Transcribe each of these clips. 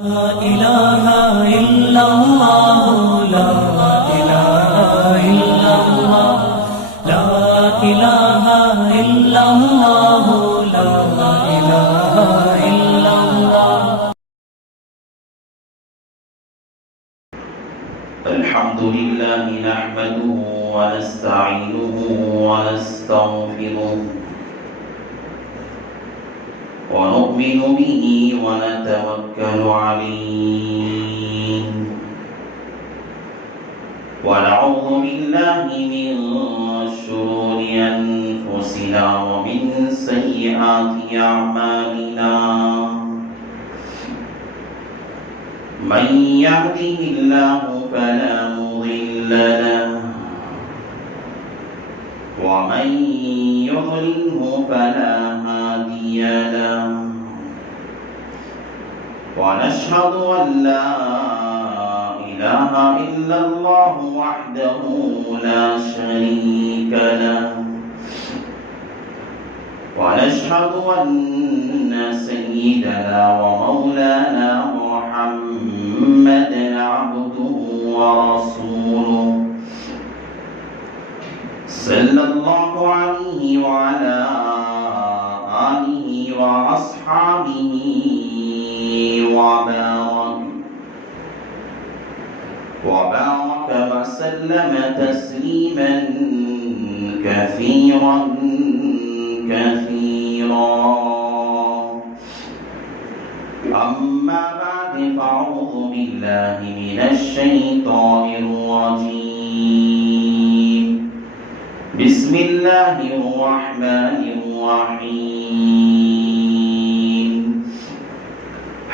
لا إله إلا الله لا إله إلا الله لا إله إلا الله لا إله إلا الله. الحمد لله نحمده ونستعينه ونستغفره ونؤمن به ونتوكل عليه ونعوذ بالله من شرور أنفسنا ومن سيئات أعمالنا من يهده الله فلا مضل له ومن يضلله فلا هادي له ونشهد أن لا إله إلا الله وحده لا شريك له ونشهد أن سيدنا ومولانا محمدا عبده ورسوله صلى الله عليه وعلى آله وأصحابه وبارك وسلم تسليما كثيرا أما بعد فأعوذ بالله من الشيطان الرجيم بسم الله الرحمن الرحيم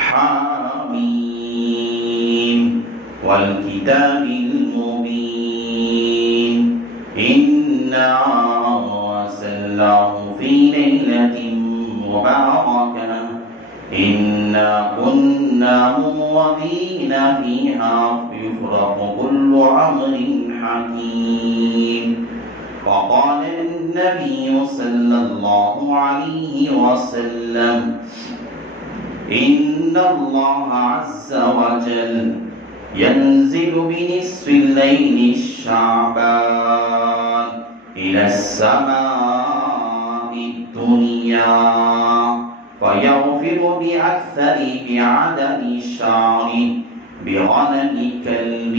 حميم والكتاب المبين إنا أرسلناه في ليلة مباركة إنا كنا منذرين فيها يفرق كل أمر حكيم. وقال النبي صلى الله عليه وسلم إن الله عز وجل ينزل بنصف الليل الشعبان إلى السماء الدنيا فيغفر بأكثر بعدد الشعر بغنم كلب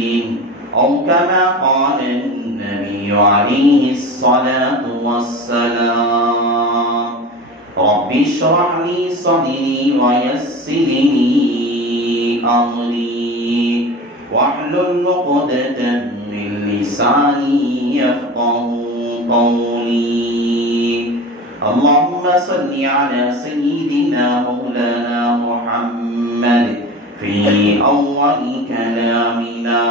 أو كما قال النبي عليه الصلاة والسلام. رب اشرح لي صدري ويسر لي أمري واحلل عقدة من لساني يفقهوا قولي. اللهم صل على سيدنا مولانا محمد في أول كلامنا.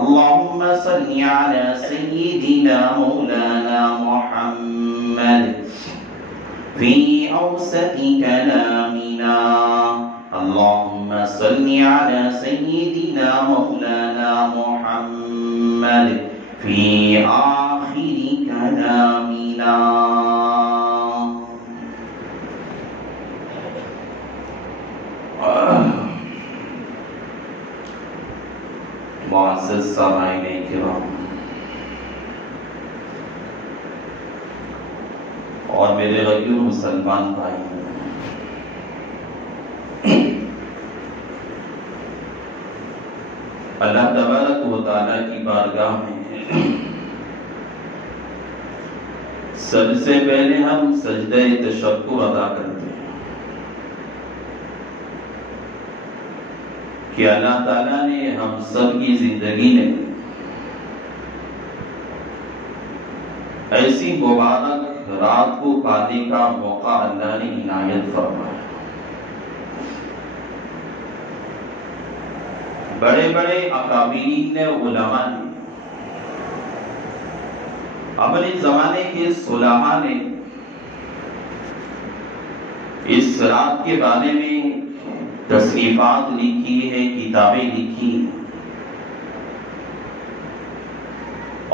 اللهم صل على سيدنا مولانا محمد في أوسط كلامنا. اللهم صل على سيدنا مولانا محمد في آخر كلامنا. معزز سامعین کرام اور میرے غیور مسلمان بھائی، اللہ تبارک و تعالیٰ کی بارگاہ میں سب سے پہلے ہم سجدہ تشکر ادا کرتے ہیں کہ اللہ تعالیٰ نے ہم سب کی زندگی میں ایسی مبارک رات کو پانے کا موقع اللہ نے عنایت فرمایا. بڑے بڑے اکابرین نے، علماء نے، اپنے زمانے کے صلحاء نے اس رات کے بارے میں تصنیفات لکھی ہے، کتابیں لکھی ہیں،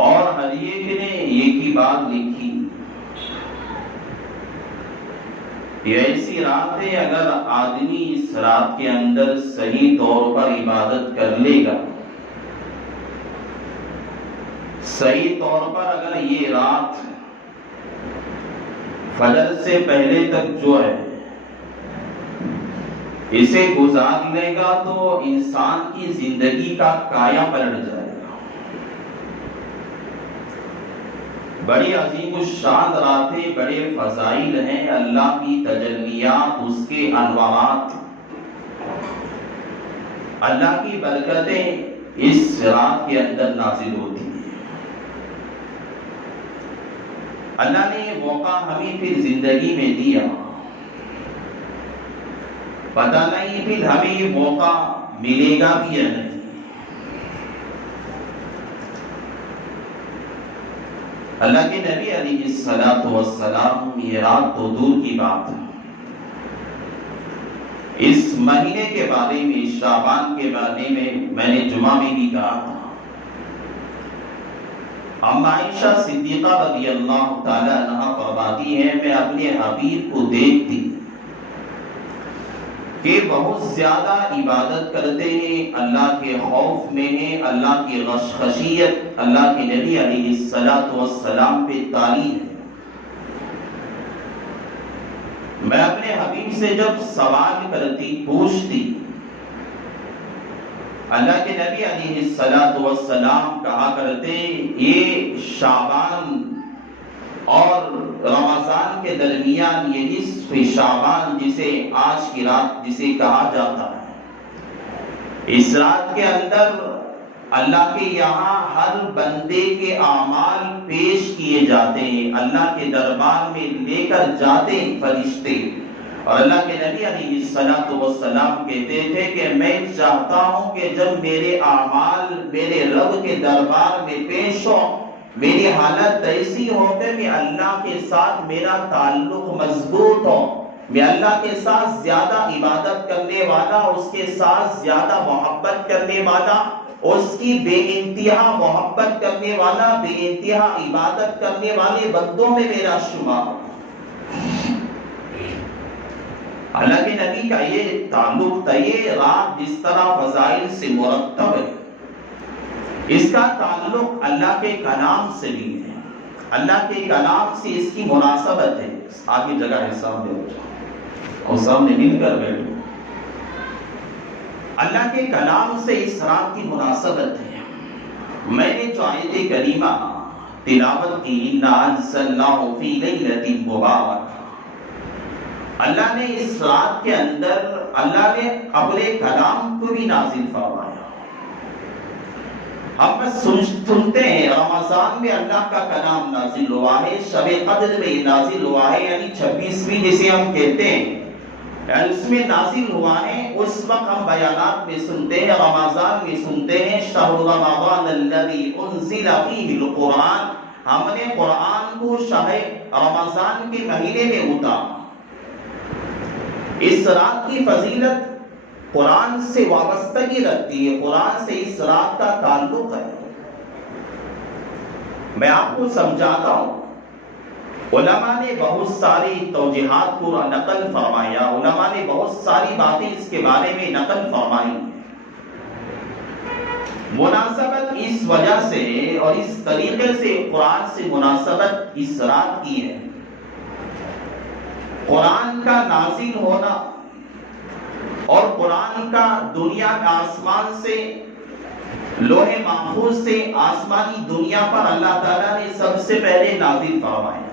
اور ہر ایک نے ایک ہی بات لکھی یہ ایسی رات ہے اگر آدمی اس رات کے اندر صحیح طور پر عبادت کر لے گا، صحیح طور پر اگر یہ رات فجر سے پہلے تک جو ہے اسے گزار لے گا تو انسان کی زندگی کا کایا پلٹ جائے گا۔ بڑی عظیم الشان راتیں، بڑے فضائل ہیں، اللہ کی تجلیات، اس کے انوارات، اللہ کی برکتیں اس رات کے اندر نازل ہوتی ہیں۔ اللہ نے یہ موقع ہمیں پھر زندگی میں دیا، پتہ نہیں پھر ہمیں یہ موقع ملے گا بھی یا نہیں۔ اللہ کے نبی علیہ الصلوۃ والسلام، یہ رات تو دور کی بات ہے، اس مہینے کے بارے میں، شعبان کے بارے میں نے جمعہ میں بھی کہا تھا۔ عائشہ صدیقہ رضی اللہ تعالی عنہا فرماتی ہیں، میں اپنے حبیب کو دیکھتی کہ بہت زیادہ عبادت کرتے ہیں، اللہ کے خوف میں ہیں، اللہ کی خشیت اللہ کے نبی علیہ الصلوۃ والسلام پہ طاری ہے۔ میں اپنے حبیب سے جب سوال کرتی، پوچھتی، اللہ کے نبی علیہ الصلوۃ والسلام کہا کرتے یہ شعبان اور رمضان کے درمیان یہ نصف شعبان جسے آج کی رات جسے کہا جاتا ہے، اس رات کے اندر اللہ کے یہاں ہر بندے کے اعمال پیش کیے جاتے ہیں، اللہ کے دربار میں لے کر جاتے ہیں فرشتے، اور اللہ کے نبی علیہ الصلوۃ والسلام کہتے تھے کہ میں چاہتا ہوں کہ جب میرے اعمال میرے رب کے دربار میں پیش ہو، میری حالت ایسی ہو کہ میں اللہ کے ساتھ میرا تعلق مضبوط ہو، میں اللہ کے ساتھ زیادہ عبادت کرنے والا، اس کے ساتھ زیادہ محبت کرنے والا، اس کی بے انتہا محبت کرنے والا، بے انتہا عبادت کرنے والے بندوں میں میرا شمار۔ اللہ کے نبی کا یہ تعلق تھا، یہ رات جس طرح فضائل سے مرتب ہے، اس کا تعلق اللہ کے کلام سے بھی ہے، اللہ کے کلام سے اس کی مناسبت ہے۔ آگے جگہ ہے، سامنے ہو جاؤ اور سامنے مل کر بیٹھو۔ اللہ کے کلام سے اس رات کی مناسبت ہے۔ میں نے جو آیت کریمہ تلاوت کی، اِنَّا أَنزَلْنَاهُ فِي لَيْلَةٍ مُبَارَكَةٍ، اللہ نے اس رات کے اندر اللہ نے اپنے کلام کو بھی نازل فرمایا۔ ہم بس سنتے ہیں، رمضان میں اللہ کا کلام نازل ہوا ہے، شب قدر میں نازل ہوا ہے، یعنی 26ویں جسے ہم کہتے ہیں، اس میں نازل ہوا ہے۔ اس وقت ہم بیانات میں سنتے ہیں، رمضان میں سنتے ہیں، شہر رمضان الذی انزل فیہ القرآن، ہم نے قرآن کو شہر رمضان کے مہینے میں اتارا۔ اس رات کی فضیلت قرآن سے وابستگی رکھتی ہے، قرآن سے اس رات کا تعلق ہے۔ میں آپ کو سمجھاتا ہوں، علماء نے بہت ساری توجیحات کو نقل فرمایا، علماء نے بہت ساری باتیں اس کے بارے میں نقل فرمائی۔ مناسبت اس وجہ سے اور اس طریقے سے قرآن سے مناسبت اس رات کی ہے، قرآن کا نازل ہونا اور قرآن کا دنیا کا آسمان سے، لوح محفوظ سے آسمانی دنیا پر اللہ تعالیٰ نے سب سے پہلے نازل فرمایا،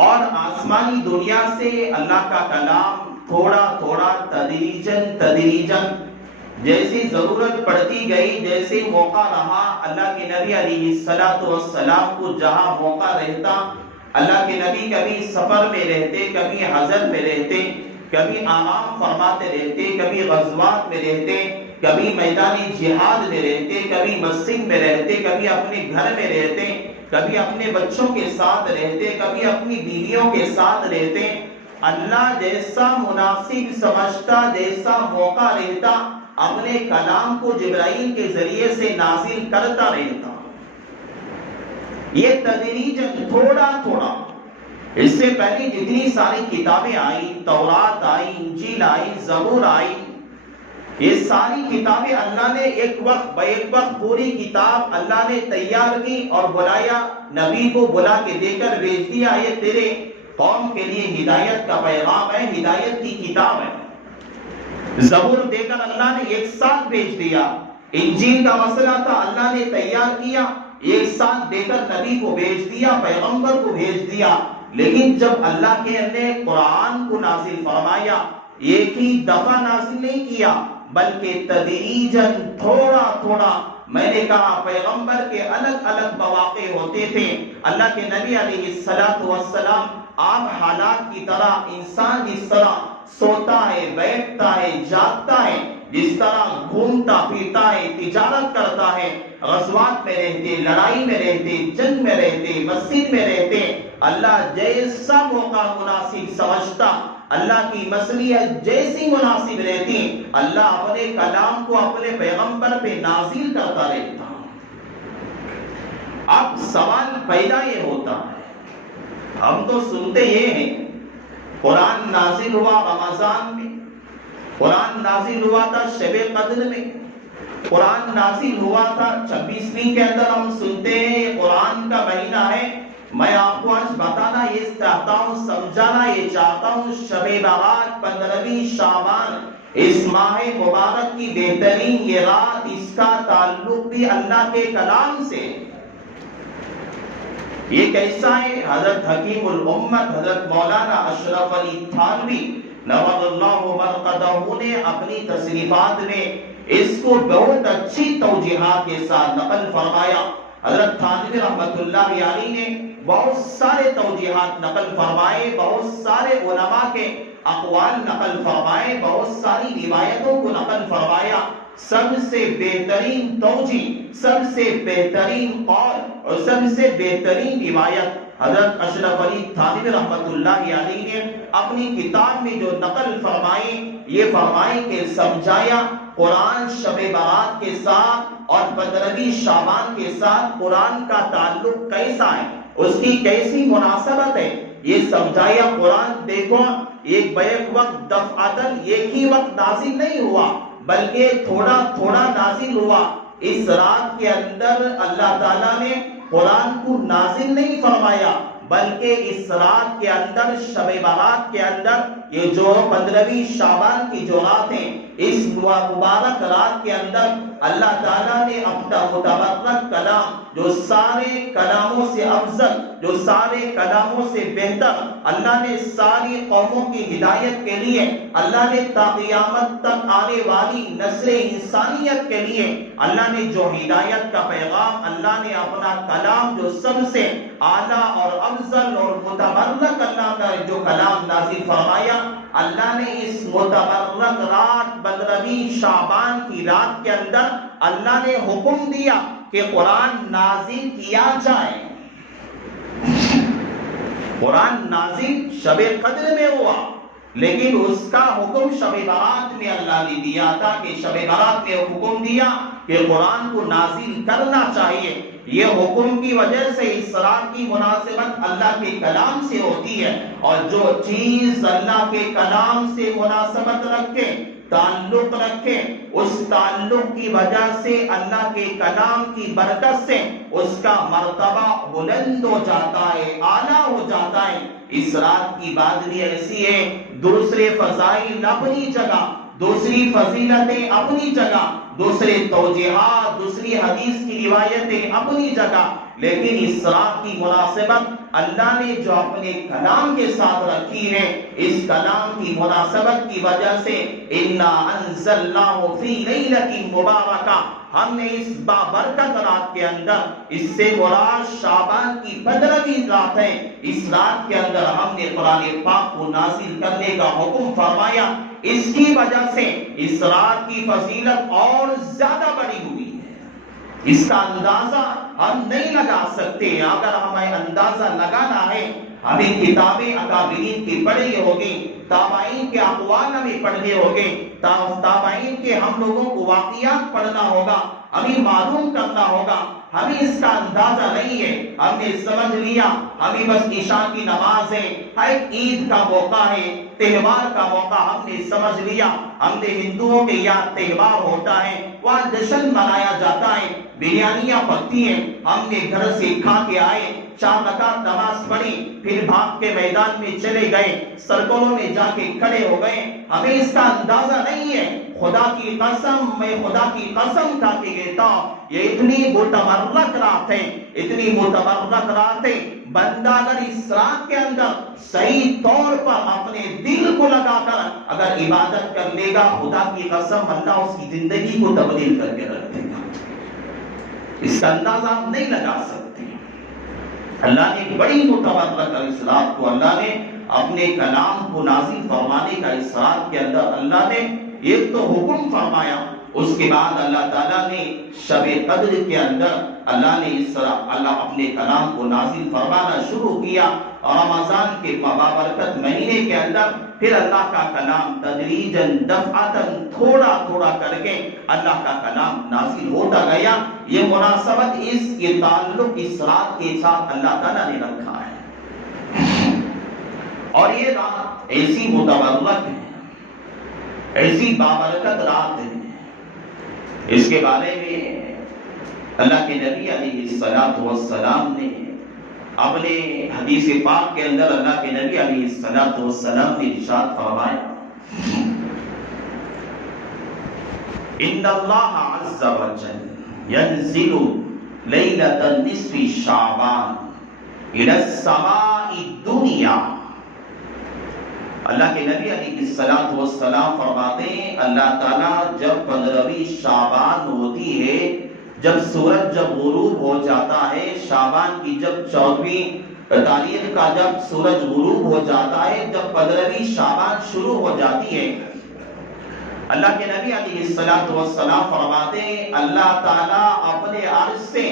اور آسمانی دنیا سے اللہ کا کلام تھوڑا تھوڑا تدریجاً جیسی ضرورت پڑتی گئی، جیسے موقع رہا، اللہ کے نبی علیہ الصلوۃ والسلام کو جہاں موقع رہتا، اللہ کے نبی کبھی سفر میں رہتے، کبھی حضر میں رہتے، کبھی آرام فرماتے رہتے، کبھی غزوات میں رہتے، کبھی میدانی جہاد میں رہتے، کبھی مسجد میں رہتے، کبھی اپنے گھر میں رہتے، کبھی اپنے بچوں کے ساتھ رہتے، کبھی اپنی بیویوں کے ساتھ رہتے۔ اللہ جیسا مناسب سمجھتا، جیسا موقع رہتا، اپنے کلام کو جبرائیل کے ذریعے سے نازل کرتا رہتا۔ یہ تدریجاً تھوڑا تھوڑا اس سے پہلے جتنی ساری کتابیں آئی، تورات آئی، انجیل آئی، زبور آئی، یہ ساری کتابیں اللہ نے ایک وقت پوری کتاب اللہ نے تیار کی اور بلایا، نبی کو بلا کے دے کر بھیج دیا، یہ تیرے قوم کے لیے ہدایت کا پیغام ہے، ہدایت کی کتاب ہے۔ زبور دے کر اللہ نے ایک ساتھ بھیج دیا۔ انجیل کا مسئلہ تھا، اللہ نے تیار کیا، ایک ساتھ دے کر نبی کو بھیج دیا، پیغمبر کو بھیج دیا۔ لیکن جب اللہ کے نے قرآن کو نازل فرمایا، ایک ہی دفعہ نازل نہیں کیا بلکہ تدریجاً تھوڑا تھوڑا، میں نے کہا پیغمبر کے الگ الگ مواقع ہوتے تھے۔ اللہ کے نبی علیہ السلام عام حالات کی طرح، انسان جس طرح سوتا ہے، بیٹھتا ہے، جاگتا ہے، جس طرح گھومتا پھرتا ہے، تجارت کرتا ہے، غزوات میں رہتے، لڑائی میں رہتے، جنگ میں رہتے، مسجد میں رہتے، اللہ جیسا موقع مناسب سمجھتا، اللہ کی مصلحت جیسی مناسب رہتی، اللہ اپنے کلام کو اپنے پیغمبر پہ نازل کرتا رہتا۔ اب سوال پیدا یہ ہوتا ہے، ہم تو سنتے یہ ہیں قرآن نازل ہوا رمضان میں، قرآن نازل ہوا تھا شب قدر میں، قرآن نازل ہوا تھا 26ویں کے اندر، ہم سنتے ہیں یہ قرآن کا مہینہ ہے۔ میں آپ کو آج بتانا یہ چاہتا ہوں، سمجھانا یہ چاہتا ہوں، شب برات 15ویں شعبان، اس ماہ مبارک کی بہترین یہ رات، اس کا تعلق بھی اللہ کے کلام سے۔ یہ کیسا ہے؟ حضرت حکیم الامت حضرت مولانا اشرف علی تھانوی نور اللہ مرقدہ نے اپنی تصنیفات میں اس کو بہت اچھی توجیحات کے ساتھ نقل فرمایا۔ حضرت تھانوی رحمت اللہ علیہ نے بہت سارے توجیحات نقل فرمائے، بہت سارے علماء کے اقوال نقل فرمائے، بہت ساری روایتوں کو نقل فرمایا۔ سب سے بہترین توجیہ، سب سے بہترین قول اور سب سے بہترین روایت حضرت اشرف علی تھانوی رحمت اللہ علیہ نے اپنی کتاب میں جو نقل فرمائی، یہ فرمائی کہ سمجھایا قرآن شب برات کے ساتھ اور 15ویں شعبان کے ساتھ قرآن کا تعلق کیسا ہے، اس کی کیسی مناسبت ہے، یہ سمجھایا۔ قرآن دیکھو ایک بیک وقت دفعتاً ایک ہی وقت نازل نہیں ہوا بلکہ تھوڑا تھوڑا نازل ہوا۔ اس رات کے اندر اللہ تعالیٰ نے قرآن کو نازل نہیں فرمایا بلکہ اس رات کے اندر شب برات کے اندر یہ جو 15ویں شعبان کی جو رات ہے، اس مبارک رات کے اندر اللہ تعالیٰ نے اپنا متبرک کلام، جو سارے کلاموں سے افضل، جو سارے کلاموں سے بہتر، اللہ نے ساری قوموں کی ہدایت کے لیے، اللہ نے تا قیامت تک آنے والی نسل انسانیت کے لیے اللہ نے جو ہدایت کا پیغام، اللہ نے اپنا کلام جو سب سے اعلیٰ اور افضل اور متبرک اللہ کا جو کلام نازل فرمایا، اللہ نے اس متبرک رات 15ویں شعبان کی رات کے اندر اللہ نے حکم دیا کہ قرآن نازل کیا جائے۔ قرآن نازل شب قدر میں ہوا، لیکن اس کا حکم شب برات میں اللہ نے دیا تھا کہ شب برات میں حکم دیا کہ قرآن کو نازل کرنا چاہیے۔ یہ حکم کی وجہ سے اس رات کی مناسبت اللہ کے کلام سے ہوتی ہے، اور جو چیز اللہ کے کلام سے مناسبت رکھے، تعلق رکھے، اس تعلق کی وجہ سے اللہ کے کلام کی برکت سے اس کا مرتبہ بلند ہو جاتا ہے، اعلیٰ ہو جاتا ہے۔ اس رات کی بات بھی ایسی ہے، دوسرے فضائل اپنی جگہ، دوسری فضیلتیں اپنی جگہ، دوسرے توجیحات، دوسری حدیث کی روایتیں اپنی جگہ، لیکن اس رات کی مناسبت اللہ نے جو اپنے کلام کے ساتھ رکھی ہے، اس کلام کی مناسبت کی وجہ سے اِنَّا أَنزَلْنَاهُ فِي لَيْلَةٍ مُبَارَكَةٍ، ہم نے اس بابرکت رات کے اندر، اس سے مراد شعبان کی 15ویں رات ہے، اس رات کے اندر ہم نے قرآن پاک کو نازل کرنے کا حکم فرمایا۔ اس کی وجہ سے اس رات کی فضیلت اور زیادہ بڑی ہوئی ہے۔ اس کا اندازہ ہم نہیں لگا سکتے۔ اگر ہمیں اندازہ لگانا ہے، ہمیں کتابیں اکابرین کی پڑھنی ہوگی، تابعین کے اقوال ہمیں پڑھنے ہوگے، تابعین کے ہم لوگوں کو واقعات پڑھنا ہوگا، ہمیں معلوم کرنا ہوگا، ہمیں اس کا اندازہ نہیں ہے. ہم نے سمجھ لیا ہمیں بس عشاء کی نماز ہے، ایک عید کا موقع ہے، تہوار کا موقع ہم نے سمجھ لیا. ہم نے ہندوؤں کے یہاں تہوار ہوتا ہے، وہاں جشن منایا جاتا ہے، بریانیاں پکتی ہیں، ہم نے گھر سے کھا کے آئے، 4 رکعت نماز پڑھی، پھر بھاگ کے میدان میں چلے گئے، سرکلوں میں جا کے کھڑے ہو گئے. ہمیں اس کا اندازہ نہیں ہے. خدا کی قسم، میں خدا کی قسم کھا کے کہتا ہوں، یہ اتنی متبرک رات ہے، اتنی متبرک رات ہے. بندہ اگر اس رات کے اندر صحیح طور پر اپنے دل کو لگا کر اگر عبادت کر لے گا، خدا کی قسم اللہ اس کی زندگی کو تبدیل کر کے رکھ دے گا. اس کا اندازہ ہم نہیں لگا سکتے. اللہ نے بڑی متبرک اس رات کو، اللہ نے اپنے کلام کو نازل فرمانے کا اس رات کے اندر اللہ نے ایک تو حکم فرمایا، اس کے بعد اللہ تعالیٰ نے شب قدر کے اندر اللہ نے اس طرح اللہ اپنے کلام کو نازل فرمانا شروع کیا. اور رمضان کے بابرکت مہینے کے اندر پھر اللہ کا کلام تدریجاً دفعتاً تھوڑا تھوڑا کر کے اللہ کا کلام نازل ہوتا گیا. یہ مناسبت یہ تعلق اس رات کے ساتھ اللہ تعالیٰ نے رکھا ہے. اور یہ رات ایسی متبرک ہے، ایسی بابرکت رات ہے، اس کے بارے میں اللہ کے نبی علیہ الصلوۃ والسلام نے اپنے حدیث پاک کے اندر اللہ کے نبی علیہ الصلوۃ والسلام نے ارشاد فرمایا، ان اللہ عز وجل ينزل لیلۃ النصف شعبان الى السماء الدنیا. اللہ کے نبی علیہ الصلوۃ والسلام فرماتے ہیں اللہ تعالیٰ جب 15ویں شعبان ہوتی ہے، جب سورج جب غروب ہو جاتا ہے، شعبان کی جب 14ویں تاریخ کا جب سورج غروب ہو جاتا ہے، جب 15ویں شعبان شروع ہو جاتی ہے، اللہ کے نبی علیہ الصلوۃ والسلام فرماتے ہیں اللہ تعالیٰ اپنے عرش سے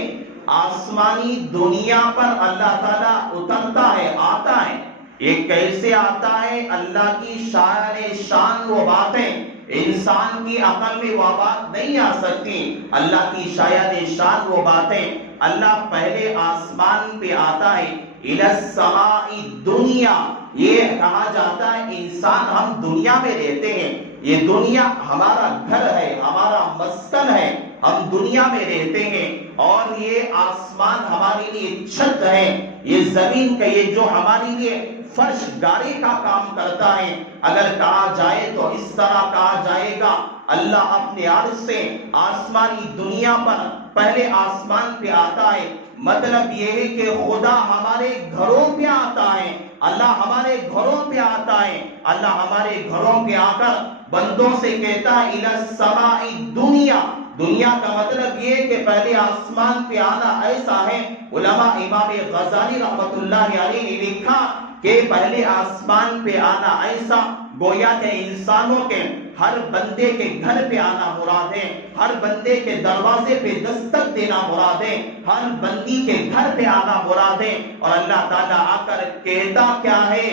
آسمانی دنیا پر اللہ تعالیٰ اترتا ہے، آتا ہے. یہ کیسے آتا ہے؟ اللہ کی شان وہ باتیں انسان کی عقل میں وہ بات نہیں آ سکتی. اللہ کی شان وہ باتیں اللہ پہلے آسمان پہ آتا ہے. الی السماء الدنیا، یہ کہا جاتا ہے انسان ہم دنیا میں رہتے ہیں، یہ دنیا ہمارا گھر ہے، ہمارا مسکن ہے، ہم دنیا میں رہتے ہیں، اور یہ آسمان ہمارے لیے چھت ہے، یہ زمین کا یہ جو ہمارے لیے فرش گارے کا کام کرتا ہے. اگر کہا جائے تو اس طرح کہا جائے گا اللہ اپنے عرش سے آسمانی دنیا پر پہلے آسمان پہ آتا ہے. مطلب یہ ہے کہ خدا ہمارے گھروں پہ آتا ہے، اللہ ہمارے گھروں پہ آتا ہے. اللہ ہمارے گھروں پہ آ کر بندوں سے کہتا ہے الی السماء الدنیا. دنیا کا مطلب یہ کہ پہلے آسمان پہ آنا ایسا ہے. علماء امام غزالی رحمت اللہ علیہ نے لکھا کہ پہلے آسمان پہ آنا ایسا گویا کہ انسانوں کے ہر بندے کے گھر پہ آنا مراد ہے، ہر بندے کے دروازے پہ دستک دینا مراد ہے، ہر بندی کے گھر پہ آنا مراد ہے. اور اللہ تعالیٰ آ کر کہتا کیا ہے،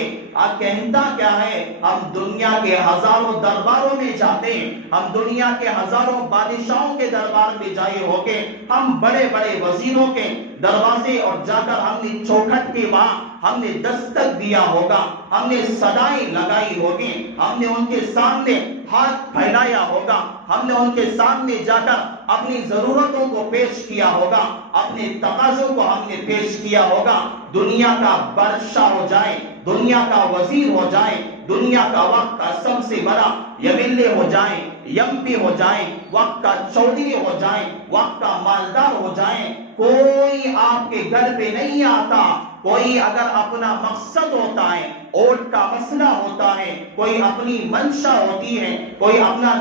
کہتا کیا ہے، ہم دنیا کے ہزاروں درباروں میں جاتے ہیں، ہم دنیا کے ہزاروں بادشاہوں کے دربار میں جائے ہو کے، ہم بڑے بڑے وزیروں کے دروازے اور جا کر ہم نے چوکھٹ کے وہاں ہم نے دستک دیا ہوگا، ہم نے صدائیں لگائی ہوگی، ہم نے ان کے سامنے ہاتھ پھیلایا ہوگا، ہم نے ان کے سامنے جا کر اپنی ضرورتوں کو پیش کیا ہوگا، اپنے تقاضوں کو ہم نے پیش کیا ہوگا. دنیا کا بادشاہ ہو جائے، دنیا کا وزیر ہو جائے، دنیا کا وقت کا سب سے بڑا یملے ہو جائیں، یم پی ہو جائیں، وقت کا چودھری ہو جائیں، وقت کا مالدار ہو جائیں، کوئی آپ کے گھر پہ نہیں آتا. کوئی اگر اپنا مقصد ہوتا ہے، ووٹ کا مسئلہ ہوتا ہے، کوئی اپنی منشا ہوتی ہے، کوئی اپنا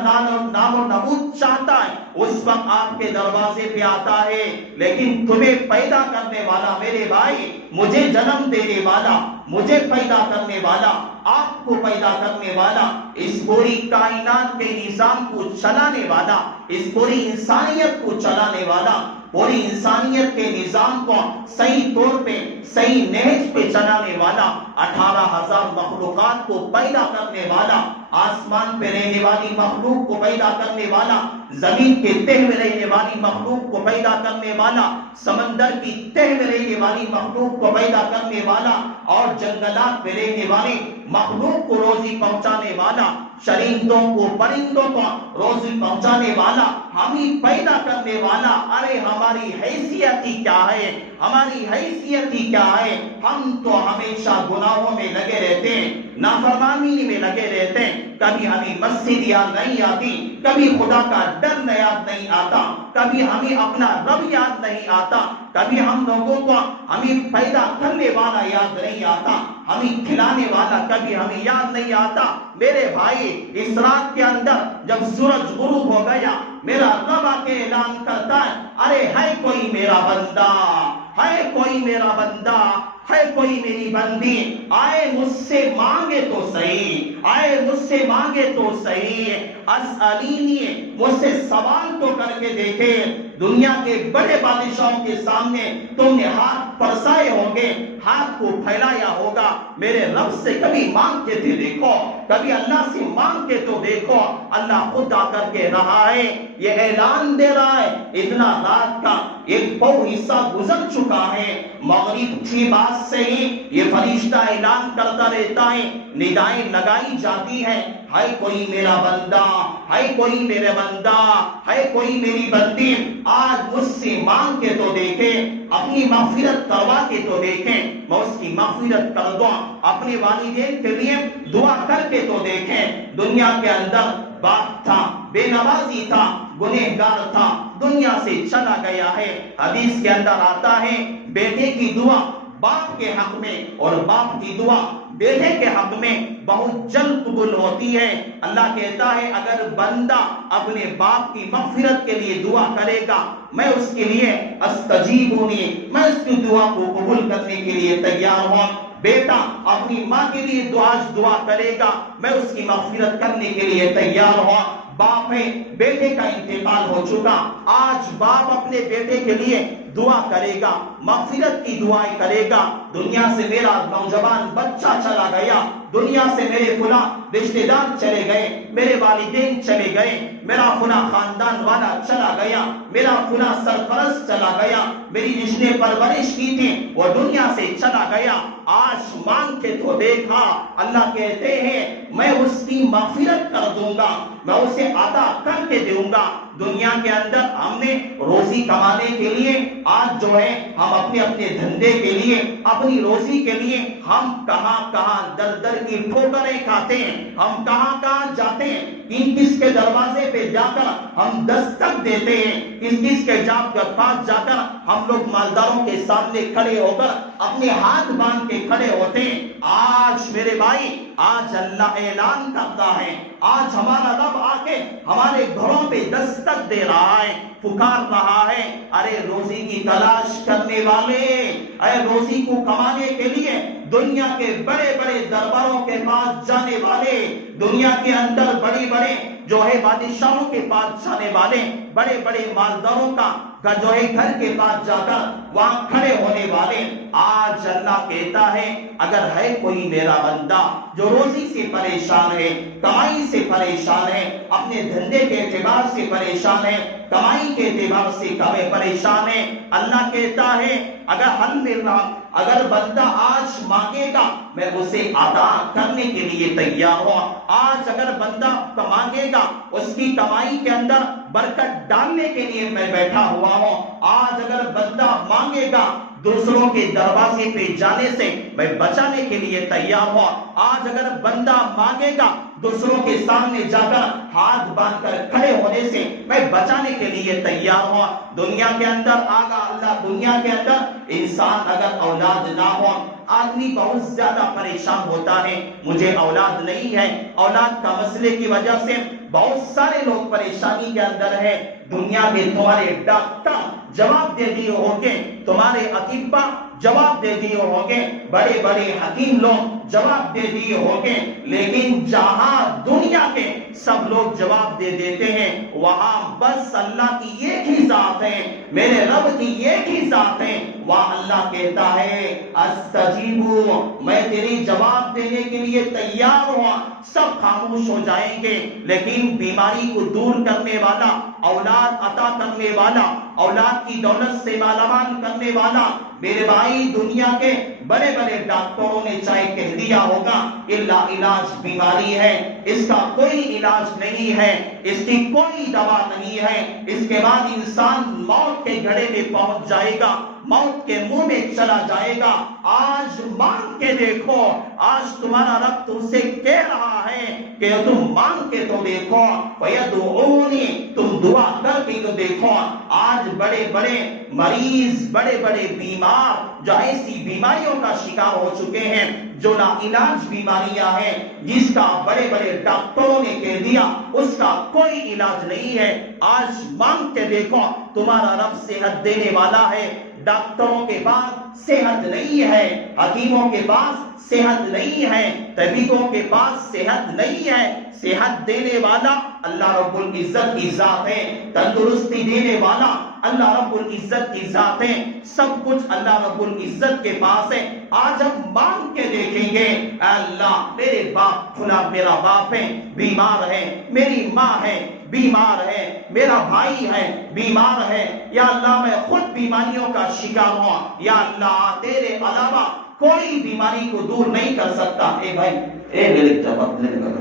نام و نمود چاہتا ہے، اس وقت آپ کے دروازے پہ آتا ہے. لیکن تمہیں پیدا کرنے والا میرے بھائی، مجھے جنم دینے والا، مجھے پیدا کرنے والا، آپ کو پیدا کرنے والا، اس پوری کائنات کے نظام کو چلانے والا، اس پوری انسانیت کو چلانے والا پوری انسانیت کے نظام کو صحیح طور پہ صحیح نہج پہ چلانے والا، 18,000 مخلوقات کو پیدا کرنے والا، آسمان پہ رہنے والی مخلوق کو پیدا کرنے والا، زمین کے تہ میں رہنے والی مخلوق کو پیدا کرنے والا، سمندر کی تہ میں رہنے والی مخلوق کو پیدا کرنے والا، اور جنگلات میں رہنے والی مخلوق کو روزی پہنچانے والا، چرندوں کو پرندوں کو روزی پہنچانے والا، ہمیں پیدا کرنے والا۔ ارے ہماری حیثیت ہی کیا ہے، ہماری حیثیت ہی کیا ہے؟ ہم تو ہمیشہ گناہوں میں لگے رہتے ہیں، نافرمانی میں لگے رہتے ہیں، کبھی ہمیں مسجد یاد نہیں آتی، کبھی خدا کا ڈر یاد نہیں آتا، کبھی ہمیں اپنا رب یاد نہیں آتا، کبھی ہم لوگوں کو ہمیں پیدا کرنے والا یاد نہیں آتا، ہمیں کھلانے والا کبھی ہمیں یاد نہیں آتا۔ میرے بھائی، اس رات کے اندر جب سورج غروب ہو گیا، میرا رب آ کے اعلان کرتا ہے، ارے ہے کوئی میرا بندہ، ہے کوئی میرا بندہ، ہے کوئی میری بندی، آئے مجھ سے مانگے تو صحیح، آئے مجھ سے مانگے تو صحیح، اسألینی، مجھ سے سوال تو کر کے دیکھے۔ دنیا کے بڑے بادشاہوں کے سامنے تم نے ہاتھ پرسائے ہوں گے، ہاتھ کو پھیلایا ہوگا، میرے رب سے کبھی مانگ کے تو دیکھو، کبھی اللہ سے مانگ کے تو دیکھو۔ اللہ خود آ کر کے رہا ہے، یہ اعلان دے رہا ہے، اتنا رات کا ایک پو حصہ گزر چکا ہے، مغرب کی بات سے ہی یہ فرشتہ اعلان کرتا رہتا ہے، ندائیں لگائی جاتی ہے، ہے کوئی میرا بندہ، ہے کوئی میرے بندہ، ہے کوئی میری بندی، آج مجھ سے مانگ کے تو دیکھے، اپنی مغفرت کروا کے تو دیکھیں، میں اس کی مغفرت کر دوں، اپنے والدین کے لیے دعا کر کے تو دیکھیں۔ دنیا کے اندر باپ تھا، بے نمازی تھا، گنہگار تھا، دنیا سے چلا گیا ہے۔ حدیث کے اندر آتا ہے، بیٹے کی دعا باپ کے حق میں اور باپ کی دعا بیٹے کے حق میں بہت جلد قبول ہوتی ہے۔ اللہ کہتا ہے، اگر بندہ اپنے باپ کی مغفرت کے لیے دعا کرے گا، میں اس کے لیے استجیبونی، میں اس کی دعا کو قبول کرنے کے لیے تیار ہوں۔ بیٹا اپنی ماں کے لیے دعا کرے گا، میں اس کی مغفرت کرنے کے لیے تیار ہوں۔ باپ ہے، بیٹے کا انتقال ہو چکا، آج باپ اپنے بیٹے کے لیے دعا کرے گا، مغفرت کی دعائیں کرے گا۔ دنیا سے میرا نوجوان بچہ چلا گیا، دنیا سے میرے فلاں رشتہ دار چلے گئے، میرے والدین چلے گئے، میرا فلاں خاندان والا چلا گیا، میرا فلاں سرپرست چلا گیا، میری جس نے پرورش کی تھی وہ دنیا سے چلا گیا، آج مانگ کے تو دیکھا۔ اللہ کہتے ہیں، میں اس کی مغفرت کر دوں گا، میں اسے عطا کر کے دوں گا۔ دنیا کے اندر ہم نے روزی کمانے کے لیے آج جو ہے ہم اپنے اپنے دھندے کے لیے، اپنی روزی کے لیے ہم کہاں کہاں در در کی ٹھوکریں کھاتے ہیں، ہم کہاں کہاں جاتے ہیں، کس کے دروازے پہ جا کر ہم دستک دیتے ہیں، کس کے پاس جا کر ہم لوگ مالداروں کے سامنے کھڑے ہو کر اپنے ہاتھ باندھ کے کھڑے ہوتے ہیں۔ آج میرے بھائی، آج اللہ اعلان کرتا ہے، آج ہمارا رب آ کے ہمارے گھروں پہ دستک دے رہا ہے، پکار رہا ہے، ارے روزی کی تلاش کرنے والے، ارے روزی کو کمانے کے لیے دنیا کے بڑے بڑے درباروں کے پاس جانے والے، دنیا کے اندر بڑی بڑے جو ہے بادشاہوں کے پاس جانے والے، بڑے بڑے مالداروں کا جو ہے گھر کے پاس جا کر وہاں کھڑے ہونے والے، آج اللہ کہتا ہے، اگر ہے کوئی میرا بندہ جو روزی سے پریشان ہے، کمائی سے پریشان ہے، اپنے دھندے کے اعتبار سے پریشان ہے، کمائی کے اعتبار سے پریشان ہے، اللہ کہتا ہے، اگر حل مل رہا، اگر بندہ آج مانگے گا، میں اسے عطا کرنے کے لیے تیار ہوں۔ آج اگر بندہ مانگے گا، اس کی کمائی کے اندر برکت ڈالنے کے لیے میں بیٹھا ہوا ہوں۔ آج اگر بندہ مانگے گا، دوسروں کے دروازے پہ جانے سے میں بچانے کے لیے تیار ہوں۔ آج اگر بندہ مانگے گا، دوسروں کے سامنے جا کر ہاتھ باندھ کر کھڑے ہونے سے میں بچانے کے لیے تیار ہوں۔ دنیا کے اندر آگا اللہ، دنیا کے اندر انسان اگر اولاد نہ ہو، آدمی بہت زیادہ پریشان ہوتا ہے، مجھے اولاد نہیں ہے، اولاد کا مسئلے کی وجہ سے بہت سارے لوگ پریشانی کے اندر ہیں۔ دنیا کے تمہارے ڈاکٹر جواب دے دیے ہوں گے، تمہارے اطباء جواب دے دیے ہوں گے، بڑے بڑے حکیم لوگ جواب دے دیے ہوں گے، لیکن جہاں دنیا کے سب لوگ جواب دے دیتے ہیں، وہاں بس اللہ کی ایک ہی ذات ہے، میرے رب کی ایک ہی ذات ہے، وہاں اللہ کہتا ہے استجیبو، میں تیری جواب دینے کے لیے تیار ہوا۔ سب خاموش ہو جائیں گے، لیکن بیماری کو دور کرنے والا، اولاد عطا کرنے والا، اولاد کی دولت سے مالامال کرنے والا، میرے بھائی دنیا کے بڑے بڑے ڈاکٹروں نے چاہے کہہ دیا ہوگا لا علاج بیماری ہے، اس کا کوئی علاج نہیں ہے، اس کی کوئی دوا نہیں ہے، اس کے بعد انسان موت کے گھڑے میں پہنچ جائے گا، موت کے منہ میں چلا جائے گا۔ آج مانگ کے دیکھو، آج تمہارا رب تم سے کہہ رہا ہے کہ تم مانگ کے تو دیکھو، وَيَدْعُونِ، تم دعا کر کے تو دیکھو۔ آج بڑے بڑے مریض، بڑے بڑے بیمار جو ایسی بیماریوں کا شکار ہو چکے ہیں، جو لا علاج بیماریاں ہیں، جس کا بڑے بڑے ڈاکٹروں نے کہہ دیا اس کا کوئی علاج نہیں ہے، آج مانگ کے دیکھو، تمہارا رب صحت دینے والا ہے۔ ڈاکٹروں کے پاس صحت نہیں ہے، حکیموں کے پاس صحت نہیں ہے، طبیبوں کے پاس صحت نہیں ہے، صحت دینے والا اللہ رب العزت کی ذات ہے، تندرستی دینے والا اللہ رب العزت کی ذات ہے، سب کچھ اللہ رب العزت کے پاس ہے۔ آج ہم مانگ کے دیکھیں گے، اے اللہ میرے باپ فلاں میرا باپ ہے بیمار ہے، میری ماں ہے بیمار ہے، میرا بھائی ہے بیمار ہے، یا اللہ میں خود بیماریوں کا شکار ہوں، یا اللہ تیرے علاوہ کوئی بیماری کو دور نہیں کر سکتا۔ اے بھائی میرے جواب دینے کا،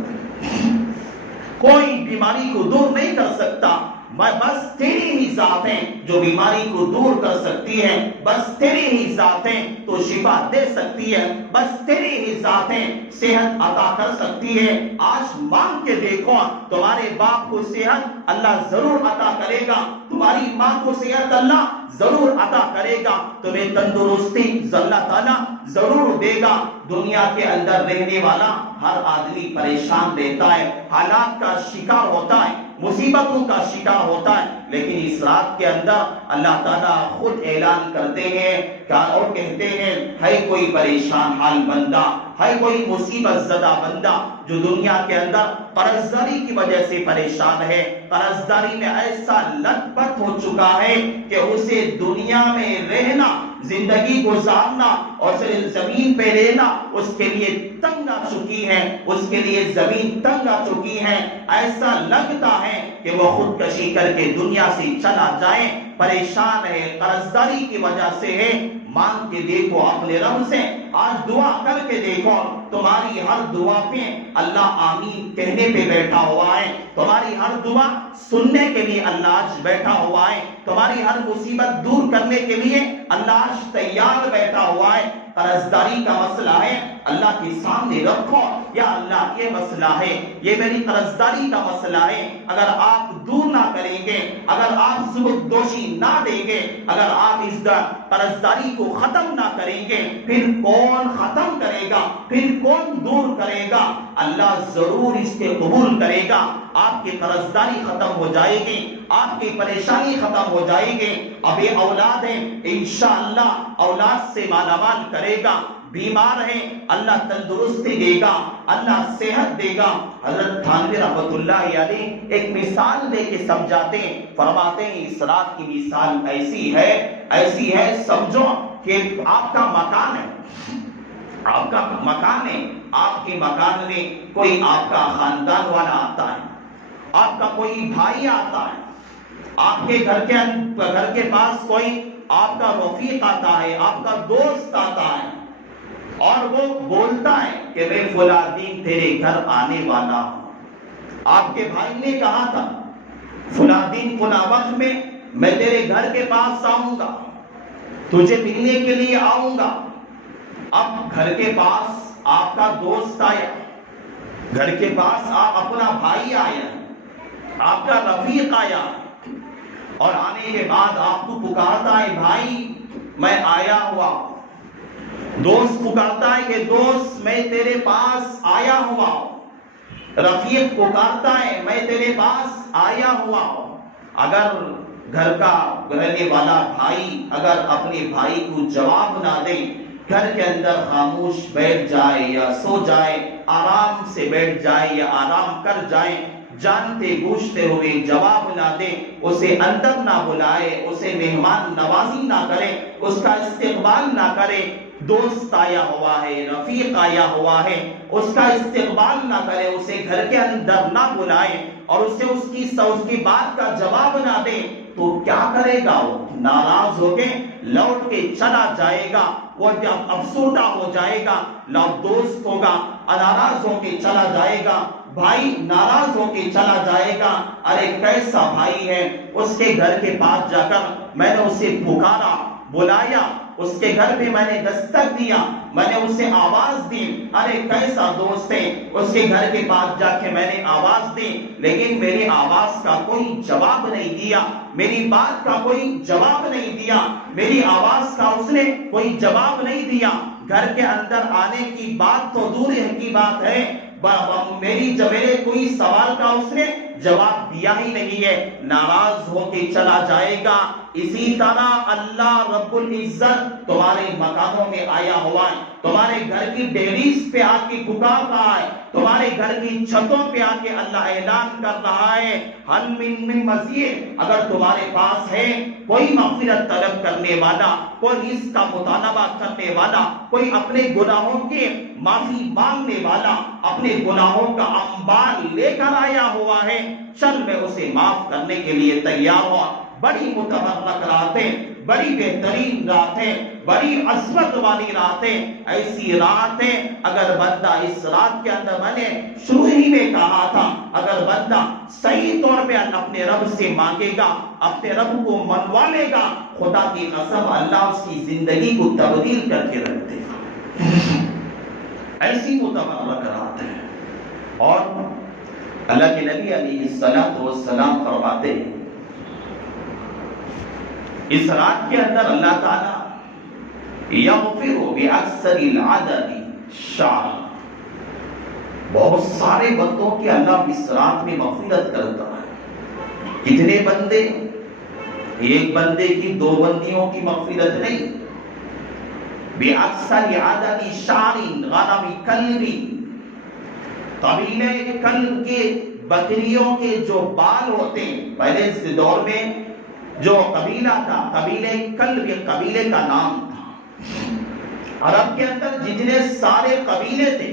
کوئی بیماری کو دور نہیں کر سکتا، بس تیری ہی ذات ہے جو بیماری کو دور کر سکتی ہے، بس تیری ہی ذات ہے تو شفا دے سکتی ہے، بس تیری ہی ذات ہے صحت عطا کر سکتی ہے۔ آج مانگ کے دیکھو، تمہارے باپ کو صحت اللہ ضرور عطا کرے گا، تمہاری ماں کو صحت اللہ ضرور عطا کرے گا، تمہیں تندرستی اللہ تعالیٰ ضرور دے گا۔ دنیا کے اندر رہنے والا ہر آدمی پریشان رہتا ہے، حالات کا شکار ہوتا ہے، مصیبتوں کا شکار ہوتا ہے، لیکن اس رات کے اندر اللہ تعالیٰ خود اعلان کرتے ہیں اور کہتے ہیں، ہے کوئی پریشان حال بندہ، ہے کوئی مصیبت زدہ بندہ جو دنیا کے اندر قرض داری کی وجہ سے پریشان ہے، قرض داری میں ایسا لت پت ہو چکا ہے کہ اسے دنیا میں رہنا، زندگی گزارنا اور صرف زمین پہ رہنا اس کے لیے تنگ آ چکی ہے، اس کے لیے زمین تنگ آ چکی ہے، ایسا لگتا ہے کہ وہ خودکشی کر کے دنیا سے چلا جائے، پریشان ہے، قرض داری کی وجہ سے ہے۔ مانگ کے دیکھو اپنے رب سے، آج دعا کر کے دیکھو، تمہاری ہر دعا پہ اللہ آمین کہنے پہ بیٹھا ہوا ہے، تمہاری ہر دعا سننے کے لیے اللہ آج بیٹھا ہوا ہے، تمہاری ہر مصیبت دور کرنے کے لیے اللہ آج تیار بیٹھا ہوا ہے۔ قرض داری کا مسئلہ ہے، اللہ کے سامنے رکھو، یا اللہ یہ مسئلہ ہے، یہ میری قرض داری کا مسئلہ ہے، اگر آپ دور نہ کریں گے، اگر آپ ثبوت دوشی نہ دیں گے، اگر آپ اس قرض داری کو ختم نہ کریں گے، پھر کون ختم کرے گا، پھر کون دور کرے گا؟ اللہ ضرور اس کے قبول کرے گا، آپ کی قرض داری ختم ہو جائے گی، آپ کی پریشانی ختم ہو جائے گی۔ ابھی اولاد ہے، انشاءاللہ اولاد سے مالا مال کرے گا، بیمار ہے اللہ تندرستی دے گا، اللہ صحت دے گا۔ حضرت تھانوی رحمۃ اللہ علیہ ایک مثال دے کے سمجھاتے ہیں، فرماتے ہیں اس رات کی مثال ایسی ہے سمجھو کہ آپ کا مکان ہے، آپ کا مکان ہے، آپ کے مکان میں کوئی آپ کا خاندان والا آتا ہے، آپ کا کوئی بھائی آتا ہے، آپ کے گھر کے پاس کوئی آپ کا رفیق آتا ہے، آپ کا دوست آتا ہے، اور وہ بولتا ہے کہ میں فلاں دن تیرے گھر آنے والا ہوں۔ آپ کے بھائی نے کہا تھا فلاں دن فلاں وقت میں تیرے گھر کے پاس آؤں گا، تجھے ملنے کے لیے آؤں گا۔ اب گھر کے پاس آپ کا دوست آیا، گھر کے پاس اپنا بھائی آیا، آپ کا رفیق آیا، اور آنے کے بعد آپ کو پکارتا ہے بھائی میں آیا ہوا، دوست پکارتا ہے کہ دوست میں تیرے پاس آیا ہوا، رفیق پکارتا ہے میں تیرے پاس آیا ہوا۔ اگر گھر کا رہنے والا بھائی اگر اپنے بھائی کو جواب نہ دے، گھر کے اندر خاموش بیٹھ جائے یا سو جائے، آرام سے بیٹھ جائے یا آرام کر جائے، جانتے بوجھتے ہوئے جواب نہ دے، اسے اندر نہ بلائے، اسے مہمان نوازی نہ کرے، اس کا استقبال نہ کرے، دوست آیا ہوا ہے، رفیق آیا ہوا ہے، اس کا استقبال نہ کرے، اسے گھر کے اندر نہ بلائے اور اسے اس کی بات کا جواب نہ دے، تو کیا کرے گا؟ وہ ناراض ہو کے لوٹ کے چلا جائے گا، وہ افسردہ ہو جائے گا، دوست ہوگا ناراض ہو کے چلا جائے گا، بھائی ناراض ہو کے چلا جائے گا، ارے کیسا بھائی ہے، اس کے گھر کے پاس جا کر میں نے اسے پکارا، بلایا، اس کے گھر پہ میں نے دستک دیا، میں نے اسے آواز دی، ارے کیسا دوست ہے، اس کے گھر کے پاس جا کے میں نے آواز دی، لیکن میری آواز کا کوئی جواب نہیں دیا، میری بات کا کوئی جواب نہیں دیا، میری آواز کا اس نے کوئی جواب نہیں دیا، گھر کے اندر آنے کی بات تو دور کی بات ہے، میرے کوئی سوال کا اس نے جواب دیا ہی نہیں ہے، ناراض ہو کے چلا جائے گا۔ اسی طرح اللہ رب العزت تمہارے مکانوں میں آیا ہوا ہے، تمہارے گھر کی ڈیریز پہ آ کے پکار رہا ہے، تمہارے گھر کی چھتوں پہ آ کے اللہ اعلان کر رہا ہے، حل من مزید، اگر تمہارے پاس ہے کوئی مغفرت طلب کرنے والا، کوئی رزق کا مطالبہ کرنے والا، کوئی اپنے گناہوں کے معافی مانگنے والا، اپنے گناہوں کا انبار لے کر آیا ہوا ہے، چل میں اسے معاف کرنے کے لیے تیار ہوں۔ بڑی متبرک راتیں، بڑی بہترین راتیں، بڑی عظمت والی راتیں، ایسی راتیں اگر بندہ اس رات کے اندر، میں نے شروع ہی میں کہا تھا، اگر بندہ صحیح طور پہ اپنے رب سے مانگے گا، اپنے رب کو منوا لے گا، خدا کی قسم اللہ اس کی زندگی کو تبدیل کر کے رکھ دے گا۔ ایسی متبرک رات ہے، اور اللہ کے نبی علیہ السلام فرماتے ہیں اس رات کے اندر اللہ تعالی یغفر باکثر العدد شاء، بہت سارے بندوں کی اللہ اس رات میں مغفرت کرتا ہے۔ کتنے بندے؟ ایک بندے کی، دو بندیوں کی مغفرت نہیں، باکثر عدد شعر غنم کلب، قبیلے کلب کے بکریوں کے جو بال ہوتے ہیں، پہلے اس دور میں جو قبیلہ تھا، قبیلے کلب قبیلے کا نام تھا، عرب کے اندر جتنے سارے قبیلے تھے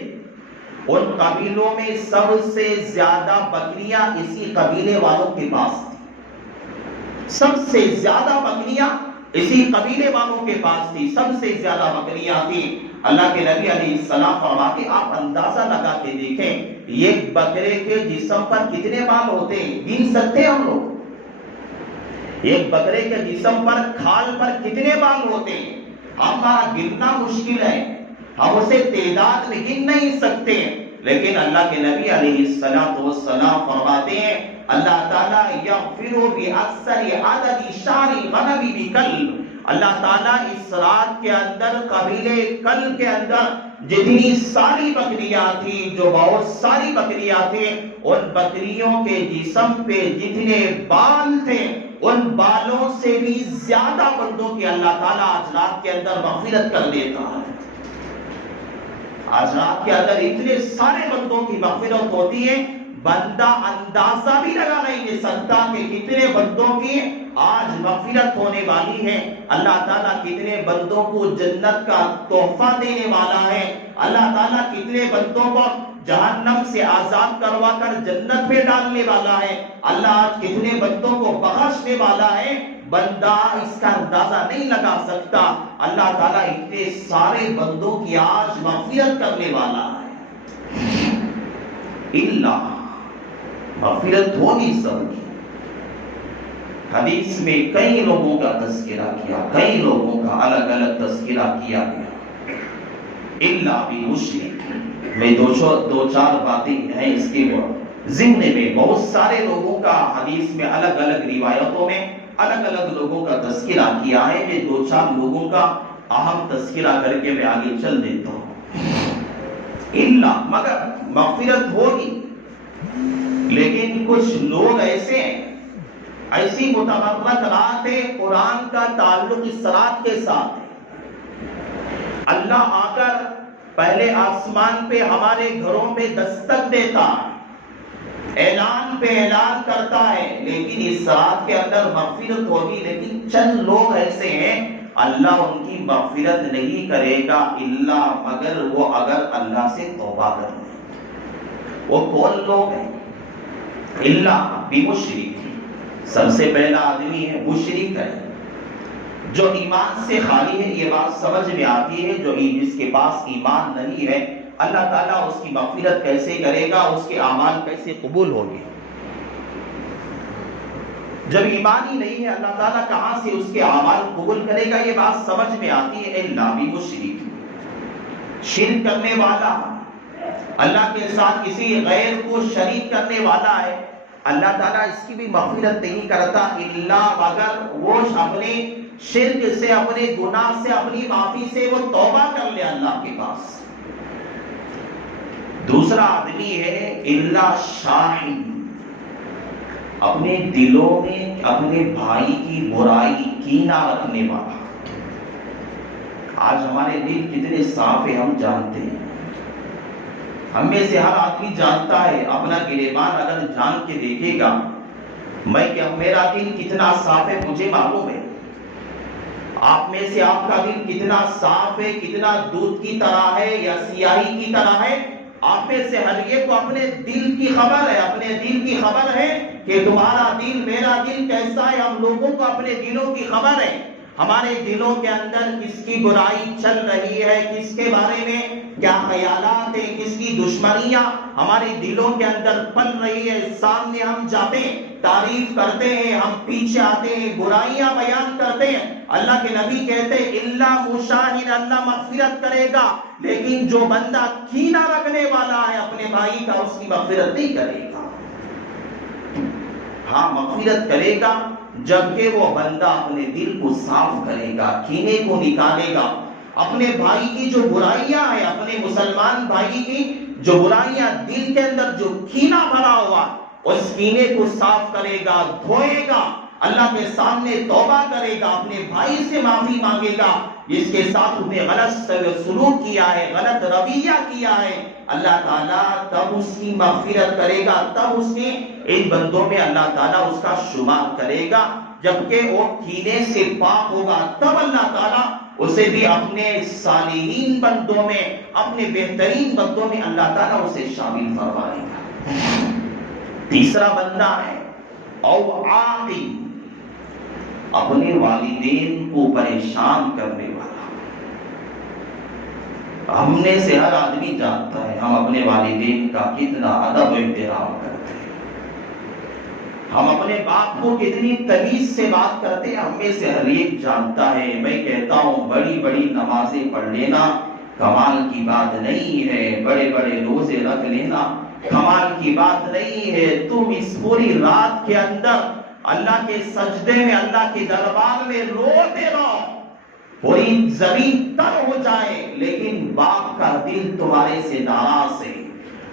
ان قبیلوں میں سب سے زیادہ بکریاں اسی قبیلے والوں کے پاس تھی، سب سے زیادہ بکریاں اسی قبیلے والوں کے پاس تھی، سب سے زیادہ بکریاں تھی۔ اللہ کے نبی علیہ السلام فرماتے آپ اندازہ لگا کے دیکھیں ایک بکرے کے جسم پر کتنے بال ہوتے ہیں، گن سکتے ہیں ہم لوگ؟ ایک بکرے کے جسم پر، کھال پر کتنے بال ہوتے ہیں؟ ہمارا گننا مشکل ہے، ہم اسے تعداد میں گن نہیں سکتے، لیکن اللہ کے نبی علیہ السلام فرماتے ہیں اللہ تعالیٰ یغفر باکثر عدد شعر غنم بکلب، اللہ تعالیٰ اس رات کے اندر قبیلے کلب کے اندر جتنی ساری بکریاں تھی، جو بہت ساری بکریاں تھیں، ان بکریوں کے جسم پہ جتنے بال تھے ان بالوں سے بھی زیادہ بندوں کی اللہ تعالیٰ آج رات کے اندر مغفرت کر دیتا ہے۔ آج رات کے اندر اتنے سارے بندوں کی مغفرت ہوتی ہے، بندہ اندازہ بھی لگا نہیں دے سکتا کہ کتنے بندوں کی آج مغفرت ہونے والی ہے۔ اللہ تعالیٰ کتنے بندوں کو جنت کا تحفہ دینے والا ہے، اللہ تعالیٰ کتنے بندوں کو جہنم سے آزاد کروا کر جنت میں ڈالنے والا ہے، اللہ آج کتنے بندوں کو بخشنے والا ہے، بندہ اس کا اندازہ نہیں لگا سکتا۔ اللہ تعالیٰ اتنے سارے بندوں کی آج مغفرت کرنے والا ہے، اللہ مغفرت ہوگی سب کی۔ حدیث میں کئی لوگوں کا تذکرہ کیا، کئی لوگوں کا الگ الگ تذکرہ کیا گیا، اللہ بھی مشرک میں دو چار باتیں ہیں اس کے ضمن میں، بہت سارے لوگوں کا حدیث میں الگ الگ روایتوں میں الگ الگ لوگوں کا تذکرہ کیا ہے، میں دو چار لوگوں کا اہم تذکرہ کر کے میں آگے چل دیتا ہوں۔ اللہ مگر مغفرت ہوگی، لیکن کچھ لوگ ایسے ہیں ایسی متبرک رات ہے، قرآن کا تعلق اس رات کے ساتھ ہے۔ اللہ آ کر پہلے آسمان پہ ہمارے گھروں پہ دستک دیتا ہے، اعلان پہ اعلان کرتا ہے، لیکن اس رات کے اندر مغفرت ہوگی، لیکن چند لوگ ایسے ہیں اللہ ان کی مغفرت نہیں کرے گا الا مگر وہ اگر اللہ سے توبہ کر لیں۔ وہ کون لوگ ہیں؟ الا بمشرک، سب سے پہلا آدمی ہے مشرک ہے، جو ایمان سے خالی ہے۔ یہ بات سمجھ میں آتی ہے، جو جس کے پاس ایمان نہیں ہے اللہ تعالیٰ اس کی مغفرت کیسے کرے گا، اس کے اعمال کیسے قبول ہوں گے؟ جب ایمان ہی نہیں ہے اللہ تعالیٰ کہاں سے اس کے اعمال قبول کرے گا؟ یہ بات سمجھ میں آتی ہے۔ الا بمشرک، شرک کرنے والا، اللہ کے ساتھ کسی غیر کو شریک کرنے والا ہے، اللہ تعالیٰ اس کی بھی مغفرت نہیں کرتا الا مگر وہ اپنے شرک سے، اپنے گناہ سے، اپنی معافی سے وہ توبہ کر لے اللہ کے پاس۔ دوسرا آدمی ہے الا شاہد، اپنے دلوں میں اپنے بھائی کی برائی کینہ رکھنے والا۔ آج ہمارے دل کتنے صاف ہیں ہم جانتے ہیں، ہم میں سے ہر آدمی جانتا ہے، اپنا گریبان اگر جان کے دیکھے گا میرا دل کتنا صاف ہے مجھے معلوم ہے، آپ میں سے آپ کا دل کتنا صاف ہے، کتنا دودھ کی طرح ہے یا سیاہی کی طرح ہے، آپ میں سے ہر ایک کو اپنے دل کی خبر ہے، اپنے دل کی خبر ہے کہ تمہارا دل میرا دل کیسا ہے۔ ہم لوگوں کو اپنے دلوں کی خبر ہے، ہمارے دلوں کے اندر کس کی برائی چل رہی ہے، کس کے بارے میں کیا خیالات ہیں، کس کی دشمنیاں ہمارے دلوں کے اندر پل رہی ہے۔ سامنے ہم جاتے ہیں تعریف کرتے ہیں، ہم پیچھے آتے ہیں برائیاں بیان کرتے ہیں۔ اللہ کے نبی کہتے ہیں الا مشاہد، اللہ مغفرت کرے گا، لیکن جو بندہ کینہ رکھنے والا ہے اپنے بھائی کا اس کی مغفرت نہیں کرے گا۔ ہاں مغفرت کرے گا جبکہ وہ بندہ اپنے دل کو صاف کرے گا، کینے کو نکالے گا، اپنے بھائی کی جو برائیاں ہیں، اپنے مسلمان بھائی کی جو برائیاں، دل کے اندر جو کینہ بھرا ہوا اس کینے کو صاف کرے گا، دھوئے گا، اللہ کے سامنے توبہ کرے گا، اپنے بھائی سے معافی مانگے گا جس کے ساتھ اس نے غلط سلوک کیا ہے، غلط رویہ کیا ہے، اللہ تعالیٰ تب اس کی مغفرت کرے گا، تب اس نے ان بندوں میں اللہ تعالیٰ اس کا شمار کرے گا۔ جبکہ وہ کینے سے پاک ہوگا تب اللہ تعالیٰ اسے بھی اپنے صالحین بندوں میں، اپنے بہترین بندوں میں اللہ تعالیٰ اسے شامل فرمائے گا۔ تیسرا بندہ ہے او عاقل، اپنے والدین کو پریشان کرنے والا۔ ہم نے سے ہر آدمی جانتا ہے ہم اپنے والدین کا کتنا ادب و احترام کرتے ہیں، ہم اپنے باپ کو کتنی تمیز سے بات کرتے ہیں، ہم میں سے ہر ایک جانتا ہے۔ میں کہتا ہوں بڑی بڑی نمازیں پڑھ لینا کمال کی بات نہیں ہے، بڑے بڑے روزے رکھ لینا کمال کی بات نہیں ہے۔ تم اس پوری رات کے اندر اللہ کے سجدے میں، اللہ کے دربار میں روتے رہو، پوری زمین تر ہو جائے، لیکن باپ کا دل تمہارے سے ناراض ہے،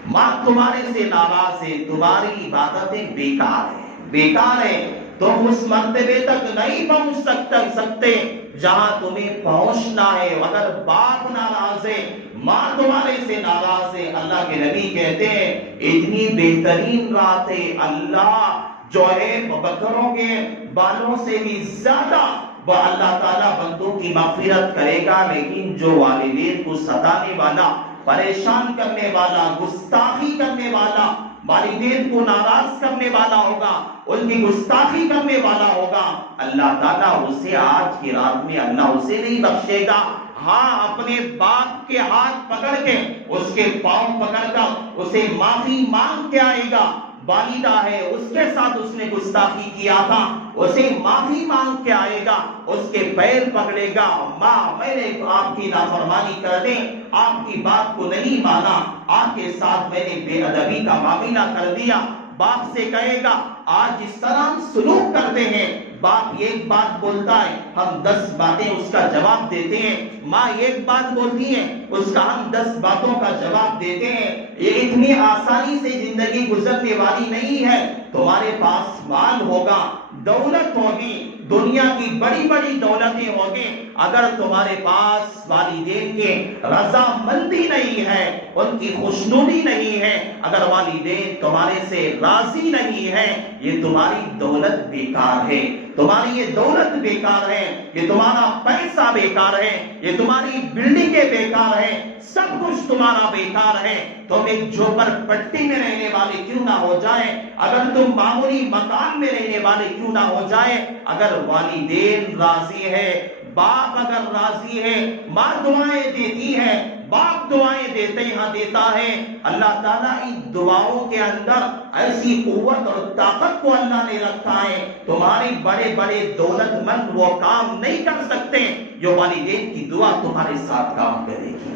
ماں تمہارے سے ناراض ہے، تمہاری عبادتیں بیکار ہیں، بیکار ہے، تم اس مرتبے تک نہیں پہنچ سکتے جہاں تمہیں پہنچنا ہے۔ اگر باپ ناراض ہے، ماں تمہارے سے ناراض ہے، اللہ کے نبی کہتے ہیں اتنی بہترین رات ہے، اللہ جو ہے بکروں کے بالوں سے بھی زیادہ وہ اللہ تعالیٰ بندوں کی مغفرت کرے گا، لیکن جو والدین کو ستانے والا، پریشان کرنے والا، گستاخی کرنے والا، والدین کو ناراض کرنے والا ہوگا، ان کی گستاخی کرنے والا ہوگا، اللہ تعالیٰ اسے آج کی رات میں اللہ اسے نہیں بخشے گا۔ ہاں اپنے باپ کے ہاتھ پکڑ کے، اس کے پاؤں پکڑ کر اسے معافی مانگ کے آئے گا۔ والدہ ہے، اس کے ساتھ اس نے گستاخی کیا تھا، اسے معافی مانگ کے آئے گا، اس کے پیر پکڑے گا، ماں میں نے آپ کی نافرمانی کر دیں، آپ کی بات کو نہیں مانا، آپ کے ساتھ میں نے بے ادبی کا معاملہ کر دیا۔ باپ سے کہے گا آج جس طرح ہم سلوک کرتے ہیں، باپ ایک بات بولتا ہے ہم 10 باتیں اس کا جواب دیتے ہیں، ماں ایک بات بولتی ہے اس کا ہم 10 باتوں کا جواب دیتے ہیں۔ یہ اتنی آسانی سے زندگی گزرنے والی نہیں ہے۔ تمہارے پاس مال ہوگا، دولت ہوگی، دنیا کی بڑی بڑی دولتیں ہوگی، اگر تمہارے پاس والدین کی رضامندی نہیں ہے، ان کی خوشنودی نہیں ہے، اگر والدین تمہارے سے راضی نہیں ہے، یہ تمہاری دولت بیکار ہے، تمہاری یہ دولت بیکار ہے، یہ تمہارا پیسہ بیکار ہے، یہ تمہاری بلڈنگیں بیکار ہے، سب کچھ تمہارا بیکار ہے۔ تم ایک جھوپڑ پٹی میں رہنے والے کیوں نہ ہو جائے، اگر تم معمولی مکان میں رہنے والے کیوں نہ ہو جائے، اگر والدین راضی ہے، باپ اگر راضی ہے، ماں دعائیں دیتی ہے، باپ دعائیں دیتا ہے، اللہ تعالیٰ ان دعاؤں کے اندر ایسی قوت اور طاقت کو اللہ نے رکھا ہے، تمہاری بڑے بڑے دولت مند وہ کام نہیں کر سکتے جو والدین کی دعا تمہارے ساتھ کام کرے گی۔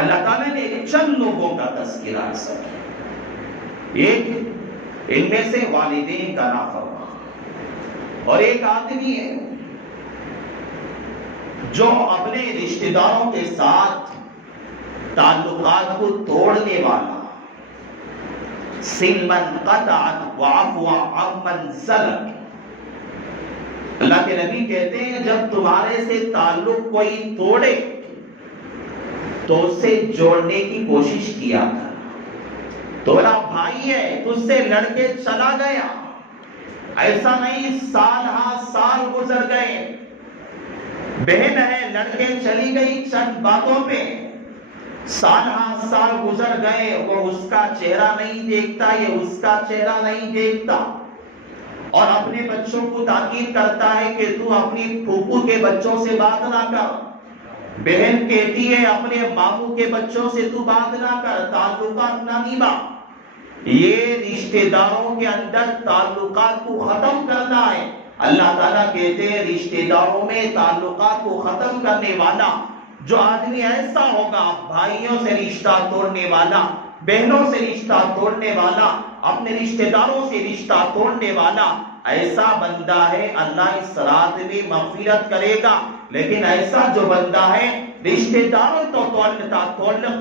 اللہ تعالیٰ نے چند لوگوں کا تذکرہ ایسا کیا، ایک ان میں سے والدین کا نافرمان، اور ایک آدمی ہے جو اپنے رشتہ داروں کے ساتھ تعلقات کو توڑنے والا، سن من قطعت وعفو عمن سلک۔ اللہ کے نبی کہتے ہیں جب تمہارے سے تعلق کوئی توڑے تو اس سے جوڑنے کی کوشش کیا کر، تمہارا بھائی ہے تجھ سے لڑ کے چلا گیا، ایسا نہیں سال ہاں سال گزر گئے، بہن ہے لڑ کے چلی گئی چند باتوں پہ، سال ہاں سال گزر گئے، وہ اس کا چہرہ نہیں دیکھتا، یہ اس کا چہرہ نہیں دیکھتا، اور اپنے بچوں کو تاکید کرتا ہے کہ تو اپنی پھوپھو کے بچوں سے بات نہ کر، بہن کہتی ہے اپنے ماموں کے بچوں سے تو بات نہ کر، تعلقات نہ نبھا۔ یہ رشتہ داروں کے اندر تعلقات کو ختم کرنا ہے۔ اللہ تعالیٰ کہتے ہیں رشتہ داروں میں تعلقات کو ختم کرنے والا جو آدمی ایسا ہوگا، بھائیوں سے رشتہ توڑنے والا، بہنوں سے رشتہ توڑنے والا، اپنے رشتہ داروں سے رشتہ توڑنے والا، ایسا بندہ ہے اللہ اس رات میں مغفرت کرے گا۔ لیکن ایسا جو بندہ ہے رشتہ داروں کو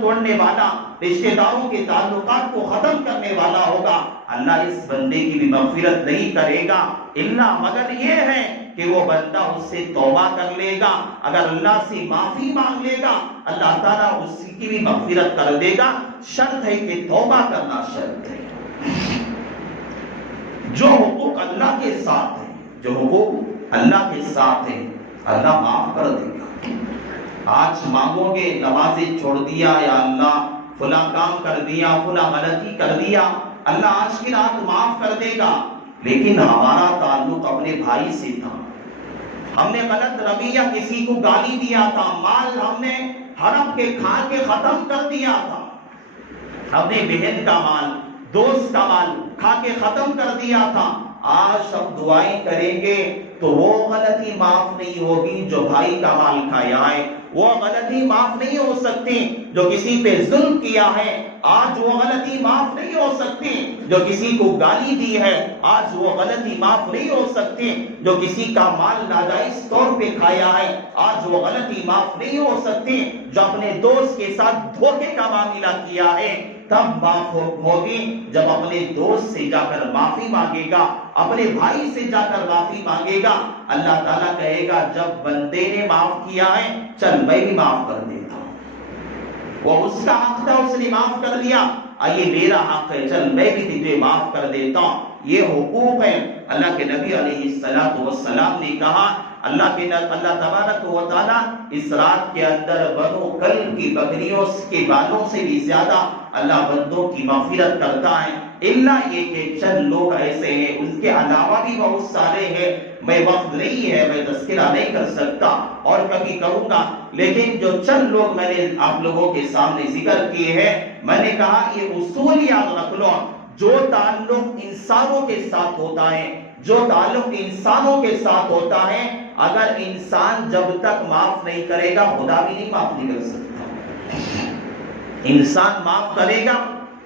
توڑنے والا، رشتہ داروں کے تعلقات کو ختم کرنے والا ہوگا، اللہ اس بندے کی بھی مغفرت نہیں کرے گا، الا مگر یہ ہے کہ وہ بندہ اس سے توبہ کر لے گا، اگر اللہ سے معافی مانگ لے گا اللہ تعالیٰ اس کی بھی مغفرت کر دے گا، شرط ہے کہ توبہ کرنا شرط ہے۔ جو حقوق اللہ کے ساتھ ہیں، جو حقوق اللہ کے ساتھ ہیں اللہ معاف کر دے گا۔ آج مانگو گے نمازیں چھوڑ دیا یا اللہ فلاں کام کر دیا، فلاں غلطی کر دیا، اللہ آج کی رات معاف کر دے گا، لیکن ہمارا تعلق اپنے بھائی سے تھا، ہم نے غلط رویہ کسی کو گالی دیا تھا، مال ہم نے حرام کے کھا کے ختم کر دیا تھا، اپنے بہن کا مال، دوست کا مال کھا کے ختم کر دیا تھا، آج ہم دعائیں کریں گے تو وہ غلطی معاف نہیں ہوگی جو بھائی کا مال کھایا ہے، وہ غلطی معاف نہیں ہو سکتی جو کسی پہ ظلم کیا ہے، آج وہ غلطی معاف نہیں ہو سکتی جو کسی کو گالی دی ہے، آج وہ غلطی معاف نہیں ہو سکتی جو کسی کا مال ناجائز طور پہ کھایا ہے، آج وہ غلطی معاف نہیں ہو سکتی جو اپنے دوست کے ساتھ دھوکے کا معاملہ کیا ہے، تب معاف ہوگی جب اپنے دوست سے جا کر معافی مانگے گا، اپنے بھائی سے جا کر معافی مانگے گا، اللہ تعالیٰ کہے گا جب بندے نے معاف کیا ہے چل میں بھی معاف کر دیتا ہوں، وہ اس کا حق تھا اس نے معاف کر دیا، یہ میرا حق ہے چل میں بھی تجھے معاف کر دیتا ہوں، یہ حقوق ہے۔ اللہ کے نبی علیہ السلام نے کہا اللہ تبارک و تعالیٰ اس رات کے اندر بنو کلب کی بکریوں کے بالوں سے بھی زیادہ اللہ بندوں کی مغفرت کرتا ہے، الا یہ کہ چند لوگ ایسے ہیں، اس کے علاوہ بھی بہت سارے ہیں، میں وقت نہیں ہے میں تذکرہ نہیں کر سکتا اور کبھی کروں گا، لیکن جو چند لوگ میں نے آپ لوگوں کے سامنے ذکر کیے ہیں، میں نے کہا یہ اصول یاد رکھ لو، جو تعلق انسانوں کے ساتھ ہوتا ہے، جو تعلق انسانوں کے ساتھ ہوتا ہے، اگر انسان جب تک معاف نہیں کرے گا خدا بھی نہیں معاف نہیں کر سکتا، انسان معاف کرے گا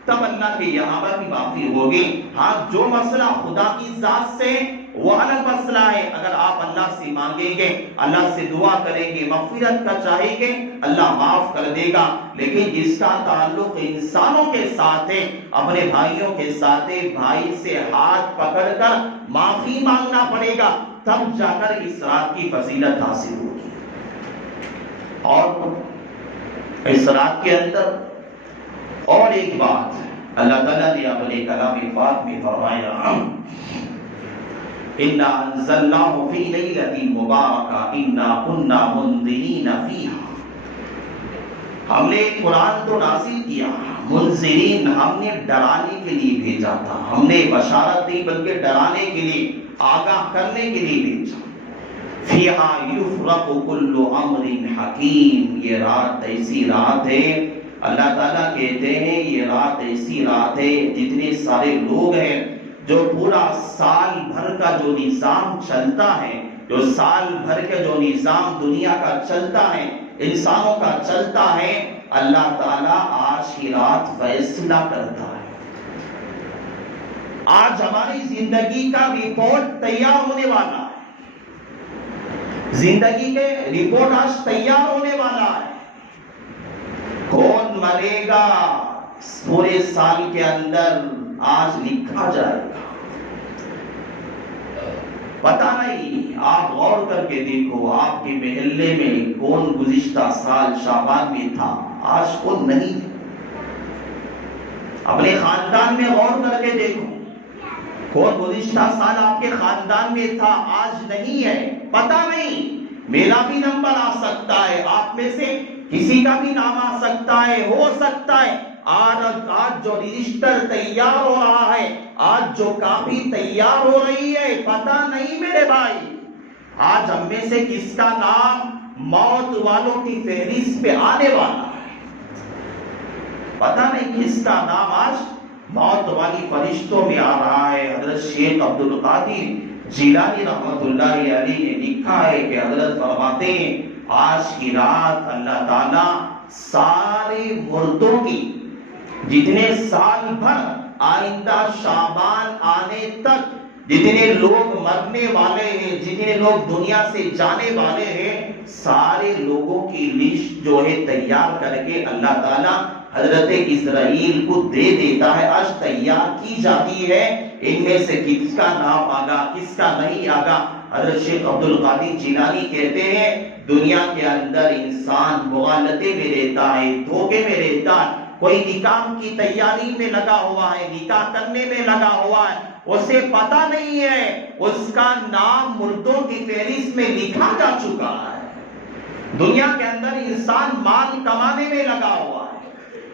تب اللہ کے یہاں پر بھی معافی ہوگی۔ ہاں جو مسئلہ خدا کی ذات سے وہ الگ مسئلہ ہے، اگر آپ اللہ سے مانگیں گے، اللہ سے دعا کریں گے، مغفرت کا چاہیں گے، اللہ معاف کر دے گا۔ لیکن جس کا تعلق انسانوں کے ساتھ ہے، اپنے بھائیوں کے ساتھ ہے، بھائی سے ہاتھ پکڑ کر معافی مانگنا پڑے گا، تب جا کر اس رات کی فضیلت حاصل ہوگی۔ اور اس رات کے اندر اور ایک بات اللہ تعالیٰ نے اپنے کلام پاک میں فرمایا، اِنَّا أَنزَلْنَاهُ فِي لَيْلَةٍ مُبَارَكَةٍ إِنَّا كُنَّا مُنذِرِينَ فِيهَا۔ ہم نے قرآن تو نازل کیا، منذرین ہم نے ڈرانے کے لیے بھیجا تھا، ہم نے بشارت نہیں بلکہ ڈرانے کے لیے، آگاہ کرنے کے لیے بھیجا۔ فِيهَا يُفْرَقُ كُلُّ أَمْرٍ حَكِيمٍ، یہ رات ایسی رات ہے، اللہ تعالیٰ کہتے ہیں یہ رات ایسی رات ہے، جتنے سارے لوگ ہیں جو پورا سال بھر کا جو نظام چلتا ہے، جو سال بھر کا جو نظام دنیا کا چلتا ہے، انسانوں کا چلتا ہے، اللہ تعالیٰ آج کی رات فیصلہ کرتا ہے۔ آج ہماری زندگی کا رپورٹ تیار ہونے والا ہے، زندگی کے رپورٹ آج تیار ہونے والا ہے۔ کون مرے گا پورے سال کے اندر آج لکھا جائے گا، پتہ نہیں۔ آپ غور کر کے دیکھو، آپ کے محلے میں کون گزشتہ سال شعبان میں تھا، آج کون نہیں ہے۔ اپنے خاندان میں غور کر کے دیکھو، کون گزشتہ سال آپ کے خاندان میں تھا، آج نہیں ہے، پتہ نہیں۔ میرا بھی نمبر آ سکتا ہے، آپ میں سے کسی کا بھی نام آ سکتا ہے، ہو سکتا ہے۔ آج جو رجسٹر تیار ہو رہا ہے، آج جو کاپی تیار ہو رہی ہے، پتہ نہیں میرے بھائی، آج ہم میں سے کس کا نام موت والوں کی فہرست پہ آنے والا ہے، پتہ نہیں کس کا نام آج موت والی فرشتوں میں آ رہا ہے۔ حضرت شیخ عبدالقادر جیلانی رحمت اللہ علیہ نے لکھا ہے کہ حضرت فرماتے ہیں آج کی رات اللہ تعالیٰ سارے مردوں کی، جتنے سال بھر آئندہ شعبان آنے تک جتنے لوگ مرنے والے ہیں، جتنے لوگ دنیا سے جانے والے ہیں، سارے لوگوں کی لسٹ جو ہے تیار کر کے اللہ تعالیٰ حضرت اسرائیل کو دے دیتا ہے، آج تیار کی جاتی ہے۔ ان میں سے کس کا نام آگا، کس کا نہیں آگا۔ حضرت شیخ عبدالقادر جیلانی کہتے ہیں دنیا کے اندر انسان مغالطے میں رہتا ہے، دھوکے میں رہتا ہے، کوئی نکاح کی تیاری میں لگا ہوا ہے، نکاح کرنے میں لگا ہوا ہے، اسے پتہ نہیں ہے اس کا نام مردوں کی فہرست میں لکھا جا چکا ہے۔ دنیا کے اندر انسان مال کمانے میں لگا ہوا ہے،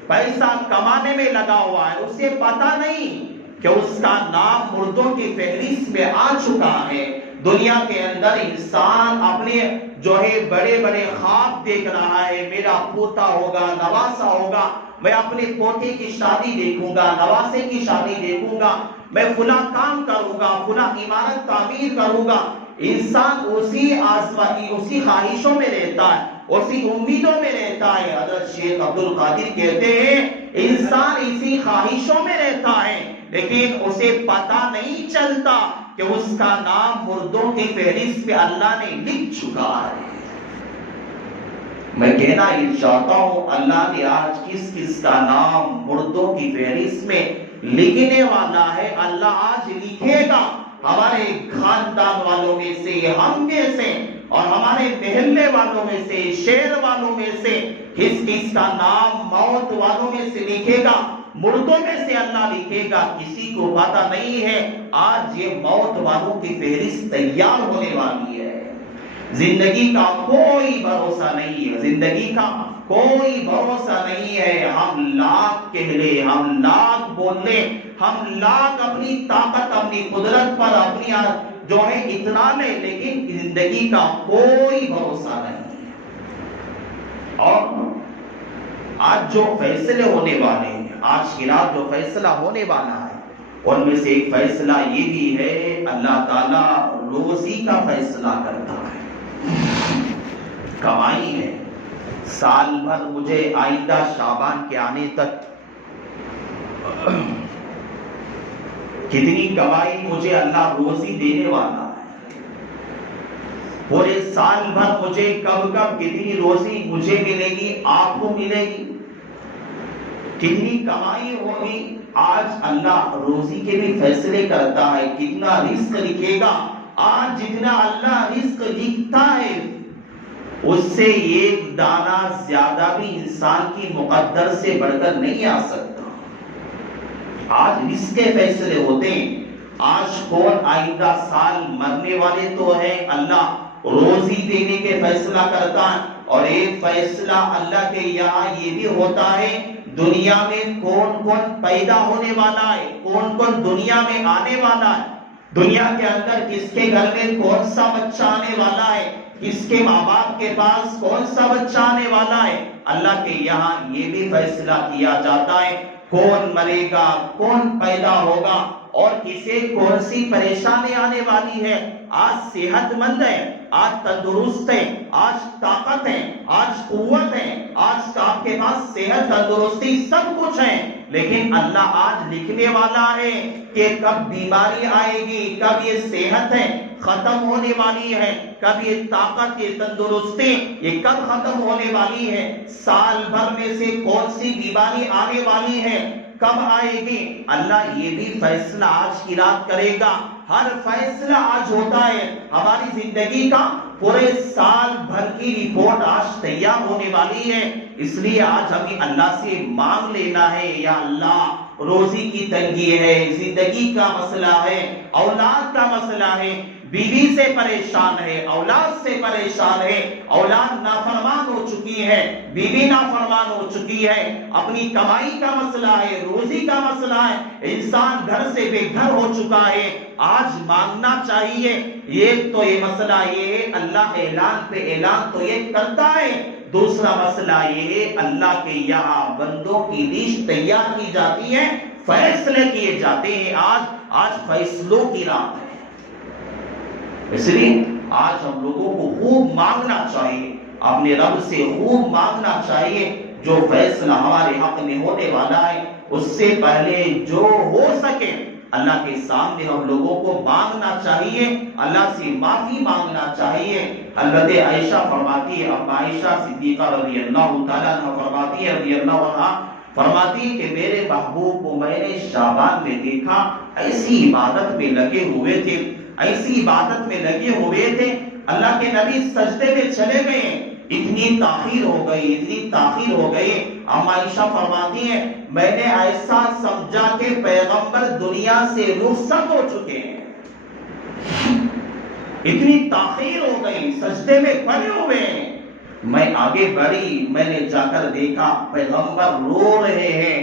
پیسہ کمانے میں لگا ہوا ہے، اسے پتہ نہیں کہ اس کا نام مردوں کی فہرست میں آ چکا ہے۔ دنیا کے اندر انسان اپنے جو ہے بڑے بڑے خواب دیکھ رہا ہے، میرا پوتا ہوگا، نواسا ہوگا، میں اپنے پوتے کی شادی دیکھوں گا، نواسے کی شادی دیکھوں گا، میں فلاں کام کروں گا، فلاں عمارت تعمیر کروں گا۔ انسان اسی خواہشوں میں رہتا ہے، اسی امیدوں میں رہتا ہے۔ حضرت شیخ عبدالقادر کہتے ہیں انسان اسی خواہشوں میں رہتا ہے، لیکن اسے پتہ نہیں چلتا کہ اس کا نام مردوں کی فہرست میں اللہ نے لکھ چکا ہے۔ میں کہنا یہ چاہتا ہوں اللہ نے آج کس کس کا نام مردوں کی فہرست میں لکھنے والا ہے، اللہ آج لکھے گا۔ ہمارے خاندان والوں میں سے، ہم میں سے، اور ہمارے محلے والوں میں سے، شہر والوں میں سے کس کس کا نام موت والوں میں سے لکھے گا، مردوں میں سے اللہ لکھے گا، کسی کو پتہ نہیں ہے۔ آج یہ موت والوں کی فہرست تیار ہونے والی ہے۔ زندگی کا کوئی بھروسہ نہیں ہے، زندگی کا کوئی بھروسہ نہیں ہے۔ ہم لاکھ کہہ لیں، ہم لاکھ بول لیں، ہم لاکھ اپنی طاقت، اپنی قدرت پر اپنی جو ہے اتنا لیں، لیکن زندگی کا کوئی بھروسہ نہیں ہے۔ اور آج جو فیصلے ہونے والے ہیں، آج کی رات جو فیصلہ ہونے والا ہے، ان میں سے ایک فیصلہ یہ بھی ہے اللہ تعالیٰ روزی کا فیصلہ کرتا ہے، کمائی ہے۔ سال بھر مجھے آئندہ شعبان کے آنے تک کتنی کمائی مجھے اللہ روزی دینے والا ہے، پورے سال بھر مجھے کب کب کتنی روزی مجھے ملے گی، آپ کو ملے گی، کتنی کمائی ہوگی۔ آج اللہ روزی کے بھی فیصلے کرتا ہے، کتنا رزق لکھے گا۔ آج جتنا اللہ رزق لکھتا ہے اس سے ایک دانہ زیادہ بھی انسان کی مقدر سے بڑھ کر نہیں آ سکتا۔ آج رزق کے فیصلے ہوتے ہیں۔ آج کون آئندہ سال مرنے والے تو ہے، اللہ روزی دینے کے فیصلہ کرتا ہے۔ اور ایک فیصلہ اللہ کے یہاں یہ بھی ہوتا ہے، دنیا میں کون کون پیدا ہونے والا ہے، کون کون دنیا میں آنے والا ہے، دنیا کے اندر کس کے گھر میں کون سا بچہ آنے والا ہے، کس کے ماں باپ کے پاس کون سا بچہ آنے والا ہے۔ اللہ کے یہاں یہ بھی فیصلہ کیا جاتا ہے، کون مرے گا، کون پیدا ہوگا اور کسے کون سی پریشانی آنے والی ہے۔ آج صحت مند ہے، آج تندرست ہے، آج طاقت ہے، آج قوت ہے، آج آپ کے پاس صحت تندرستی سب کچھ ہے، لیکن اللہ آج لکھنے والا ہے کہ کب بیماری آئے گی، کب یہ صحت ہے ختم ہونے والی ہے، کب یہ طاقت، یہ تندرستی یہ کب ختم ہونے والی ہے، سال بھر میں سے کون سی بیماری آنے والی ہے، کب آئے گی۔ اللہ یہ بھی فیصلہ آج کی رات کرے گا۔ ہر فیصلہ آج ہوتا ہے۔ ہماری زندگی کا پورے سال بھر کی رپورٹ آج تیار ہونے والی ہے، اس لیے آج ہمیں اللہ سے مانگ لینا ہے، یا اللہ روزی کی تنگی ہے، زندگی کا مسئلہ ہے، اولاد کا مسئلہ ہے، بیوی سے پریشان ہے، اولاد سے پریشان ہے، اولاد نافرمان ہو چکی ہے، بیوی نافرمان ہو چکی ہے، اپنی کمائی کا مسئلہ ہے، روزی کا مسئلہ ہے، انسان گھر سے بے گھر ہو چکا ہے۔ آج مانگنا چاہیے۔ ایک تو یہ مسئلہ یہ ہے، اللہ اعلان پہ اعلان تو یہ کرتا ہے، دوسرا مسئلہ یہ ہے اللہ کے یہاں بندوں کی لسٹ تیار کی جاتی ہے، فیصلے کیے جاتے ہیں۔ آج فیصلوں کی رات ہے، اس لیے آج ہم لوگوں کو خوب مانگنا چاہیے، اپنے رب سے خوب مانگنا چاہیے، جو فیصلہ ہمارے حق میں ہونے والا ہے اس سے پہلے جو ہو سکے اللہ کے سامنے ہم لوگوں کو مانگنا چاہیے، اللہ سے معافی مانگنا چاہیے۔ حضرت عائشہ فرماتی ہے، اب عائشہ صدیقہ رضی اللہ تعالیٰ عنہ فرماتی ہے، رضی اللہ عنہ فرماتی کہ میرے محبوب کو میں نے شعبان میں دیکھا، ایسی عبادت میں لگے ہوئے تھے، ایسی عبادت میں لگے ہوئے تھے، اللہ کے نبی سجدے میں چلے گئے، اتنی تاخیر ہو گئی، اتنی تاخیر ہو گئی۔ اما عائشہ فرماتی ہیں میں نے ایسا سمجھا کہ پیغمبر دنیا سے رخصت ہو چکے ہیں، اتنی تاخیر ہو گئی، سجدے میں پڑے ہوئے ہیں۔ میں آگے بڑھی، میں نے جا کر دیکھا پیغمبر رو رہے ہیں،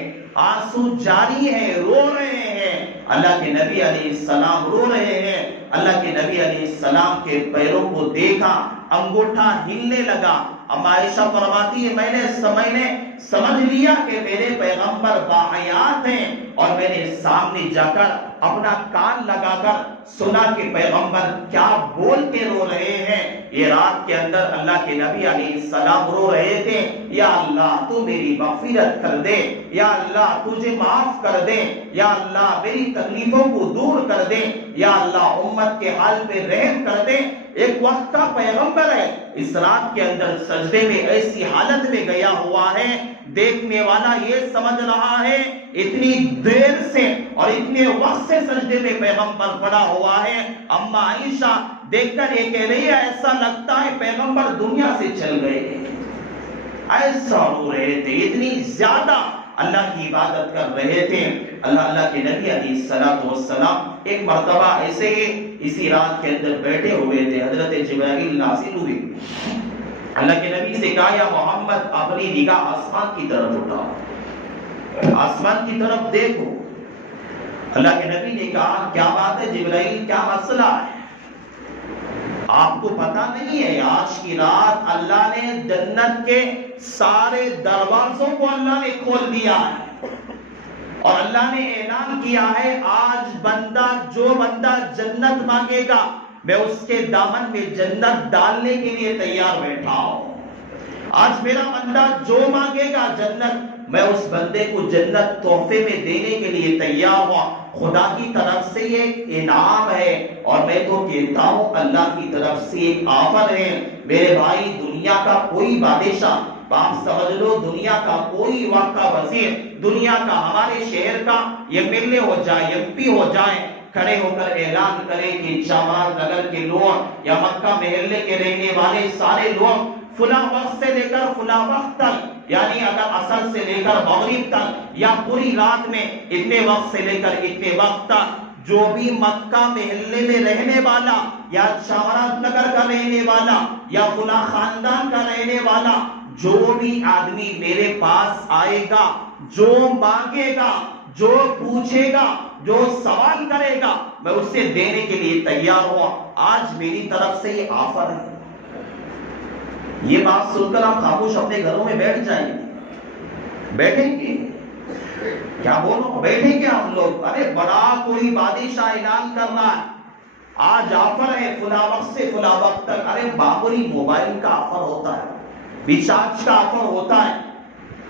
آنسو جاری ہے، رو رہے ہیں، اللہ کے نبی علیہ السلام رو رہے ہیں۔ اللہ کے نبی علیہ السلام کے پیروں کو دیکھا، انگوٹھا ہلنے لگا۔ اما عائشہ فرماتی ہے میں نے سمجھ لیا کہ میرے پیغمبر باحیات ہیں، اور میں نے سامنے جا کر اپنا کان لگا کر سنا کہ پیغمبر کیا بول کے رو رہے ہیں۔ یہ رات کے اندر اللہ کے نبی علیہ السلام رو رہے تھے، یا اللہ تو میری مغفرت کر دے، یا اللہ تجھے معاف کر دے، یا اللہ میری تکلیفوں کو دور کر دے، یا اللہ امت کے حال پہ رحم کر دے۔ ایک وقت کا پیغمبر ہے، اس رات کے اندر سجدے میں ایسی حالت میں گیا ہوا ہے، دیکھنے والا یہ سمجھ رہا ہے اتنی دیر سے اور اتنے وقت سے سجدے میں پیغمبر پڑا ہوا ہے۔ اما عائشہ دیکھ کر یہ کہہ رہی ہے ایسا لگتا ہے پیغمبر دنیا سے چل گئے، ایسا رو رہے تھے، اتنی زیادہ اللہ کی عبادت کر رہے تھے۔ اللہ کے نبی علیہ السلام ایک مرتبہ ایسے ہی اسی رات کے اندر بیٹھے ہوئے تھے، حضرت جبرائیل نازل ہوئے، اللہ کے نبی سے کہا یا محمد اپنی نگاہ آسمان کی طرف اٹھاؤ، آسمان کی طرف دیکھو۔ اللہ کے نبی نے کہا کیا بات ہے جبرائیل، کیا مسئلہ ہے؟ آپ کو پتا نہیں ہے آج کی رات اللہ نے جنت کے سارے دروازوں کو اللہ نے کھول دیا ہے، اور اللہ نے اعلان کیا ہے آج جو بندہ جنت مانگے گا میں اس کے دامن میں جنت ڈالنے کے لیے تیار بیٹھا ہوں۔ آج میرا بندہ جو مانگے گا جنت، میں اس بندے کو جنت تحفے میں دینے کے لیے تیار ہوں۔ خدا کی طرف سے یہ ایک انعام ہے، اور میں تو کہتا ہوں اللہ کی طرف سے ایک آفر ہے۔ میرے بھائی، دنیا کا کوئی بادشاہ، آپ سمجھ لو دنیا کا کوئی وقت کا وزیر، دنیا کا، ہمارے شہر کا یہ ملنے ہو جائے، ایم پی ہو جائے، کھڑے ہو کر اعلان کرے کہ چمار نگر کے لوگ یا مکہ محلے کے رہنے والے سارے لوگ فلاں وقت سے لے کر فلاں وقت تک، یعنی اگر عصر سے لے کر مغرب تک یا پوری رات میں اتنے وقت سے لے کر اتنے وقت تک، جو بھی مکہ محلے میں رہنے والا یا چمار نگر کا رہنے والا یا فلاں خاندان کا رہنے والا، جو بھی آدمی میرے پاس آئے گا، جو مانگے گا، جو پوچھے گا، جو سوال کرے گا، میں اسے دینے کے لیے تیار ہوں۔ آج میری طرف سے یہ آفر ہے۔ یہ بات سن کر آپ خاموش اپنے گھروں میں بیٹھ جائیں گے، بیٹھیں گے کیا؟ بولو، بیٹھیں گے ہم لوگ؟ ارے بڑا کوئی بادشاہ اعلان کر رہا ہے، آج آفر ہے فلاں وقت سے فلاں وقت تک۔ ارے معمولی موبائل کا آفر ہوتا ہے، ریچارج کا آفر ہوتا ہے،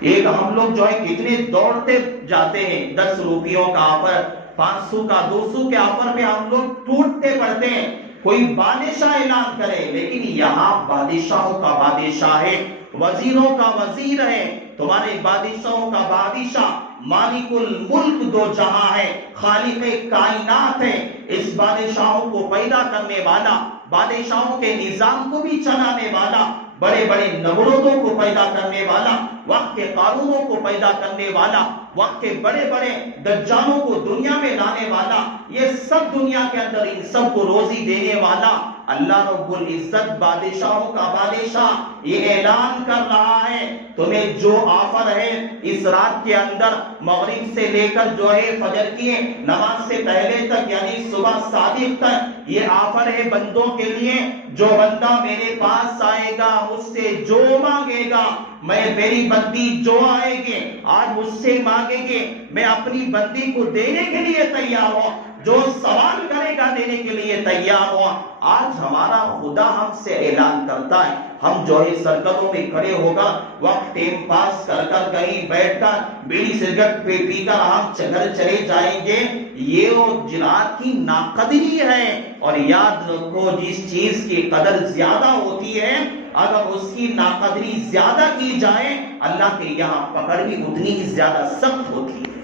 ایک ہم لوگ جو ہے کتنے دوڑتے جاتے ہیں، 10 روپیوں کا آفر، 500 کا، 200 کے آفر میں ہم لوگ ٹوٹتے پڑتے ہیں۔ کوئی بادشاہ اعلان کرے، لیکن یہاں بادشاہوں کا بادشاہ ہے، وزیروں کا وزیر ہے، تمہارے بادشاہوں کا بادشاہ، مالک الملک دو جہاں ہے، خالق کائنات ہے، اس بادشاہوں کو پیدا کرنے والا، بادشاہوں کے نظام کو بھی چلانے والا، بڑے بڑے نمرودوں کو پیدا کرنے والا، وقت کے قارونوں کو پیدا کرنے والا، وقت کے بڑے بڑے دجالوں کو دنیا میں لانے والا، یہ سب دنیا کے اندر ان سب کو روزی دینے والا اللہ رب العزت، بادشاہوں کا بادشاہ یہ اعلان کر رہا ہے، تمہیں جو آفر ہے اس رات کے اندر، مغرب سے لے کر جو ہے فجر کی نماز سے پہلے تک، یعنی صبح صادق تک، یہ آفر ہے بندوں کے لیے۔ جو بندہ میرے پاس آئے گا، مجھ سے جو مانگے گا، میں میری بندی جو آئے گے آج مجھ سے مانگے گے، میں اپنی بندی کو دینے کے لیے تیار ہوں، جو سوال کرے گا دینے کے لیے تیار ہوں۔ آج ہمارا خدا ہم سے اعلان کرتا ہے، ہم جو ہے سرکلوں میں کھڑے ہوگا، وقت ٹائم پاس کر کر کہیں بیٹھ کر بیڑی سگریٹ پی کر ہم گھر چلے جائیں گے، یہ جنات کی ناقدری ہے۔ اور یاد رکھو، جس چیز کی قدر زیادہ ہوتی ہے، اگر اس کی ناقدری زیادہ کی جائے، اللہ کے یہاں پکڑ بھی اتنی ہی زیادہ سخت ہوتی ہے۔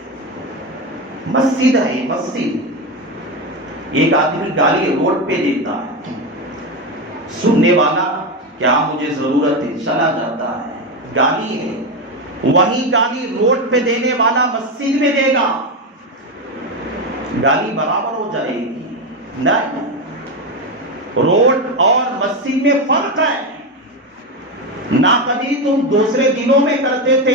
مسجد ہے، مسجد، ایک آدمی گالی روڈ پہ دیتا ہے، سننے والا کیا مجھے ضرورت ہے چلا جاتا ہے، گالی ہے، وہی گالی روڈ پہ دینے والا مسجد میں دے گا، گالی برابر ہو جائے گی؟ نہیں، روڈ اور مسجد میں فرق ہے۔ ناقدری تم دوسرے دنوں میں کرتے تھے،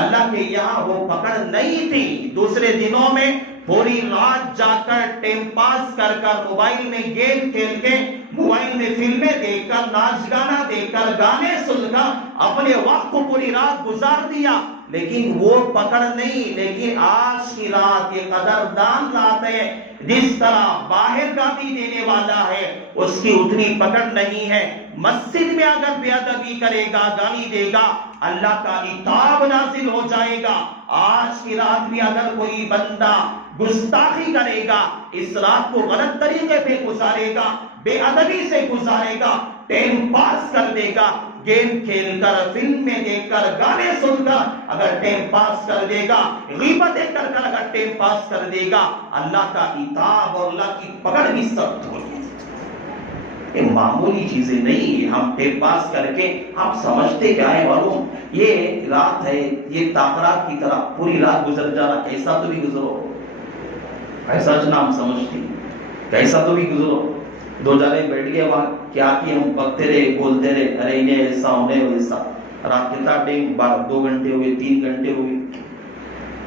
اللہ کے یہاں وہ پکڑ نہیں تھی۔ دوسرے دنوں میں پوری رات جا کر ٹائم پاس کر کر، موبائل میں گیم کھیل کے، موبائل میں فلمیں دیکھ کر، ناچ گانا دیکھ کر، گانے سن کر اپنے وقت کو پوری رات گزار دیا، لیکن وہ پکڑ نہیں۔ لیکن آج کی رات یہ قدردان رات ہے، جس طرح باہر گالی دینے والا ہے اس کی اتنی پکڑ نہیں ہے۔ مسجد میں اگر بے ادبی کرے گا، گالی دے گا، اللہ کا عتاب نازل ہو جائے گا۔ آج کی رات میں اگر کوئی بندہ گستاخی کرے گا، اس رات کو غلط طریقے پہ گزارے گا، بے ادبی سے گزارے گا، ٹائم پاس کر دے گا، گیم کھیل کر، فلمیں دیکھ کر، گانے سن کر اگر ٹائم پاس کر دے گا، غیبتیں کر کر اگر ٹائم پاس کر دے گا، اللہ کا عتاب اور اللہ کی پکڑ بھی سخت ہوگی۔ یہ معمولی چیزیں نہیں، ہم ٹائم پاس کر کے ہم سمجھتے کیا ہے معلوم؟ یہ رات ہے، یہ تاخرات کی طرح پوری رات گزر جانا، کیسا تو بھی گزرو، ایسا جنا ہم سمجھتے کیسا تو بھی گزرو۔ دو جانے بیٹھ گئے وہاں، کیا کیے ہم بکتے رہے، بولتے رہے، ارے انہیں ایسا انہیں ویسا، رات کتنا ٹائم، 2 گھنٹے ہوئے، 3 گھنٹے ہوئے،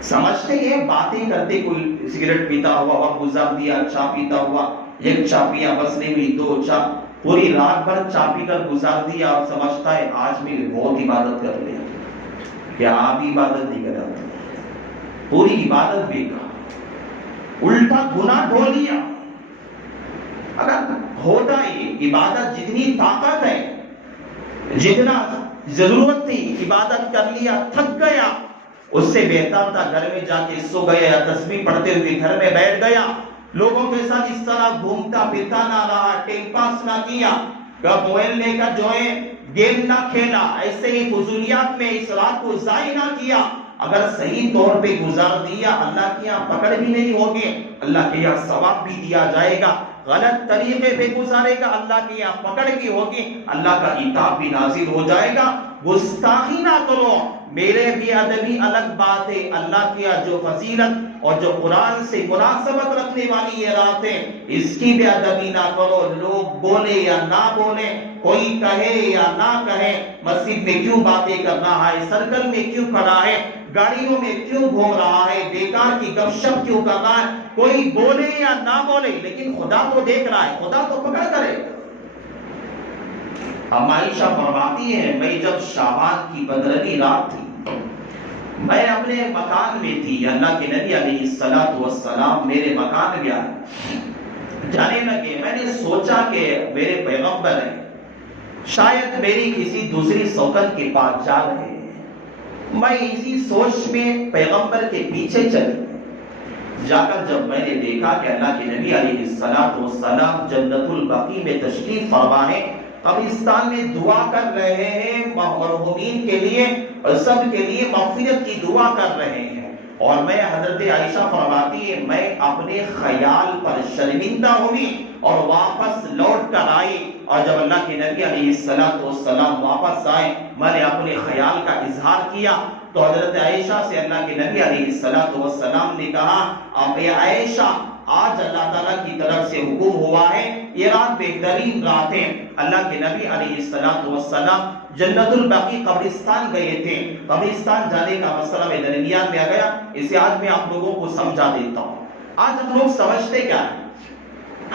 سمجھتے ہیں باتیں کرتے، کوئی سگریٹ پیتا ہوا وقت گزار دیا، چائے پیتا ہوا، 1 چائے پیا بس نہیں ہوئی، 2 چائے، پوری رات بھر چائے پی کر گزار دیا، اور سمجھتا ہے آج میں بہت عبادت کر لیا۔ کیا آپ عبادت نہیں کرتے؟ پوری عبادت بیکار، الٹا گناہ ڈھو لیا۔ اگر ہوتا ہے عبادت، جتنی طاقت ہے، جتنا ضرورت تھی عبادت کر لیا تھک گیا، اس سے بہتر تھا گھر میں جا کے سو گیا یا تسبیح پڑھتے ہوئے گھر میں بیٹھ گیا، لوگوں کے ساتھ اس طرح گھومتا پھرتا نہ رہا، ٹائم پاس نہ کیا، موبائل لے کر جو ہے گیم نہ کھیلا، ایسے ہی فضولیات میں اس رات کو ضائع نہ کیا۔ اگر صحیح طور پہ گزار دیا اللہ کے یہاں پکڑ بھی نہیں ہوگی، اللہ کے یہاں ثواب بھی دیا جائے گا۔ غلط طریقے پہ گزارے گا اللہ کے یہاں پکڑ بھی ہوگی، اللہ کا عتاب بھی نازل ہو جائے گا۔ گستاخی نہ کرو، میرے بے ادبی الگ بات ہے، اللہ کی جو فضیلت اور جو قرآن سے مناسبت رکھنے والی یہ رات ہے، اس کی بے ادبی نہ کرو۔ لوگ بولے یا نہ بولے، کوئی کہے یا نہ کہے، مسجد میں کیوں باتیں کر رہا ہے، سرکل میں کیوں کھڑا ہے، گاڑیوں میں کیوں گھوم رہا ہے، بیکار کی گپ شپ کیوں کر رہا ہے، کوئی بولے یا نہ بولے، لیکن خدا تو دیکھ رہا ہے، خدا تو پکڑ کرے۔ عائشہ فرماتی ہے میں جب شعبان کی 15ویں رات تھی، میں اپنے مکان میں تھی، اللہ کے نبی علیہ الصلوۃ والسلام میرے مکان میں آئے، جانے لگے، میں نے سوچا کہ میرے پیغمبر ہیں، شاید میری کسی دوسری سوکن کے پاس جا رہے ہیں، میں اسی سوچ میں پیغمبر کے پیچھے چلی، جا کر جب میں نے دیکھا کہ اللہ کے نبی علیہ الصلوۃ والسلام جنت البقیع میں تشریف فرما ہے، قبرستان میں دعا کر رہے ہیں، مرحومین کے لیے اور سب کے لیے مغفرت کی دعا کر رہے ہیں، اور میں حضرت عائشہ فرماتی ہے میں اپنے خیال پر شرمندہ ہوئی اور واپس لوٹ کر آئی، اور جب اللہ کے نبی علیہ الصلوۃ والسلام واپس آئے، میں نے اپنے خیال کا اظہار کیا، تو حضرت عائشہ سے اللہ کے نبی علیہ الصلوۃ والسلام نے کہا اے عائشہ، آج اللہ تعالیٰ کی طرف سے حکم ہوا ہے، یہ رات بہترین رات ہے۔ اللہ کے نبی علیہ الصلوۃ والسلام جنت البقیع قبرستان گئے تھے، قبرستان جانے کا مسئلہ میں درمیان میں آ گیا، اسے آج میں آپ لوگوں کو سمجھا دیتا ہوں۔ آج ہم لوگ سمجھتے کیا ہے،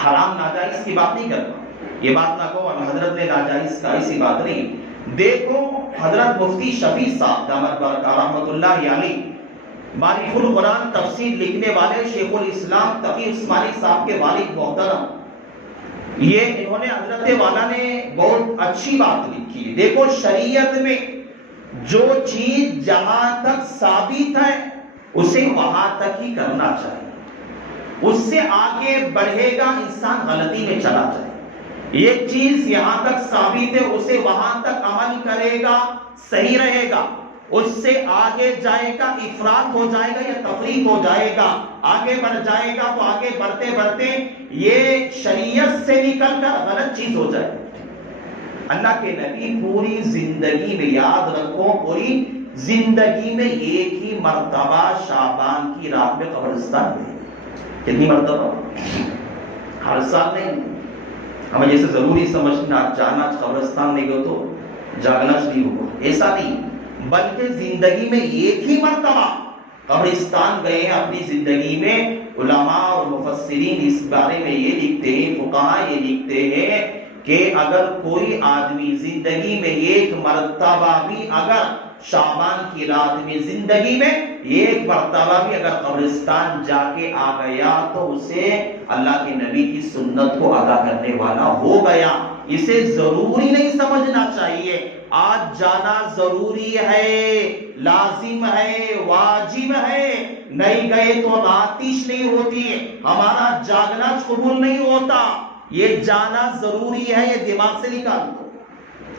حرام ناجائز کی بات نہیں کرتا، یہ بات نہ کہو حضرت نے ناجائز کا، ایسی بات نہیں۔ دیکھو حضرت مفتی شفیع صاحب دامت برکاتہ رحمۃ اللہ علیہ، معرف القرآن تفسیر لکھنے والے شیخ الاسلام تقی عثمانی صاحب کے والد محترم، یہ انہوں نے حضرت والا نے بہت اچھی بات لکھی ہے۔ دیکھو شریعت میں جو چیز جہاں تک ثابت ہے اسے وہاں تک ہی کرنا چاہیے، اس سے آگے بڑھے گا انسان غلطی میں چلا جائے۔ ایک چیز یہاں تک ثابت ہے اسے وہاں تک عمل کرے گا صحیح رہے گا، اس سے آگے جائے گا افراط ہو جائے گا یا تفریق ہو جائے گا، آگے بڑھ جائے گا تو آگے بڑھتے بڑھتے یہ شریعت سے نکل کر غلط چیز ہو جائے گی۔ اللہ کے نبی پوری زندگی میں، یاد رکھو پوری زندگی میں ایک ہی مرتبہ شعبان کی رات میں قبرستان گئے۔ کتنی مرتبہ؟ ہر سال نہیں۔ ہمیں جیسے ضروری سمجھنا جانا قبرستان نہیں گئے تو جاگنا نہیں ہوگا، ایسا نہیں، بلکہ زندگی میں ایک ہی مرتبہ قبرستان گئے ہیں اپنی زندگی میں۔ علماء اور مفسرین اس بارے میں یہ لکھتے ہیں، فقہاء یہ لکھتے ہیں کہ اگر کوئی آدمی زندگی میں ایک مرتبہ بھی اگر شعبان کی رات میں زندگی میں ایک مرتبہ بھی اگر قبرستان جا کے آ گیا تو اسے اللہ کے نبی کی سنت کو ادا کرنے والا ہو گیا۔ اسے ضروری نہیں سمجھنا چاہیے، آج جانا ضروری ہے، لازم ہے، واجب ہے، نہیں گئے تو آتش نہیں ہوتی، ہمارا جاگنا قبول نہیں ہوتا، یہ جانا ضروری ہے، یہ دماغ سے نکال دو۔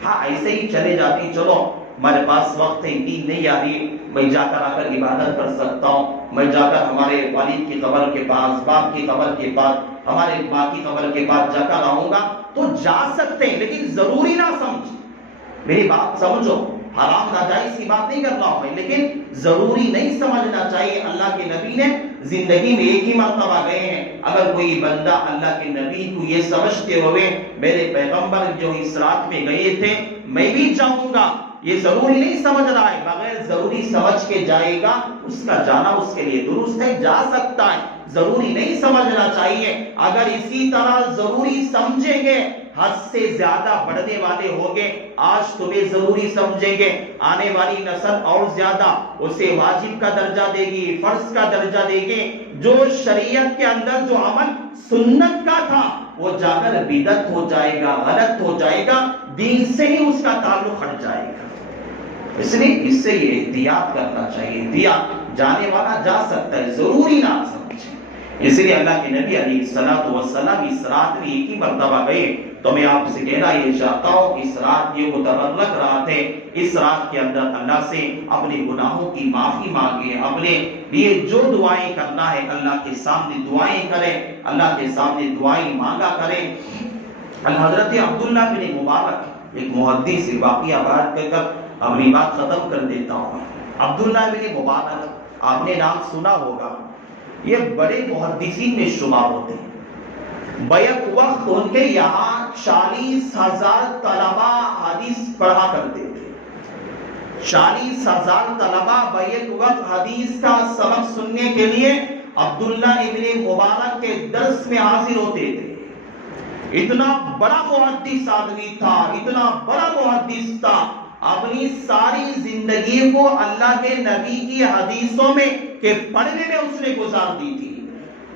ہاں ایسے ہی چلے جاتی، چلو ہمارے پاس وقت ہے، نیند نہیں آ رہی، میں جا کر آ کر عبادت کر سکتا ہوں، میں جا کر ہمارے والد کی قبر کے پاس، باپ کی قبر کے پاس، ہمارے ماں کی قبر کے پاس جا کر آؤں گا، تو جا سکتے ہیں، لیکن ضروری نہ سمجھ، میری بات سمجھو، حرام ناجائز کی بات نہیں کر رہا ہوں میں، لیکن ضروری نہیں سمجھنا چاہیے۔ اللہ کے نبی نے زندگی میں ایک ہی مرتبہ گئے ہیں، اگر کوئی بندہ اللہ کے نبی کو یہ سمجھتے ہوئے میرے پیغمبر جو اس رات میں گئے تھے میں بھی جاؤں گا، یہ ضروری نہیں سمجھ رہا ہے، بغیر ضروری سمجھ کے جائے گا، اس کا جانا اس کے لیے درست ہے، جا سکتا ہے، ضروری نہیں سمجھنا چاہیے۔ اگر اسی طرح ضروری سمجھیں گے حد سے زیادہ بڑھنے والے ہوگے، آج تمہیں ضروری سمجھیں گے، آنے والی نسل اور زیادہ اسے واجب کا درجہ دے گی، فرض کا درجہ دے گی، جو شریعت کے اندر جو عمل سنت کا تھا وہ جا کر بدعت ہو جائے گا، غلط ہو جائے گا، دین سے ہی اس کا تعلق ہٹ جائے گا۔ اس لیے اس سے یہ احتیاط کرنا چاہیے. احتیاط، جانے والا جا سکتا ہے، ضروری نہ سمجھے. اس لیے اللہ کے نبی علیہ السلام اس رات میں ایک ہی مرتبہ گئے. تو میں آپ سے کہنا یہ چاہتا ہوں کہ اس رات یہ متبرک رات ہے. اس رات کے اندر اللہ سے اپنے گناہوں کی معافی مانگے، اپنے لیے جو دعائیں کرنا ہے اللہ کے سامنے دعائیں کریں، اللہ کے سامنے دعائیں مانگا کریں. حضرت عبداللہ بن مبارک، ایک محدث سے واقعہ بات کر کر اپنی بات ختم کر دیتا ہوں. عبداللہ بن مبارک، آپ نے نام سنا ہوگا، یہ بڑے محدثین میں شمار ہوتے ہیں. بیک وقت ان کے یہاں 40,000 طلبہ حدیث پڑھا کرتے تھے. 40,000 طلبہ بیک وقت حدیث کا سبق سننے کے لیے عبداللہ ابن مبارک کے درس میں حاضر ہوتے تھے. اتنا بڑا محدث آدمی تھا، اتنا بڑا محدث تھا، اپنی ساری زندگی کو اللہ کے نبی کی حدیثوں میں کہ پڑھنے میں اس نے گزار دی تھی.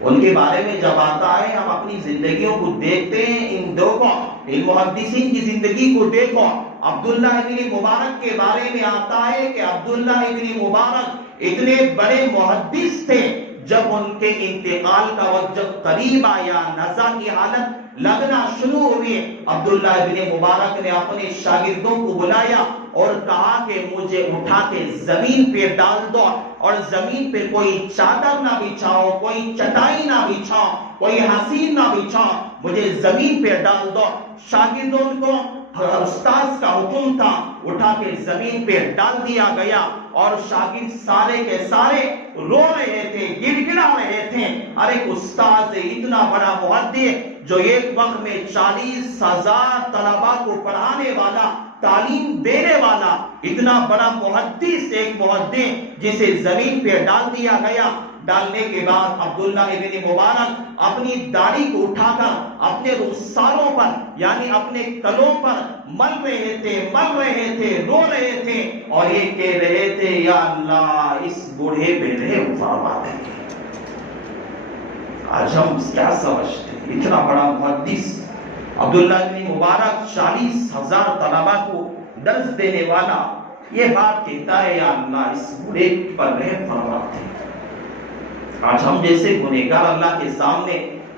ان کے بارے میں جب آتا ہے، ہم اپنی زندگیوں کو دیکھتے ہیں، ان محدثین کی زندگی کو دیکھو. عبداللہ ابن مبارک کے بارے میں آتا ہے کہ عبداللہ ابن مبارک اتنے بڑے محدث تھے، جب ان کے انتقال کا وقت جب قریب آیا، نزا کی حالت لگنا شروع ہوئی، عبداللہ ابن مبارک نے اپنے شاگردوں کو بلایا اور کہا کہ مجھے اٹھا کے زمین پہ ڈال دو، اور زمین پہ کوئی چادر نہ بچھاؤ، کوئی چٹائی نہ بچھاؤ، کوئی حسین نہ بچھاؤ، مجھے زمین پہ ڈال دو. شاگردوں کو استاذ کا حکم تھا، اٹھا کے زمین پہ ڈال دیا گیا، اور شاگرد سارے کے سارے رو رہے تھے، گڑ گڑا رہے تھے. ارے استاذ اتنا بڑا محدث جو ایک وقت میں 40,000 طلبہ کو پڑھانے والا، تعلیم دینے والا، اتنا بڑا محدث، ایک محدث جسے زمین پہ ڈال دیا گیا. ڈالنے کے بعد عبداللہ ابن مبارک اپنی داڑھی کو اٹھا کر اپنے رخساروں پر یعنی اپنے کلوں پر مل رہے تھے، رو رہے تھے، اور یہ کہہ رہے تھے یا اللہ اس بوڑھے پہ رحم فرما دے. آج ہم کیا سمجھتے ہیں؟ اتنا بڑا محدث عبداللہ ابن مبارک 40,000 طلبہ کو درس دینے والا یہ بات کہتا ہے یا اللہ اس بوڑھے پر رحم فرما دے. آج ہم جیسے گنہگار اللہ کے سامنے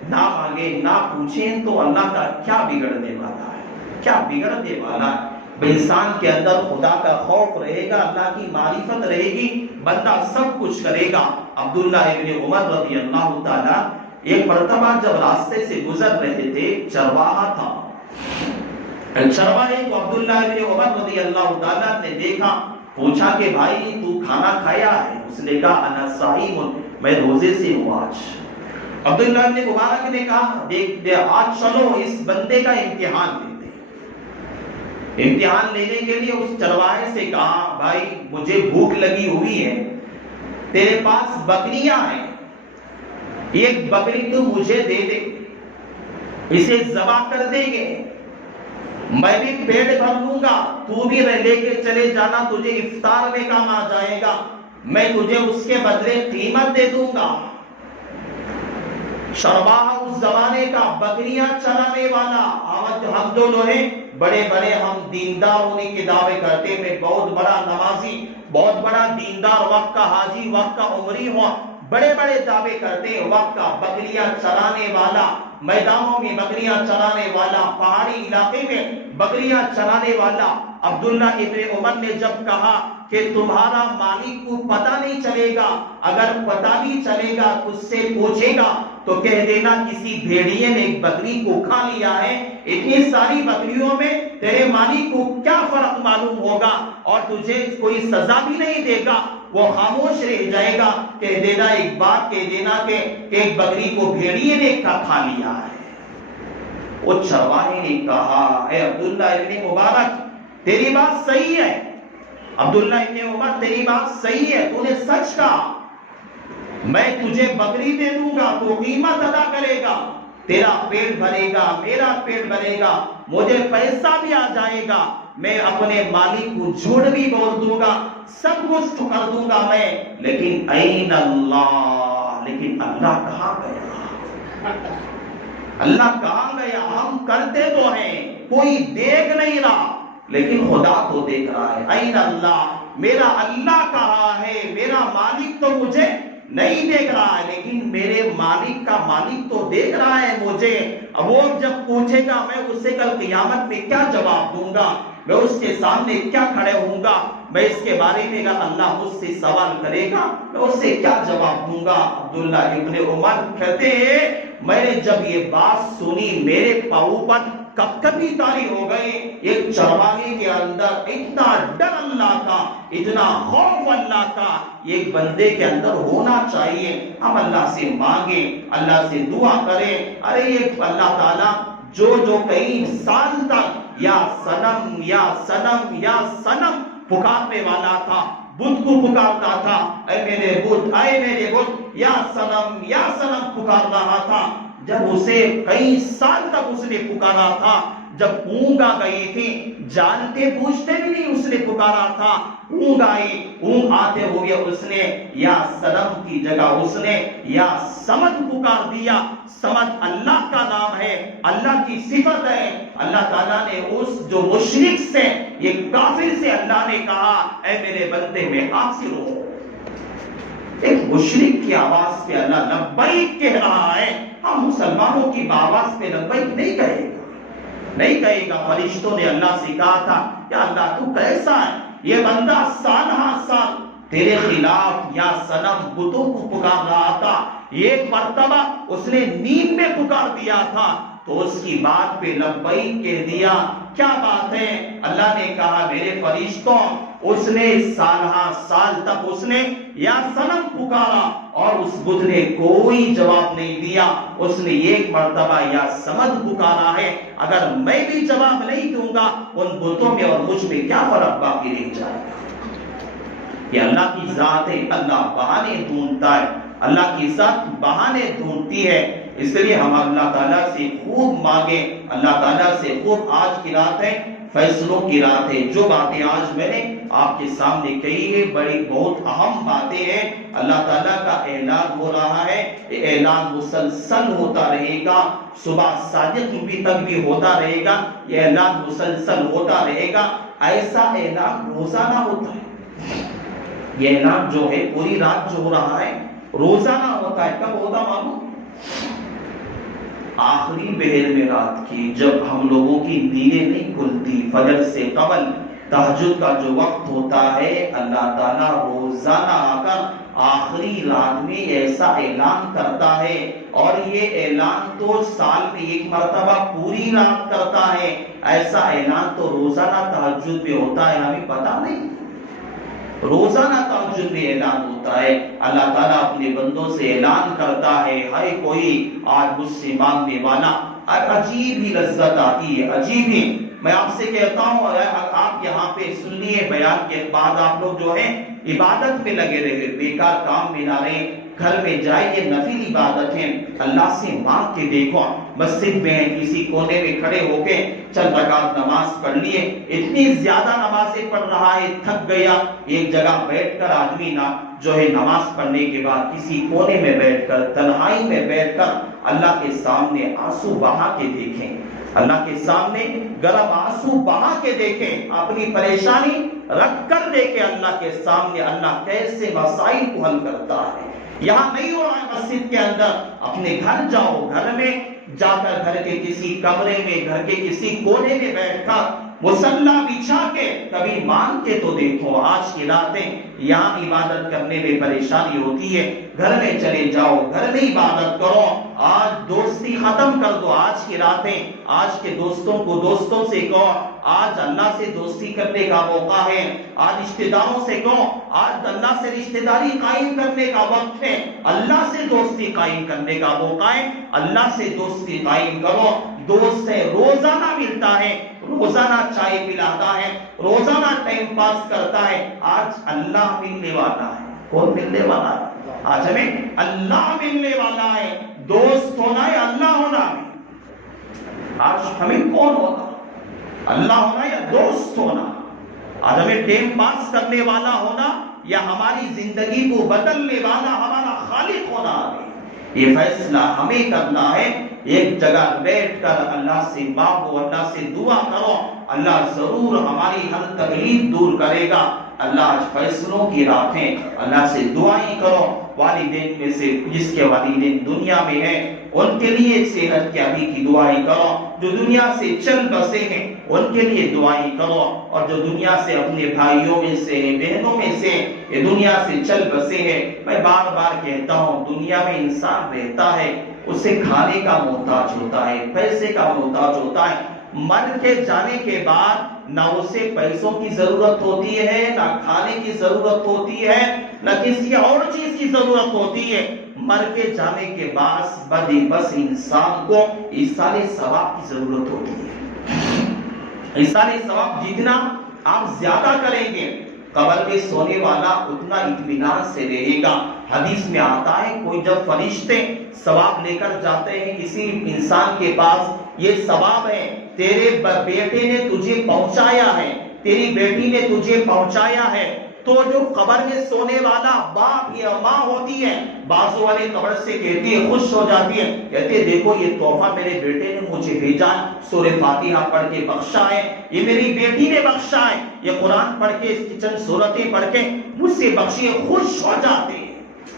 نہ مانگے، نہ پوچھیں تو اللہ کا کیا بگڑنے والا ہے، کیا بگڑنے والا ہے. انسان کے اندر خدا کا خوف رہے گا، اللہ کی معرفت رہے گی، بندہ سب کچھ کرے گا. عبداللہ ابن عمر رضی اللہ تعالیٰ ایک مرتبہ جب راستے سے گزر رہے تھے، چرواہا تھا. چرواہے کو عبداللہ ابن عمر رضی اللہ تعالیٰ نے دیکھا، پوچھا کہ بھائی تو کھانا کھایا ہے؟ اس نے کہا انا صائم، میں روزے سے ہوں آج. عبداللہ ابن مبارک نے کہا دیکھ آج چلو اس بندے کا امتحان لیتے. امتحان لینے کے لیے اس چرواہے سے کہا بھائی مجھے بھوک لگی ہوئی ہے، تیرے پاس بکریاں ہیں، ایک بکری تو مجھے دے دے، اسے ذبح کر دیں گے، میں بھی پیٹ بھر لوں گا، تو بھی لے کے چلے جانا، تجھے افطار میں کام آ جائے گا، میں تجھے اس کے بدلے قیمت دے دوں گا. چرواہا اس زمانے کا بکریاں چلانے والا. ہم جو ہیں بڑے بڑے ہم دیندار ہونے کے دعوے کرتے ہیں، میں بہت بڑا نمازی، بہت بڑا دیندار، وقت کا حاجی، وقت کا عمری ہوا، بڑے بڑے دعوے کرتے ہیں. وقت کا بکریاں چلانے والا، میدانوں میں بکریاں چلانے والا، پہاڑی علاقے میں بکریاں چلانے والا. عبداللہ ابن عمر نے جب کہا کہ تمہارا مالک کو پتہ نہیں چلے گا، اگر پتہ بھی چلے گا اس سے پوچھے گا تو کہہ دینا کسی بھیڑیے نے ایک بکری کو کھا لیا ہے. اتنی ساری بکریوں میں تیرے مالک کو کیا فرق معلوم ہوگا، اور تجھے کوئی سزا بھی نہیں دے گا، وہ خاموش رہ جائے گا. کہہ دینا ایک بات کہہ دینا کہ ایک بکری کو بھیڑیے نے کھا لیا ہے. وہ چرواہے نے کہا اے عبداللہ ابن مبارک تیری بات صحیح ہے، عبداللہ ابن عمر تیری بات صحیح ہے، تو نے سچ کہا، میں تجھے بکری دے دوں گا، تو قیمت ادا کرے گا، تیرا پیٹ بھرے گا، میرا پیٹ بھرے گا، مجھے پیسہ بھی آ جائے گا، میں اپنے مالک کو جھوٹ بھی بول دوں گا، سب کچھ کر دوں گا میں. لیکن این اللہ، لیکن اللہ کہاں گیا؟ اللہ کہاں گیا؟ ہم کرتے تو ہیں، کوئی دیکھ نہیں رہا. لیکن خدا تو دیکھ رہا ہے. این اللہ، میرا اللہ کہاں ہے؟ میرا مالک تو مجھے نہیں دیکھ رہا ہے، لیکن میرے مالک کا مالک تو دیکھ رہا ہے مجھے. وہ جب پوچھے گا میں اسے کل قیامت میں کیا جواب دوں گا، میں اس کے سامنے کیا کھڑے ہوں گا، میں اس کے بارے میں اگر اللہ مجھ سے سوال کرے گا میں اس سے کیا جواب دوں گا. عبداللہ ابن عمر کہتے ہیں میں نے جب یہ بات سنی میرے پاؤں پر کپکپی طاری ہو گئے. ایک چرواہے کے اندر اتنا ڈر اللہ کا، اتنا خوف اللہ کا ایک بندے کے اندر ہونا چاہیے. ہم اللہ سے مانگیں، اللہ سے دعا کریں. ارے یہ اللہ تعالیٰ جو کئی سال تک یا صنم یا صنم یا صنم پکارنے والا تھا، بدھ کو پکارتا تھا، اے میرے بدھ، اے میرے بدھ، یا صنم پکار رہا تھا. جب اسے کئی سال تک اس نے پکارا تھا، جب اونگ آ گئی تھی، جانتے پوچھتے بھی نہیں اس نے پکارا تھا. اونگ آئی، اونگ آتے ہوئے اس نے یا صنم کی جگہ اس نے یا سمد پکار دیا. سمد اللہ کا نام ہے، اللہ کی صفت ہے. اللہ تعالیٰ نے اس جو مشرک سے، یہ کافر سے اللہ نے کہا اے میرے بندے میں حاضر ہو. ایک مشرک کی آواز پہ اللہ لبیک کہہ رہا ہے. ہم مسلمانوں کی آواز پہ لبیک نہیں کہے گا، نہیں کہے گا. فرشتوں نے اللہ سے کہا تھا یا اللہ تو کیسا ہے، یہ بندہ سال ہاں سال تیرے خلاف یا صنم بتوں کو پکار رہا تھا، ایک مرتبہ اس نے نیند میں پکار دیا تھا تو اس کی بات پہ لبیک کہہ دیا. کیا بات ہے؟ اللہ نے کہا میرے فرشتوں، اس نے سال ہاں سال تک اس نے یا صنم پکارا اور اس بدھ نے کوئی جواب نہیں دیا. اس نے ایک مرتبہ یا صمد پکارا ہے. اگر میں بھی جواب نہیں دوں گا ان بتوں میں اور مجھ میں کیا فرق باقی رہ جائے گا؟ یہ اللہ کی ذات ہے. اللہ بہانے ڈھونڈتا ہے، اللہ کی ذات بہانے ڈھونڈتی ہے. اس لیے ہم اللہ تعالیٰ سے خوب مانگیں، اللہ تعالیٰ سے خوب. آج کی رات ہے فیصلوں کی رات ہے. جو باتیں آج میں نے آپ کے سامنے کہی ہے بڑی بہت اہم باتیں ہیں. اللہ تعالیٰ کا اعلان ہو رہا ہے، یہ اعلان مسلسل ہوتا رہے گا، صبح صادق بھی تک بھی ہوتا رہے گا. یہ اعلان مسلسل ہوتا رہے گا. ایسا اعلان روزانہ ہوتا ہے. یہ اعلان جو ہے پوری رات جو ہو رہا ہے روزانہ ہوتا ہے. کب ہوتا معلوم؟ آخری پہر میں رات کی، جب ہم لوگوں کی نیندیں نہیں کھلتی، فجر سے قبل تہجد کا جو وقت ہوتا ہے، اللہ تعالیٰ روزانہ آ کر آخری رات میں ایسا اعلان کرتا ہے. اور یہ اعلان تو سال میں ایک مرتبہ پوری رات کرتا ہے. ایسا اعلان تو روزانہ تہجد میں ہوتا ہے، ہمیں پتہ نہیں. روزانہ تہجد میں اعلان ہوتا ہے. اللہ تعالیٰ اپنے بندوں سے اعلان کرتا ہے ہائے کوئی آج مجھ سے مانگنے والا. عجیب ہی لذت آتی ہے، عجیب ہی. میں آپ سے کہتا ہوں آپ یہاں پہ سنیے بیان کے بعد آپ لوگ جو ہے عبادت میں لگے رہے، بیکار کام میں نہ رہے. گھر میں جائیے، نفل عبادت ہے، اللہ سے مانگ کے دیکھو. مسجد میں کسی کونے میں کھڑے ہو کے چند رکعت نماز پڑھ لیے. اتنی زیادہ نمازیں پڑھ رہا ہے، تھک گیا. ایک جگہ بیٹھ کر آدمی جو ہے نماز پڑھنے کے بعد کسی کونے میں بیٹھ کر، تنہائی میں بیٹھ کر اللہ کے سامنے آنسو بہا کے دیکھیں. اللہ کے سامنے گرم آنسو بہا کے دیکھیں. اپنی پریشانی رکھ کر دیکھیں اللہ کے سامنے اللہ کیسے مسائل کو حل کرتا ہے. یہاں نہیں ہو رہا ہے مسجد کے اندر، اپنے گھر جاؤ، گھر میں جا کر گھر کے کسی کمرے میں، گھر کے کسی کونے میں بیٹھ کر مصلی بچھا کے کبھی مان کے تو دیکھو. آج کی راتیں یہاں عبادت کرنے میں پریشانی ہوتی ہے، گھر میں چلے جاؤ، گھر میں عبادت کرو. آج دوستی ختم کر دو. آج کی راتیں آج کے دوستوں کو دوستوں سے کہو آج اللہ سے دوستی کرنے کا موقع ہے. آج رشتہ داروں سے کہو آج اللہ سے رشتہ داری قائم کرنے کا وقت ہے. اللہ سے دوستی قائم کرنے کا موقع ہے. اللہ سے دوستی قائم کرو. دوست ہے روزانہ ملتا ہے، روزانہ چائے پلاتا ہے، روزانہ ٹائم پاس کرتا ہے. آج اللہ ملنے والا ہے. کون ملنے والا ہے؟ آج ہمیں اللہ ملنے والا ہے. دوست ہونا ہے اللہ ہونا ہے. آج ہمیں کون ہونا؟ اللہ ہونا یا دوست ہونا؟ آج ہمیں ٹائم پاس کرنے والا ہونا یا ہماری زندگی کو بدلنے والا ہمارا خالق ہونا ہے. یہ فیصلہ ہمیں کرنا ہے. ایک جگہ بیٹھ کر اللہ سے مانگو، اللہ سے دعا کرو، اللہ ضرور ہماری ہر تکلیف دور کرے گا۔ اللہ آج فیصلوں کی رات ہے، اللہ سے دعائیں کرو۔ والدین میں سے جس کے والدین دنیا میں ہیں ان کے لیے صحت یابی کی دعائیں کرو، جو دنیا سے چل بسے ہیں ان کے لیے دعائیں کرو، اور جو دنیا سے اپنے بھائیوں میں سے بہنوں میں سے یہ دنیا سے چل بسے ہیں، میں بار بار کہتا ہوں دنیا میں انسان رہتا ہے، اسے کھانے کا محتاج ہوتا ہے، پیسے کا محتاج ہوتا ہے، مر کے جانے کے بعد نہ اسے پیسوں کی ضرورت ہوتی ہے، نہ کھانے کی ضرورت ہوتی ہے، نہ کسی اور چیز کی ضرورت ہوتی ہے۔ مر کے جانے کے بعد بس انسان کو ایصال ثواب کی ضرورت ہوتی ہے۔ ایصال ثواب جتنا آپ زیادہ کریں گے، قبر میں سونے والا اتنا اطمینان سے رہے گا۔ حدیث میں آتا ہے کوئی جب فرشتے ثواب لے کر جاتے ہیں کسی انسان کے پاس، یہ ثواب ہے تیرے بیٹے نے تجھے پہنچایا ہے، تیری بیٹی نے تجھے پہنچایا ہے، تو جو قبر میں سونے والا باپ یا ماں ہوتی ہے، بازو والے قبر سے کہتی ہے، خوش ہو جاتی ہے، کہتے ہیں دیکھو یہ تحفہ میرے بیٹے نے مجھے بھیجا، سورہ فاتحہ پڑھ کے بخشا ہے، یہ میری بیٹی نے بخشا ہے، یہ قرآن پڑھ کے اس کی چند سورتیں پڑھ کے مجھ سے بخشی، خوش ہو جاتے ہیں۔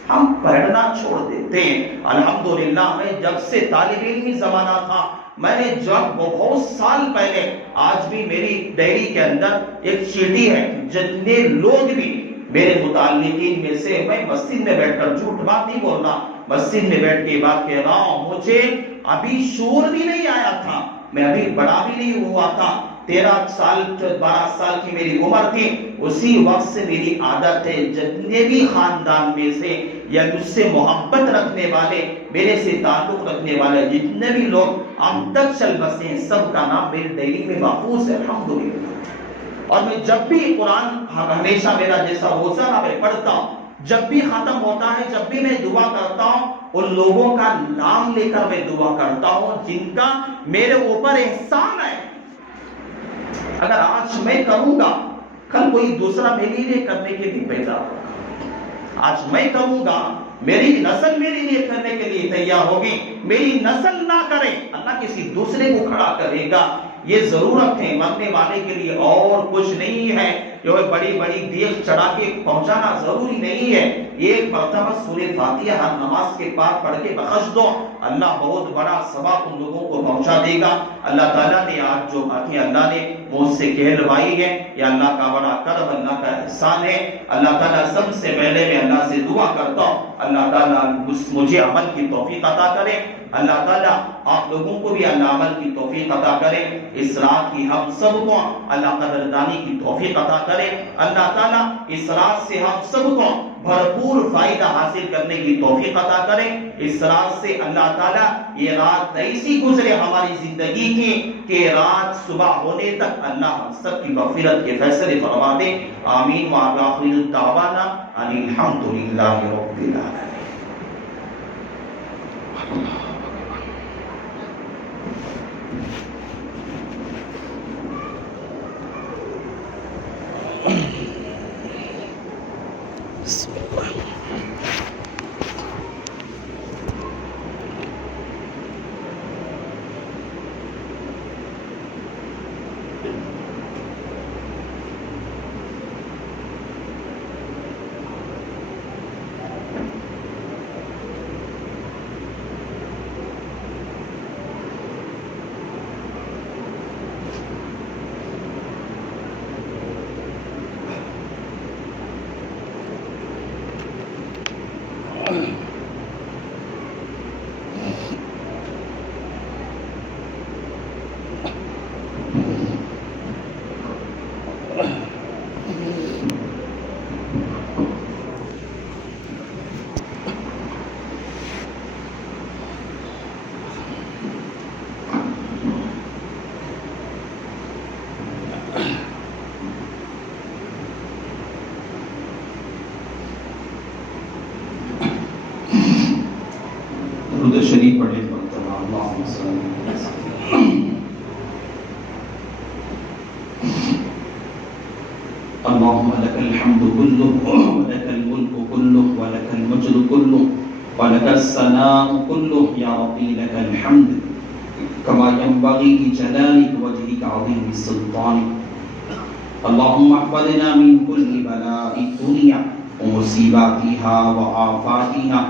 ہم پڑھنا چھوڑ دیتے ہیں۔ الحمدللہ میں جب سے طالب علمی زمانہ تھا، میں نے جب بہت سال پہلے، آج بھی میری ڈائری کے اندر ایک چیٹھی ہے، جتنے لوگ بھی میرے متعلقین میں سے، میں مسجد میں بیٹھ کر جھوٹ بات نہیں بول رہا، مسجد میں بیٹھ کے بات کہہ رہا ہوں، مجھے ابھی شعور بھی نہیں آیا تھا، میں ابھی بڑا بھی نہیں ہوا تھا، 13 سال 12 سال کی میری عمر تھی، اسی وقت سے میری عادت ہے جتنے بھی خاندان میں سے یا مجھ سے محبت رکھنے والے، میرے سے تعلق رکھنے والے جتنے بھی لوگ ہم تک چل بسے ہیں، سب کا نام میری ڈائری میں محفوظ ہے الحمدللہ۔ اور میں جب بھی قرآن ہمیشہ میرا جیسا روزانہ میں پڑھتا ہوں، جب بھی ختم ہوتا ہے، جب بھی میں دعا کرتا ہوں، ان لوگوں کا نام لے کر میں دعا کرتا ہوں جن کا میرے اوپر احسان ہے۔ اگر آج میں کروں گا، کل کوئی دوسرا میرے لیے کرنے کے لیے پیدا ہوگا۔ آج میں کروں گا، میری نسل میرے لیے کرنے کے لیے تیار ہوگی، میری نسل نہ کرے، اللہ کسی دوسرے کو کھڑا کرے گا۔ یہ ضرورت ہے، مرنے والے کے لیے اور کچھ نہیں ہے، جو بڑی بڑی دیگ چڑھا کے پہنچانا ضروری نہیں ہے۔ ایک مرتبہ سورہ فاتحہ ہر نماز کے بعد پڑھ کے بخش دو، اللہ بہت بڑا ثواب ان لوگوں کو پہنچا دے گا۔ اللہ تعالیٰ نے آج جو باتیں اللہ نے مجھ سے کہلوائی ہے، یہ اللہ کا بڑا کرم، اللہ کا احسان ہے۔ اللہ تعالیٰ سب سے پہلے میں اللہ سے دعا کرتا ہوں، اللہ تعالیٰ مجھے عمل کی توفیق عطا کرے، اللہ تعالیٰ آپ لوگوں کو بھی اللہ عمل کی توفیق عطا کرے، اس رات کی ہم سب کو اللہ قدردانی کی توفیق عطا کرے، اللہ تعالیٰ اس رات سے ہم سب کو بھرپور فائدہ حاصل کرنے کی توفیق عطا کرے۔ اس رات سے اللہ تعالیٰ یہ رات ایسی گزرے ہماری زندگی کی کہ رات صبح ہونے تک اللہ ہم سب کی مغفرت کے فیصلے فرما دے۔ آمین وآخر دعوانا ان الحمدللہ رب العالمین۔ درود شریف پڑھیں مرتبہ اللہم صلی اللہ علیہ وسلم۔ اللہم لک الحمد کلہ ولک الملک کلہ ولک المجد کلہ ولك الثناء كله يا ربي لك الحمد كما ينبغي لجلال وجهك عظيم السلطان. اللهم احفظنا من كل بلاء الدنيا ومصيباتها وآفاتها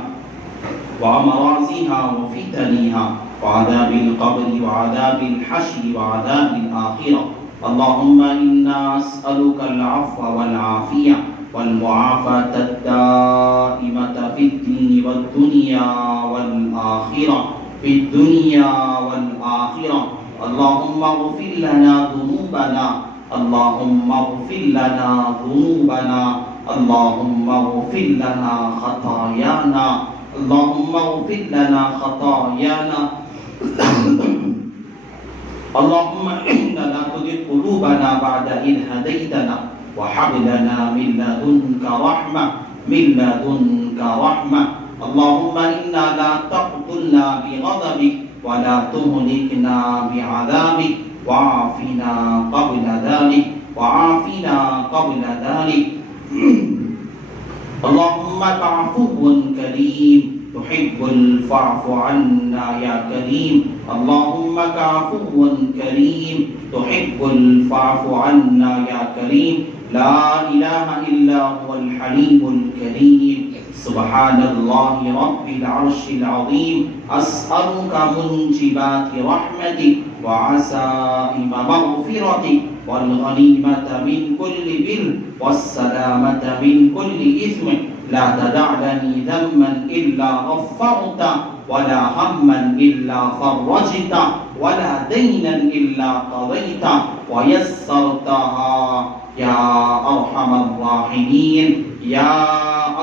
وأمراضها وفتنها وعذاب القبر وعذاب الحشر وعذاب الآخرة. اللهم إنا نسألك العفو والعافية والمعافاة الدائمة في الدين والدنيا والآخرة في الدنيا والآخرة. اللهم اغفر لنا ذنوبنا اللهم اغفر لنا ذنوبنا اللهم اغفر لنا خطايانا اللهم اغفر لنا خطايانا. اللهم إنا لا تزغ قلوبنا بعد إذ هديتنا وهب لنا من لدنك رحمة. اللهم إنا لا تقتلنا بغضبك ولا تهلكنا بعذابك وعافنا قبل ذلك. اللهم عفو كريم تحب الفعف عنا يا كريم. اللهم عفو كريم تحب الفعف عنا يا كريم. لا إله إلا هو الحليم الكريم. سبحان الله رب العرش العظيم. أسألك منجبات رحمتك وعزائم مغفرتك والغنيمة من كل بر والسلامة من كل إثم. لا تدع لي ذنبا إلا غفرته ولا هما إلا فرجته ولا دينا إلا قضيته ويسرتها يا أرحم الراحمين يا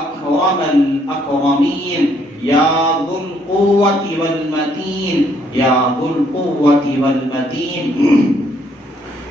أكرم الأكرمين يا ذو القوة والمتين يا ذو القوة والمتين.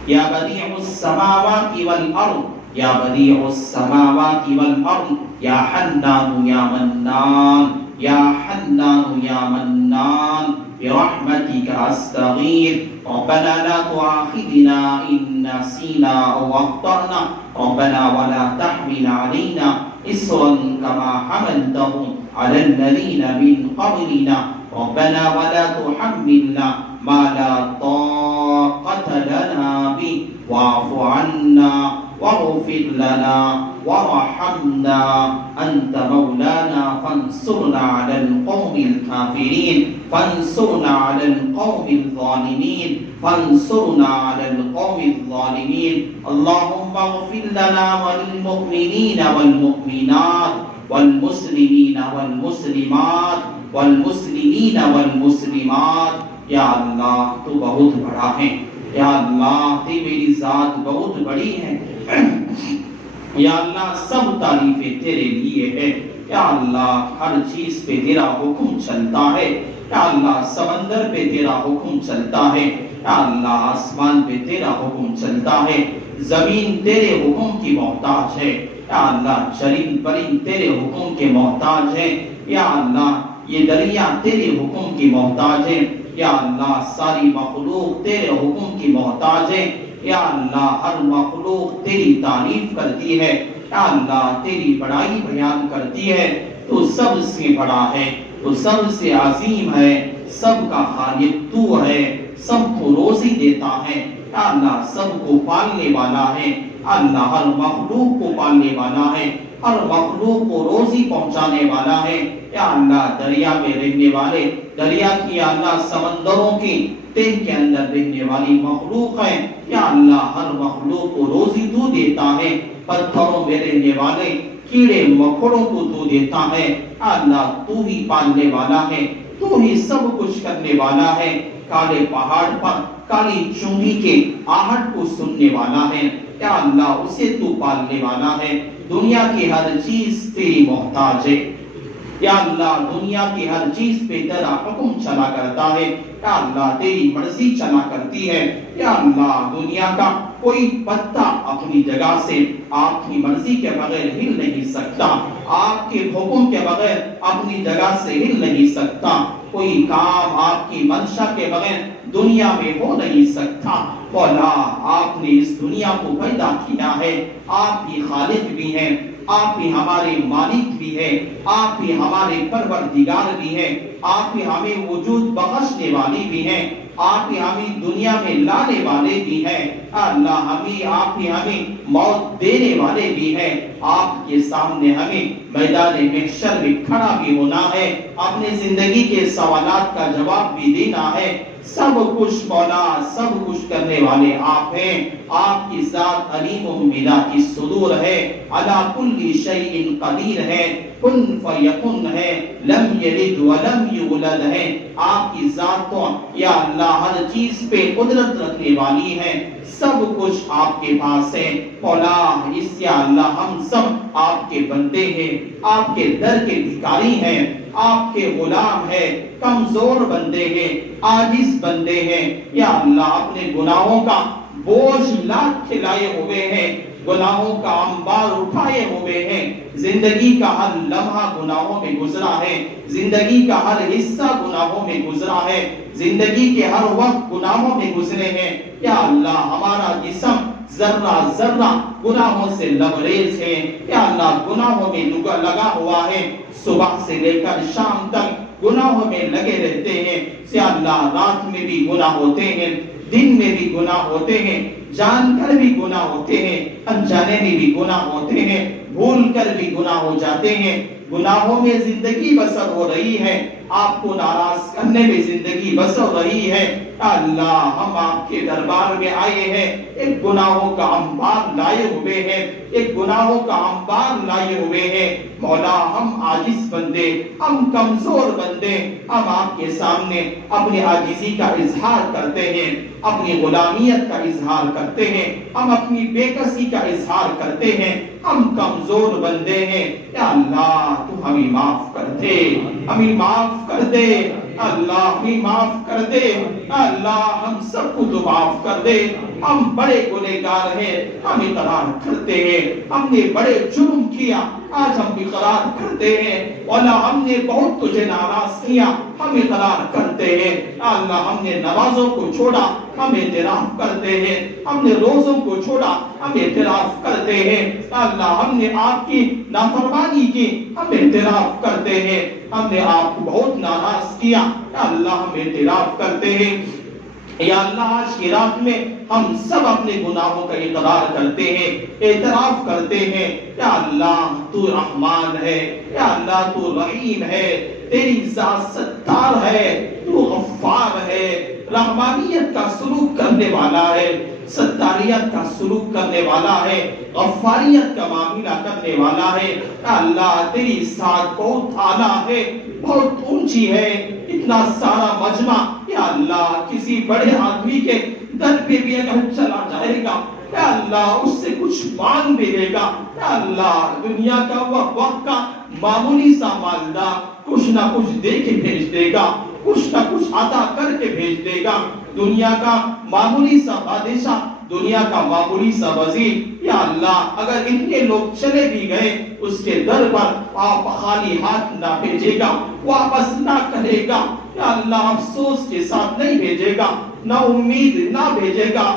يا بديع السماوات والأرض يا بديع السماوات والأرض يا حنان يا منان يا حنان يا منان برحمتك أستغيث. ربنا لا تؤاخذنا إن نسينا أو أخطأنا. ربنا ولا تحمل علينا إصرا كما حملته على الذين من قبلنا. ربنا ولا تحملنا ما لا طاقة لنا به واعف عنا واغفر لنا وارحمنا أنت مولانا فانصرنا على القوم الكافرين فانصرنا على القوم الظالمين فانصرنا على القوم الظالمين. اللهم اغفر لنا وللمؤمنين والمؤمنات والمسلمين والمسلمات والمسلمين والمسلمات. یا اللہ تو بہت بڑا ہے. یا اللہ تیری ذات بہت بڑی ہے. یا اللہ سب تعریفیں تیرے لیے ہے. یا اللہ ہر چیز پہ تیرا حکم چلتا ہے. یا اللہ سمندر پہ تیرا حکم چلتا ہے. یا اللہ آسمان پہ تیرا حکم چلتا ہے. زمین تیرے حکم کی محتاج ہے. یا اللہ چرند پرند تیرے حکم کے محتاج ہے. یا اللہ یہ دریا تیرے حکم کی محتاج ہے. یا اللہ ساری مخلوق تیرے حکم کی محتاج ہے. یا اللہ ہر مخلوق تیری تعریف کرتی ہے. یا اللہ تیری بڑائی بیان کرتی ہے. تو سب سے بڑا ہے, تو سب سے عظیم ہے, سب کا خالق تو ہے, سب کو روزی دیتا ہے. یا اللہ سب کو پالنے والا ہے. اللہ ہر مخلوق کو پالنے والا ہے, ہر مخلوق کو روزی پہنچانے والا ہے. یا اللہ دریا میں رہنے والے, دریا کی یا اللہ سمندروں کی تیل کے اندر رہنے والی مخلوق ہے. یا اللہ ہر مخلوق کو روزی تو دیتا ہے. پتھروں میں رہنے والے کیڑے مکوڑوں کو تو دیتا ہے. یا اللہ تو ہی پالنے والا ہے, تو ہی سب کچھ کرنے والا ہے. کالے پہاڑ پر کالی چونگی کے آہٹ کو سننے والا ہے. یا اللہ اسے تو پالنے والا ہے. دنیا کی ہر چیز تیری محتاج ہے. یا اللہ دنیا کی ہر چیز پہ تیرا حکم چلا کرتا ہے. یا اللہ تیری مرضی چلا کرتی ہے. یا اللہ دنیا کا کوئی پتا اپنی جگہ سے آپ کی مرضی کے بغیر ہل نہیں سکتا. آپ کے حکم کے بغیر اپنی جگہ سے ہل نہیں سکتا. کوئی کام آپ کی منشا کے بغیر دنیا میں ہو نہیں سکتا. مولا آپ نے اس دنیا کو پیدا کیا ہے, آپ بھی خالق بھی ہیں, آپ ہی ہمارے مالک بھی ہیں، آپ ہی ہمارے پروردگار بھی ہیں، آپ ہی ہمیں وجود بخشنے والے بھی ہیں، آپ ہی ہمیں دنیا میں لانے والے بھی ہیں، اللہ آپ ہی ہمیں موت دینے والے بھی ہیں۔ آپ کے سامنے ہمیں میدان محشر میں کھڑا بھی ہونا ہے، اپنے زندگی کے سوالات کا جواب بھی دینا ہے۔ سب کچھ مولا، سب کچھ کرنے والے آپ ہیں۔ آپ کی ذات علیم بذات الصدور ہے، علی کل شیء قدیر ہے، کن فیکن ہے، لم یلد ولم یولد ہے۔ آپ کی ذات تو یا اللہ ہر چیز پہ قدرت رکھنے والی ہے، سب کچھ آپ کے پاس ہے۔ مولا اس یا اللہ ہم سب آپ کے بندے ہیں، آپ کے در کے بھکاری ہیں، آپ کے غلام ہیں، کمزور بندے ہیں، عاجز بندے ہیں۔ یا اللہ اپنے گناہوں کا بوجھ لاد کھلائے ہوئے ہیں، گناہوں کا انبار اٹھائے ہوئے ہیں، زندگی کا ہر لمحہ گناہوں میں گزرا ہے، زندگی کا ہر حصہ گناہوں میں گزرا ہے، زندگی کے ہر وقت گناہوں میں گزرے ہیں۔ یا اللہ ہمارا جسم ذرہ ذرہ گناہوں سے لبریز ہے، یا اللہ گناہوں میں لگا ہوا ہے، صبح سے لے کر شام تک گناہوں میں لگے رہتے ہیں۔ یا اللہ رات میں بھی گناہ ہوتے ہیں، دن میں بھی گناہ ہوتے ہیں، جان کر بھی گناہ ہوتے ہیں، انجانے میں بھی گناہ ہوتے ہیں، بھول کر بھی گناہ ہو جاتے ہیں۔ گناہوں میں زندگی بسر ہو رہی ہے، آپ کو ناراض کرنے میں زندگی بسر رہی ہے۔ اللہ ہم آپ کے دربار میں آئے ہیں، ایک گناہوں کا انبار لائے ہوئے ہیں، ایک گناہوں کا انبار لائے ہوئے ہیں۔ مولا ہم عاجز بندے، ہم کمزور بندے، ہم آپ کے سامنے اپنی عاجزی کا اظہار کرتے ہیں، اپنی غلامیت کا اظہار کرتے ہیں، ہم اپنی بے کسی کا اظہار کرتے ہیں، ہم کمزور بندے ہیں۔ یا اللہ تو ہمیں معاف کر دے، ہمیں معاف کر دے، اللہ ہمیں معاف کر دے، اللہ ہم سب کو تو معاف کر دے۔ ہم بڑے گنہگار ہیں، ہم اقرار کرتے ہیں، ہم نے بڑے جرم کیا، آج ہم اقرار کرتے ہیں۔ اللہ ہم نے بہت تجھے ناراض کیا، ہم اقرار کرتے ہیں۔ اللہ ہم نے نمازوں کو چھوڑا، ہم اعتراف کرتے ہیں، ہم نے روزوں کو چھوڑا، ہم اعتراف کرتے ہیں۔ اللہ ہم نے آپ کی نافرمانی کی، ہم اعتراف کرتے ہیں، ہم نے آپ کو بہت ناراض کیا، اللہ ہم اعتراف کرتے ہیں۔ یا اللہ آج کی رات میں ہم سب اپنے گناہوں کا اقرار کرتے ہیں، اعتراف کرتے ہیں۔ یا اللہ تو رحمان ہے، یا اللہ تو رحیم ہے، تیری ذات ستار ہے، تو غفار ہے، رحمانیت کا سلوک کرنے والا ہے، ستاریت کا سلوک کرنے والا ہے، غفاریت کا معاملہ کرنے والا ہے۔ اللہ تیری ذات بہت اعلیٰ ہے، بہت اونچی ہے، اتنا سارا مجمع یا اللہ کسی بڑے آدمی کے در پہ بھی اگر چلا جائے گا یا اللہ اس سے کچھ مانگ بھی لے گا، یا اللہ دنیا کا وقت کا معمولی سا مالدار کچھ نہ کچھ دے کے بھیج دے گا، کچھ نہ کچھ عطا کر کے بھیج دے گا۔ دنیا کا معمولی سا بادشاہ، دنیا کا معمولی سا وزیر یا اللہ اگر اتنے لوگ چلے بھی گئے اس کے در پر آپ خالی ہاتھ نہ بھیجے گا، واپس نہ کرے گا، یا اللہ افسوس کے ساتھ نہیں بھیجے گا، نہ امید نہ بھیجے گا۔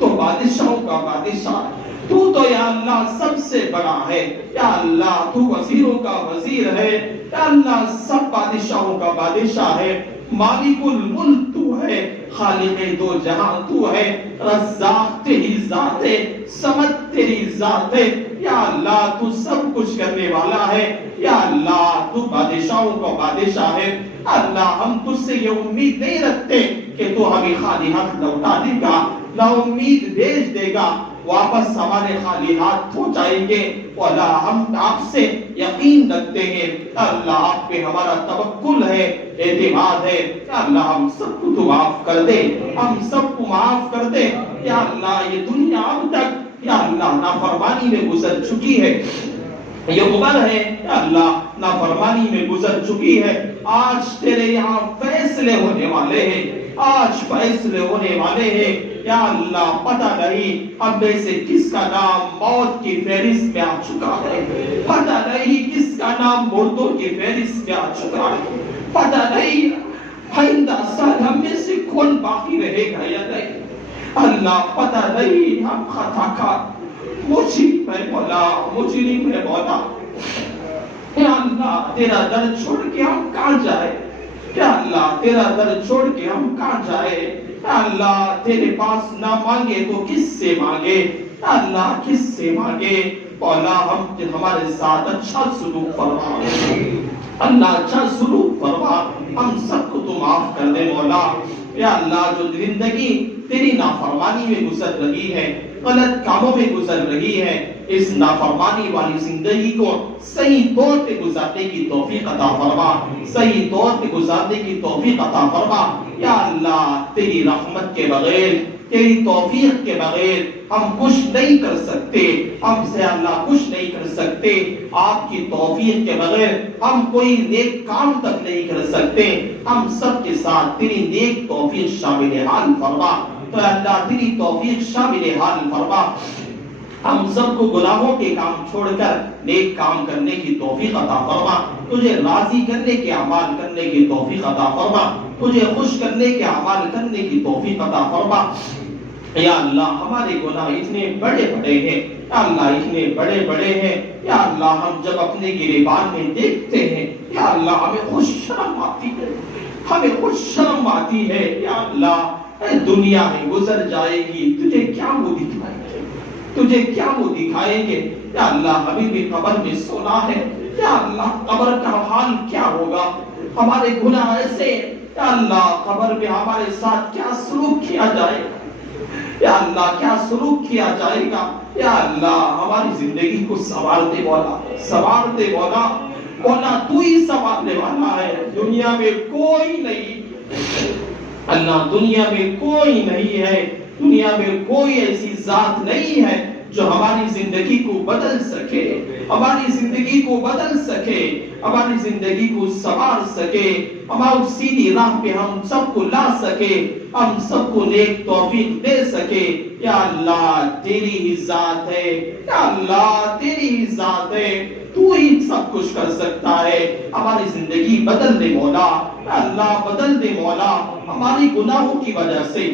تو بادشاہوں کا بادشاہ ہے، تو یا اللہ سب سے بڑا ہے، یا اللہ تو وزیروں کا وزیر ہے، یا اللہ سب بادشاہوں کا بادشاہ ہے، مالک الملک تو ہے، خالق دو جہاں تو ہے، رزاق تیری ذات ہے، سمد تیری ذات ہے، یا اللہ تو سب کچھ کرنے والا ہے، یا اللہ تو بادشاہوں کا بادشاہ ہے۔ اللہ ہم تجھ سے یہ امید نہیں رکھتے کہ تو ہمیں خالی ہاتھ لوٹا دے گا، نا امید بھیج دے گا، واپس ہمارے خالی ہاتھ ہو جائیں گے۔ اللہ ہم آپ سے یقین رکھتے ہیں، اللہ آپ پہ ہمارا توکل ہے، اعتماد ہے۔ یا اللہ ہم سب کو تو معاف کر دے، ہم سب کو معاف کر دے۔ یا اللہ یہ دنیا اب تک یا اللہ نافرمانی میں گزر چکی ہے، یہ عمر ہے یا اللہ نافرمانی میں گزر چکی ہے۔ آج تیرے یہاں فیصلے ہونے والے ہیں، آج فیصلے ہونے والے ہیں۔ یا اللہ پتہ نہیں ہم میں سے کس کا نام موت کی فہرست میں آ چکا ہے، پتہ نہیں کس کا نام مردوں کی فہرست میں آ چکا ہے، پتہ نہیں آئندہ سال ہم میں سے کون باقی رہے گا یا نہیں۔ اللہ پتہ نہیں ہم خطا کار، مجرم ہے مولا، مجرم ہے مولا۔ یا اللہ تیرا در چھوڑ کے ہم کہاں جائے؟ یا اللہ تیرا در چھوڑ کے ہم کہاں جائے؟ یا اللہ تیرے پاس نہ مانگے تو کس سے مانگے؟ یا اللہ کس سے مانگے؟ مولا ہمارے ساتھ اچھا سلوک فرما، اللہ اچھا سلوک فرما، ہم سب کو تو معاف کر دے مولا۔ یا اللہ جو زندگی تیری نافرمانی میں گزر رہی ہے، غلط کاموں میں گزر رہی ہے، اس نافرمانی والی زندگی کو صحیح طور پہ گزارنے کی توفیق عطا فرما، صحیح طور پہ گزارنے کی توفیق عطا فرما۔ یا اللہ تیری رحمت کے بغیر، تیری توفیق کے بغیر ہم کچھ نہیں کر سکتے، ہم سے اللہ کچھ نہیں کر سکتے۔ آپ کی توفیق کے بغیر ہم کوئی نیک کام تک نہیں کر سکتے۔ ہم سب کے ساتھ تیری نیک توفیق شامل حال فرما، تو اللہ تیری توفیق شامل حال فرما۔ ہم سب کو گناہوں کے کام چھوڑ کر نیک کام کرنے کی توفیق عطا فرما، تجھے راضی کرنے کے اعمال کرنے کی توفیق عطا فرما، تجھے خوش کرنے کے اعمال کرنے کی توفیق عطا فرما۔ یا اللہ ہمارے گناہ اتنے بڑے بڑے ہیں، یا اللہ اتنے بڑے بڑے ہیں، یا اللہ ہم جب اپنے گریبان میں دیکھتے ہیں، یا اللہ ہمیں خوش شرم آتی ہے، ہمیں خوش شرم آتی ہے۔ یا اللہ اے دنیا میں گزر جائے گی، تجھے کیا منہ دکھائیں گے، تجھے کیا منہ دکھائیں گے؟ یا اللہ ہمیں بھی قبر میں سونا ہے، یا اللہ قبر کا حال کیا ہوگا؟ ہمارے گناہ ایسے، یا اللہ قبر میں ہمارے ساتھ کیا سلوک کیا جائے گا؟ یا اللہ کیا سلوک کیا جائے گا؟ یا اللہ ہماری زندگی کو سنوار دے مولا، سنوار دے مولا، مولا تو ہی سنوارنے والا ہے، دنیا میں کوئی نہیں، اللہ دنیا میں کوئی نہیں ہے، دنیا میں کوئی ایسی ذات نہیں ہے جو ہماری زندگی کو بدل سکے، ہماری زندگی کو بدل سکے، ہماری زندگی کو سنوار سکے، ہماری سیدھی راہ پہ ہم سب کو لا سکے، ہم سب کو نیک توفیق دے سکے۔ یا اللہ تیری ہی ذات ہے، یا اللہ تیری ہی ذات ہے، تو ہی سب کچھ کر سکتا ہے۔ ہماری زندگی بدل دے مولا، یا اللہ بدل دے مولا، ہماری گناہوں کی وجہ سے،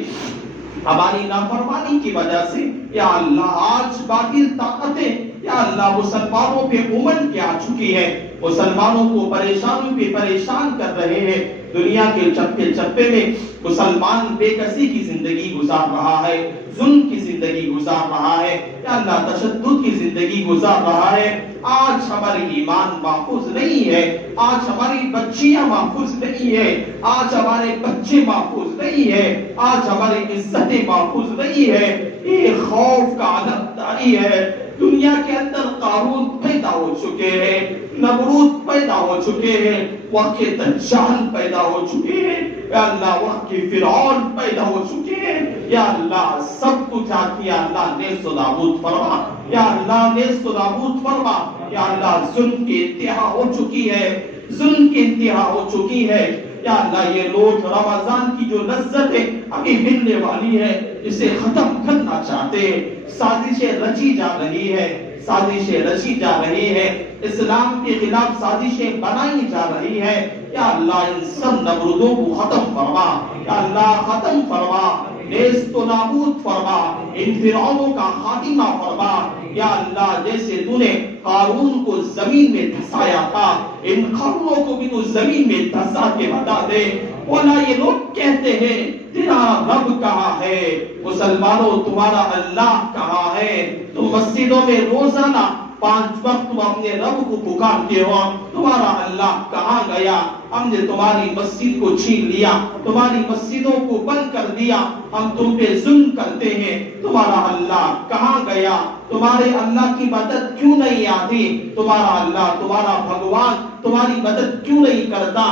ہماری نافرمانی کی وجہ سے، یا اللہ آج باطل طاقتیں یا اللہ مسلمانوں پہ امن کے آ چکی ہے، مسلمانوں کو پریشانوں پہ پریشان کر رہے ہیں۔ دنیا کے چپے چپے میں مسلمان بے کسی کی زندگی گزار رہا ہے، ظلم کی زندگی گزار رہا ہے، یا اللہ تشدد کی زندگی گزار رہا ہے۔ آج ہماری ایمان محفوظ نہیں ہے، آج ہماری بچیاں محفوظ نہیں ہے، آج ہمارے بچے محفوظ نہیں ہے، آج ہماری عزتیں محفوظ نہیں ہے۔ یہ خوف کا عالم طاری ہے۔ دنیا کے اندر قارون پیدا ہو چکے ہیں، نمرود پیدا ہو چکے ہیں، وقت کے دجال پیدا ہو چکے ہیں، یا اللہ وقت کے فرعون پیدا ہو چکے ہیں۔ یا اللہ سب کچھ آتی، یا اللہ نیست و نابود فرما، یا اللہ نیست و نابود فرما۔ یا اللہ ظلم کی انتہا ہو چکی ہے، ظلم کی انتہا ہو چکی ہے۔ یا اللہ یہ روز رمضان کی جو لذت ہے ابھی ملنے والی ہے، اسے ختم کرنا چاہتے ہیں، سازشیں رچی جا رہی ہے، سازشیں رچی جا رہی ہے، اسلام کے خلاف سازشیں بنائی جا رہی ہے۔ یا اللہ ان سب نمرودوں کو ختم فرما، یا اللہ ختم فرما، نیست و نابود فرما، ان فرعونوں کا خاتمہ فرما۔ یا اللہ جیسے تو نے قارون کو زمین میں دھسایا تھا، ان قارونوں کو بھی تو زمین میں دھسا کے بتا دے۔ مولا یہ لوگ کہتے ہیں تیرا رب کہاں ہے؟ مسلمانوں تمہارا اللہ کہاں ہے؟ تم مسجدوں میں روزانہ 5 وقت تم اپنے رب کو پکارتے ہو، تمہارا اللہ کہاں گیا؟ ہم نے تمہاری مسجد کو چھین لیا، تمہاری مسجدوں کو بند کر دیا، ہم تم پہ ظلم کرتے ہیں، تمہارا اللہ کہاں گیا؟ تمہارے اللہ کی مدد کیوں نہیں آتی؟ تمہارا اللہ، تمہارا بھگوان تمہاری مدد کیوں نہیں کرتا؟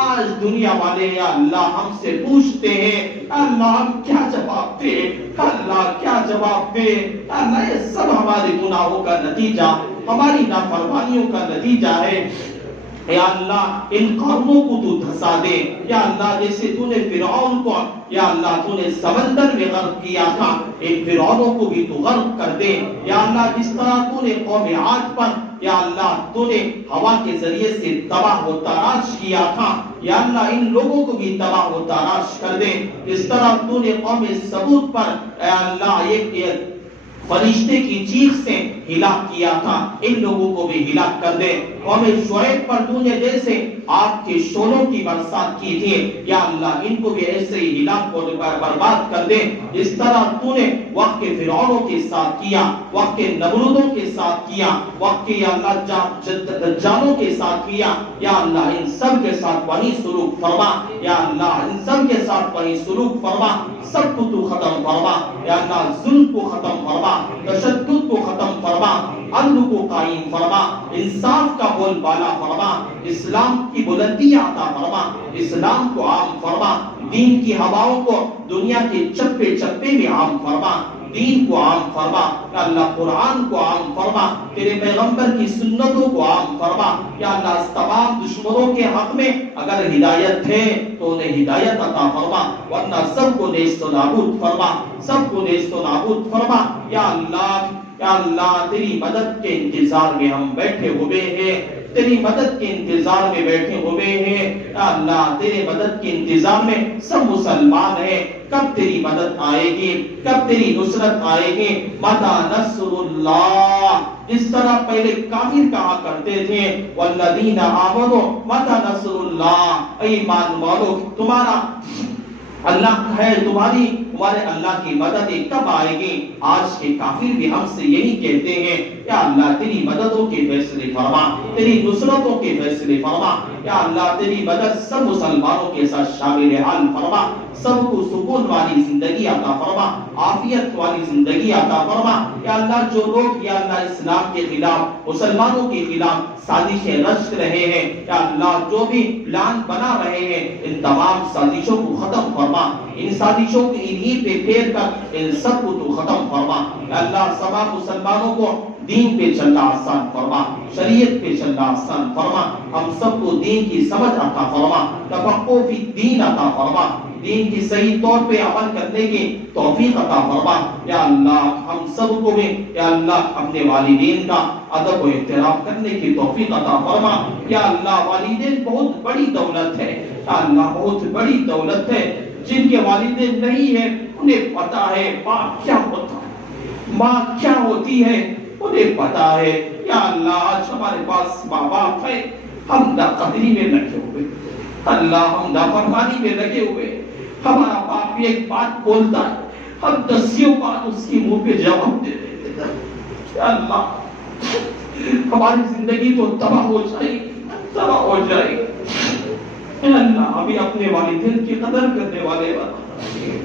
آج دنیا والے یا اللہ ہم سے پوچھتے ہیں، اللہ ہم کیا جواب دیں؟ اللہ کیا جواب دیں؟ اللہ یہ سب ہمارے گناہوں کا نتیجہ، ہماری نافرمانیوں کا نتیجہ ہے۔ یا اللہ ان قوموں کو تو دھسا دے، یا اللہ جیسے تو نے فرعون کو، یا اللہ تو نے سمندر میں غرق کیا تھا، ان فرعونوں کو بھی تو غرق کر دے۔ یا اللہ جس طرح تو نے قوم عاد پر یا اللہ تو نے ہوا کے ذریعے سے تباہ و تاراج کیا تھا، یا اللہ ان لوگوں کو بھی تباہ و تاراج کر دے۔ اس طرح تو نے قوم ثمود پر اے اللہ ایک فرشتے کی چیخ سے ہلاک کیا تھا، ان لوگوں کو بھی ہلاک کر دے۔ قوم شعیب پر تو نے جیسے آگ کے شعلوں کی برسات کی تھی، یا اللہ ان کو بھی ایسے ہی ہلاک اور برباد کر دے جس طرح تو نے وقت کے فرعونوں کے ساتھ کیا، وقت کے نمرودوں کے ساتھ کیا، وقت کے یا اللہ دجالوں کے ساتھ کیا۔ یا اللہ ان سب کے ساتھ وہی سلوک فرما، یا اللہ ان سب کے ساتھ وہی سلوک فرما، سب کو تو ختم فرما، یا اللہ ظلم کو ختم فرما، تشدد کو ختم فرما، عدل کو قائم فرما، انصاف کا بول بالا فرما، اسلام کی بلندی عطا فرما، اسلام کو عام فرما، دین کی ہواؤں کو دنیا کے چپے چپے میں عام فرما، دین کو عام فرما، یا اللہ قرآن کو عام فرما، تیرے پیغمبر کی سنتوں کو عام فرما، یا اللہ تمام دشمنوں کے حق میں اگر ہدایت ہے تو انہیں ہدایت عطا فرما، ورنہ سب کو نیست و نابود فرما، سب کو نیست و نابود فرما۔ یا اللہ تیری مدد کے انتظار میں ہم بیٹھے ہوئے ہیں، تیری مدد کے انتظار میں بیٹھے ہوئے ہیں، یا اللہ تیرے مدد کے انتظار میں سب مسلمان ہیں۔ کب تیری مدد آئے گی، کب تیری نصرت آئے گی؟ متی نصر اللہ، جس طرح پہلے کافر کہا کرتے تھے والذین آمنوا متی نصر اللہ، ایمان والو تمہارا اللہ ہے، تمہارے اللہ کی مدد کب آئے گی؟ آج کے کافر بھی ہم سے یہی کہتے ہیں، یا اللہ تیری مددوں کے فیصلے فرما، تیری نصرتوں کے فیصلے فرما، یا اللہ تیری مدد سب مسلمانوں کے ساتھ شامل حال فرما، سب کو سکون والی زندگی عطا فرما، عافیت والی زندگی عطا فرما۔ یا اللہ جو لوگ یا اللہ اسلام کے خلاف، مسلمانوں کے خلاف سازشیں رچ رہے ہیں، یا اللہ جو بھی پلان بنا رہے ہیں، ان تمام سازشوں کو ختم فرما، ان سازشوں کو انہی پہ پھیر کر ان سب کو تو ختم فرما۔ یا اللہ تمام مسلمانوں کو دین پہ چلنا آسان فرما، شریعت پہ چلنا آسان فرما، ہم سب کو دین کی سمجھ عطا فرما، تفقہ فی الدین عطا فرما، دین کی صحیح طور پہ عمل کرنے کی توفیق عطا فرما۔ یا اللہ ہم سب کو بھی یا اللہ اپنے والدین کا ادب و احترام کرنے کی توفیق عطا فرما۔ یا اللہ والدین بہت بڑی دولت ہے، یا اللہ بہت بڑی دولت ہے، جن کے والدین نہیں ہیں انہیں پتا ہے ماں کیا ہوتا ہے، ماں کیا ہوتی ہے انہیں پتا ہے۔ یا اللہ آج ہمارے پاس ماں باپ ہے، ہم ناقدری میں لگے ہوئے، اللہ ہم نافرمانی میں لگے ہوئے، ہمارا باپ ایک بات بولتا ہے ہم 10 بات اس کی منہ پہ جواب دے دیتے ہیں۔ یا اللہ ہماری زندگی تو تباہ ہو جائے، تباہ ہو جائے۔ اے اللہ ہمیں اپنے والدین کی قدر کرنے والے بنا،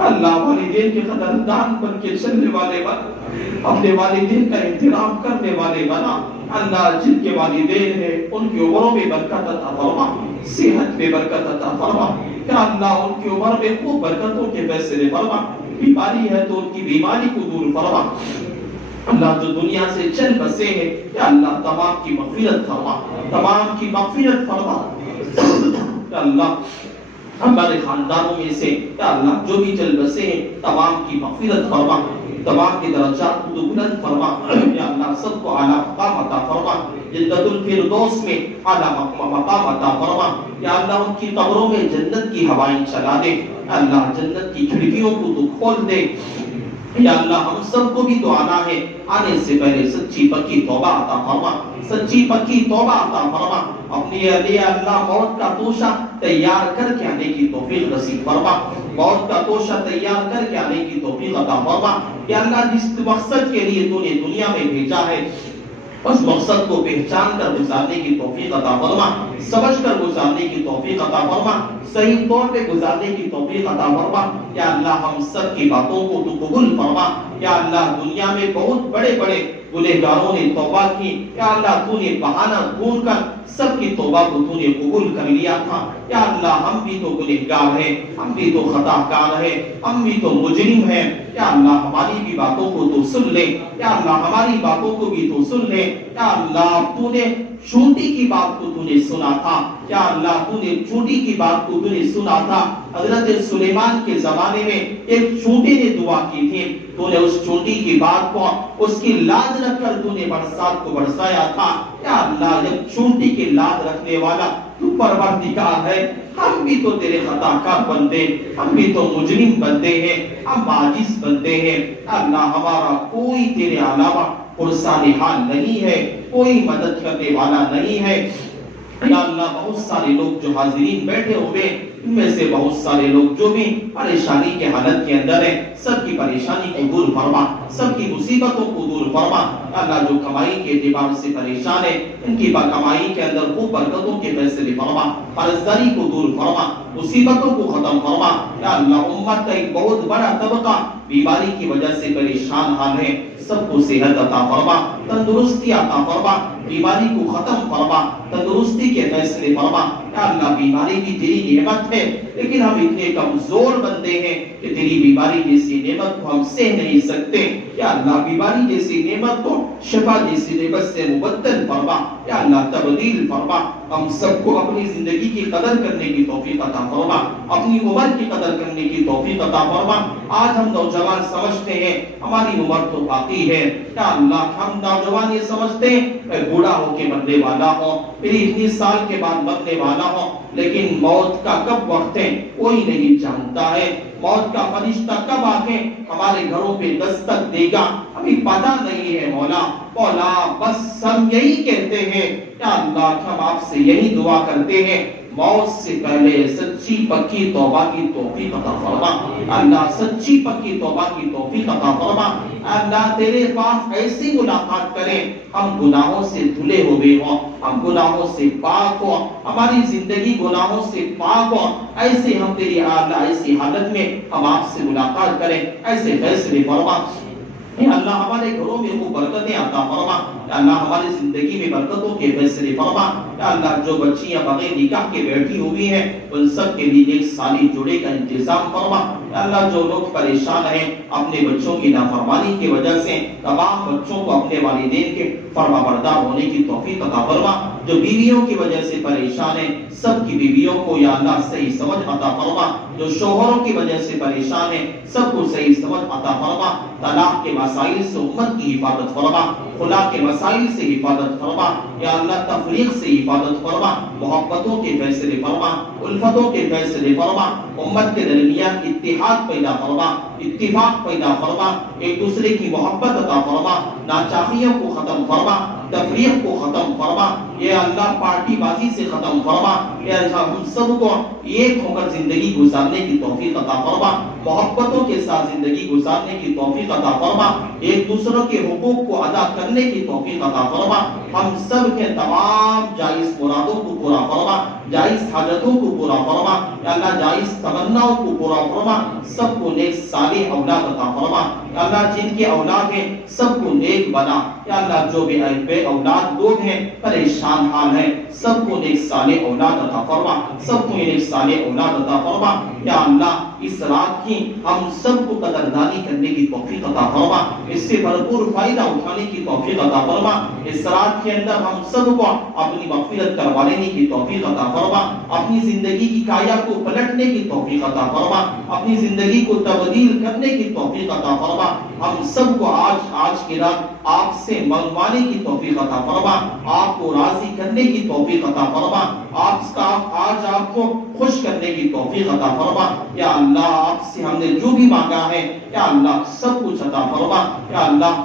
اللہ والدین کے قدردان بن کے چلنے والے بنا، اپنے والدین کا احترام کرنے والے بنا۔ اللہ جن کے والدین ہیں ان کی عمروں میں برکت عطا فرما، صحت میں برکت عطا فرما، یا اللہ ان کی عمر میں خوب برکتوں کے فیصلے فرما، بیماری ہے تو ان کی بیماری کو دور فرما۔ اللہ جو دنیا سے چل بسے ہیں یا اللہ تمام کی مغفرت فرما، تمام کی مغفرت فرما۔ یا اللہ ہمارے خاندانوں میں سے یا اللہ جو بھی چل بسے ہیں تمام کی مغفرت فرما، تمام کے درجات کو بلند فرما۔ یا اللہ سب کو اعلیٰ مقام عطا فرما، جنت الفردوس میں اعلیٰ مقام عطا فرما۔ یا اللہ ان کی قبروں میں جنت کی ہوائیں چلا دے، یا اللہ جنت کی کھڑکیوں کو تو کھول دے۔ یا اللہ ہم سب کو بھی تو آنا ہے، آنے سے پہلے سچی پکی توبہ عطا فرما، سچی پکی توبہ عطا فرما۔ اپنے لیے اللہ موت کا توشہ تیار کر کے آنے کی توفیق نصیب فرما، موت کا توشہ تیار کر کے آنے کی توفیق عطا فرما۔ یا اللہ جس مقصد کے لیے تو نے دنیا میں بھیجا ہے اس مقصد کو پہچان کر گزارنے کی توفیق عطا فرما، سمجھ کر گزارنے کی توفیق عطا فرما، صحیح طور پہ گزارنے کی توفیق عطا فرما۔ یا اللہ ہم سب کی باتوں کو تو قبول فرما۔ یا اللہ دنیا میں بہت بڑے بڑے گنہگاروں نے توبہ کی، یا اللہ تو نے بہانہ ڈھونڈ کر سب کی توبہ کو تو نے قبول کر لیا تھا۔ یا اللہ ہم بھی تو گنہگار ہیں، ہم بھی تو خطا کار ہیں، ہم بھی تو مجرم ہیں۔ یا اللہ ہماری بھی باتوں کو تو سن لے، یا اللہ ہماری باتوں کو بھی تو سن لے۔ یا اللہ تو نے چھوٹی کی بات کو تو نے سنا تھا، یا اللہ تو نے چھوٹی کی بات کو تو نے سنا تھا۔ حضرت سلیمان کے زمانے میں ایک چھوٹے نے دعا کی تھی، تو نے اس چھوٹی کی بات کو اس کی لاج رکھ کر تو نے برسات کو برسایا تھا۔ یا اللہ جب چھوٹی کی لاج رکھنے والا تو پروردگار ہے، ہم بھی تو تیرے خطا کار بندے، ہم بھی تو مجرم بندے ہیں، ہم عاجز بندے ہیں۔ اللہ ہمارا کوئی تیرے علاوہ پرسان حال نہیں ہے، کوئی مدد کرنے والا نہیں ہے۔ یا اللہ بہت سارے لوگ جو حاضرین بیٹھے ہوئے، ان میں سے بہت سارے لوگ جو بھی پریشانی کے حالت کے اندر ہیں، سب کی پریشانی کو دور فرما، سب کی مصیبتوں کو دور فرما۔ اللہ جو کمائی کے اعتبار سے پریشان ہے، ان کی کمائی کے اندر خوب برکتوں کے فیصلے فرما، قرضداری کو دور فرما، مصیبتوں کو ختم فرما۔ یا اللہ امت کا ایک بہت بڑا طبقہ بیماری کی وجہ سے پریشان حال ہے، سب کو صحت عطا فرما، تندرستی عطا فرما، بیماری کو ختم فرما، تندرستی کے فیصلے فرما۔ یا اللہ بیماری بھی تیری نعمت ہے، لیکن ہم اتنے کمزور بندے ہیں کہ تیری بیماری جیسی نعمت کو ہم سہ نہیں سکتے۔ یا اللہ بیماری جیسی نعمت کو شفا جیسی نعمت سے مبدل فرما۔ یا اللہ تبدیل فرما، ہم سب کو اپنی زندگی کی قدر کرنے کی توفیق عطا فرما، اپنی عمر کی قدر کرنے کی توفیق عطا فرما۔ آج ہم نوجوان سمجھتے ہیں ہماری عمر تو باقی ہے، یا اللہ ہم نوجوان یہ سمجھتے ہیں میں بوڑھا ہو کے مرنے والا ہوں، میری اتنی سال کے بعد مرنے والا ہوں، لیکن موت کا کب وقت ہے کوئی نہیں جانتا ہے، موت کا فرشتہ کب آ کے ہمارے گھروں پہ دستک دے گا ہمیں پتہ نہیں ہے۔ مولا مولا بس ہم یہی کہتے ہیں، یا اللہ ہم آپ سے یہی دعا کرتے ہیں، موت سے پہلے سچی پکی توبہ کی توفیق عطا فرما۔ اللہ سچی پکی توبہ کی توفیق عطا فرما۔ اللہ تیرے پاس ایسی ملاقات کریں ہم گناہوں سے دھلے ہوئے ہوں، ہم گناہوں سے پاک ہوں، ہماری زندگی گناہوں سے پاک ہو، ایسے ہم تیری ایسی حالت میں ہم آپ سے ملاقات کریں، ایسے فیصلے فرما۔ اے اللہ ہمارے گھروں میں وہ برکتیں عطا فرما، یا اللہ ہماری زندگی میں برکتوں کے فیصلے فرما۔ یا اللہ جو بچیاں بغیر نکاح کے بیٹھی ہوئی ہیں ان سب کے لیے ایک سالی جوڑے کا انتظام فرما۔ یا اللہ جو لوگ پریشان ہیں اپنے بچوں کی نافرمانی کی وجہ سے، تمام بچوں کو اپنے والدین کے فرما بردار ہونے کی توفیق عطا فرما۔ جو بیویوں کی وجہ سے پریشان ہیں سب کی بیویوں کو یا اللہ صحیح سمجھ عطا فرما، جو شوہروں کی وجہ سے پریشان ہیں سب کو صحیح سمجھ عطا فرما۔ طلاق کے مسائل سے امت کی حفاظت فرما، خلا کے مسائل سے حفاظت فرما، یا اللہ تفریق سے حفاظت فرما، محبتوں کے فیصلے فرما، الفتوں کے فیصلے فرما، امت کے درمیان اتحاد پیدا فرما، اتفاق پیدا فرما، ایک دوسرے کی محبت عطا فرما، ناچاخیوں کو ختم فرما، تفریق کو ختم فرما، یہ اللہ پارٹی بازی سے ختم فرما، یہ ہم سب کو ایک ہو کر زندگی گزارنے کی توفیق عطا فرما، محبتوں کے ساتھ زندگی گزارنے کی توفیق عطا فرما، ایک دوسروں کے حقوق کو ادا کرنے کی توفیق عطا فرما، ہم سب کے تمام جائز مرادوں کو پورا فرما، جائز حاجتوں کو پورا فرما، یا اللہ جائز تمناؤں کو پورا فرما، سب کو نیک صالح اولاد عطا فرما، یا اللہ جن کے اولاد ہیں سب کو نیک بنا، یا اللہ جو بھی بے اولاد لوگ ہیں پریشان حال ہیں سب کو نیک صالح اولاد عطا فرما، سب کو نیک صالح اولاد عطا فرما۔ یا اللہ اس رات کی ہم سب کو قدردانی کرنے کی توفیق عطا فرما، اس سے بھرپور فائدہ اٹھانے کی توفیق عطا فرما، اس رات کے اندر ہم سب کو اپنی مغفرت کروا لینے کی توفیق عطا فرما، اپنی زندگی کی کایا کو پلٹنے کی توفیق عطا فرما، اپنی زندگی کو تبدیل کرنے کی توفیق عطا فرما، ہم سب کو آج کی رات آپ سے منگوانے کی توفیق عطا فرما، آپ کو راضی کرنے کی توفیق عطا فرما، آج آپ کو خوش کرنے کی توفیق عطا فرما۔ یا اللہ آپ سے ہم نے جو بھی مانگا ہے یا اللہ سب کچھ عطا فرما۔ یا اللہ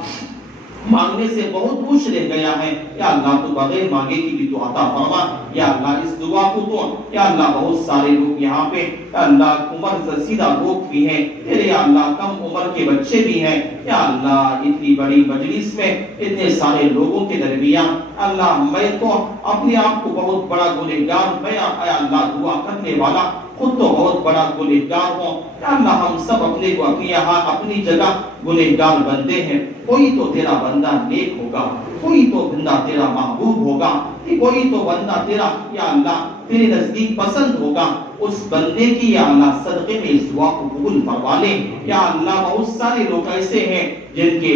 مانگنے سے بہت کچھ رہ گیا ہے، یا اللہ تو بغیر مانگے کی بھی تو عطا فرما۔ یا اللہ اس دعا کو تو یا اللہ بہت سارے لوگ یہاں پہ یا اللہ عمر رسیدہ لوگ بھی ہیں، تیرے یا اللہ کم عمر کے بچے بھی ہیں، یا اللہ اتنی بڑی مجلس میں اتنے سارے لوگوں کے درمیان اللہ میں تو اپنے آپ کو بہت بڑا گنہگار میں یا اللہ دعا کرنے والا خود تو بہت بڑا گنہگار ہوں، یا اللہ ہم سب اپنے کو اپنی جگہ گنہگار بندے ہیں، کوئی تو تیرا بندہ نیک ہوگا، کوئی تو بندہ تیرا محبوب ہوگا، کوئی تو بندہ تیرا یا اللہ تیرے نزدیک پسند ہوگا، اس بندے کی یا اللہ صدقے میں اس دعا کو قبول فرما لے۔ یا اللہ بہت سارے لوگ ایسے ہیں جن کے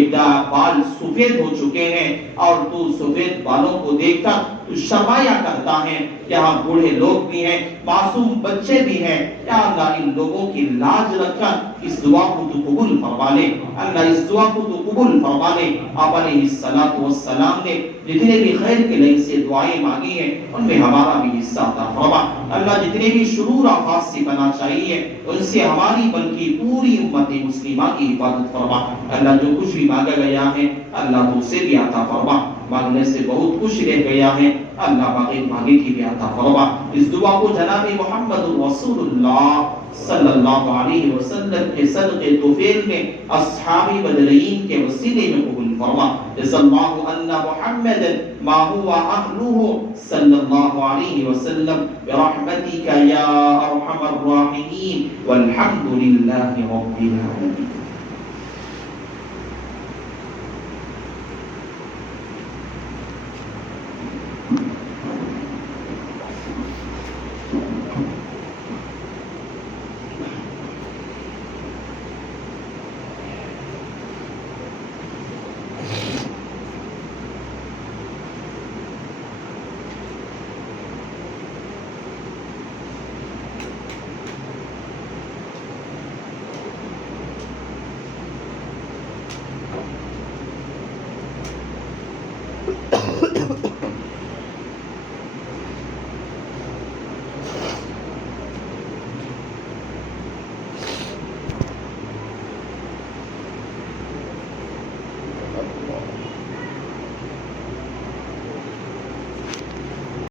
بال سفید ہو چکے ہیں اور تو سفید بالوں کو دیکھ کر تو شرمایا کرتا ہے، یہاں بوڑھے لوگ بھی ہیں، معصوم بچے بھی ہیں، یا اللہ ان لوگوں کی لاج رکھ کر اس دعا کو تو قبول فرما لے۔ اللہ اس دعا کو تو قبول فرما لے. آپ علیہ الصلوۃ والسلام نے جتنے بھی خیر کے لیے سے دعائیں مانگی ہیں ان میں ہمارا بھی حصہ عطا فرما. اللہ جتنے بھی شرور آفات سے بنا چاہیے ان سے ہماری بلکہ پوری امت مسلمہ کی حفاظت فرما. اللہ جو کچھ بھی مانگا گیا ہے اللہ تو اسے بھی عطا فرما. مانگنے سے بہت کچھ رہ گیا ہے اللہ باقی مانگے کی بھی عطا فرما. اس دعا کو جناب محمد رسول اللہ صلی اللہ علیہ وسلم کے صدقے طفیل میں اصحاب بدرین کے وسیلے میں قبول فرما. جزا اللہ ان محمد ما هو اهله صلی اللہ علیہ وسلم برحمتک یا ارحم الراحمین والحمد للہ رب العالمین.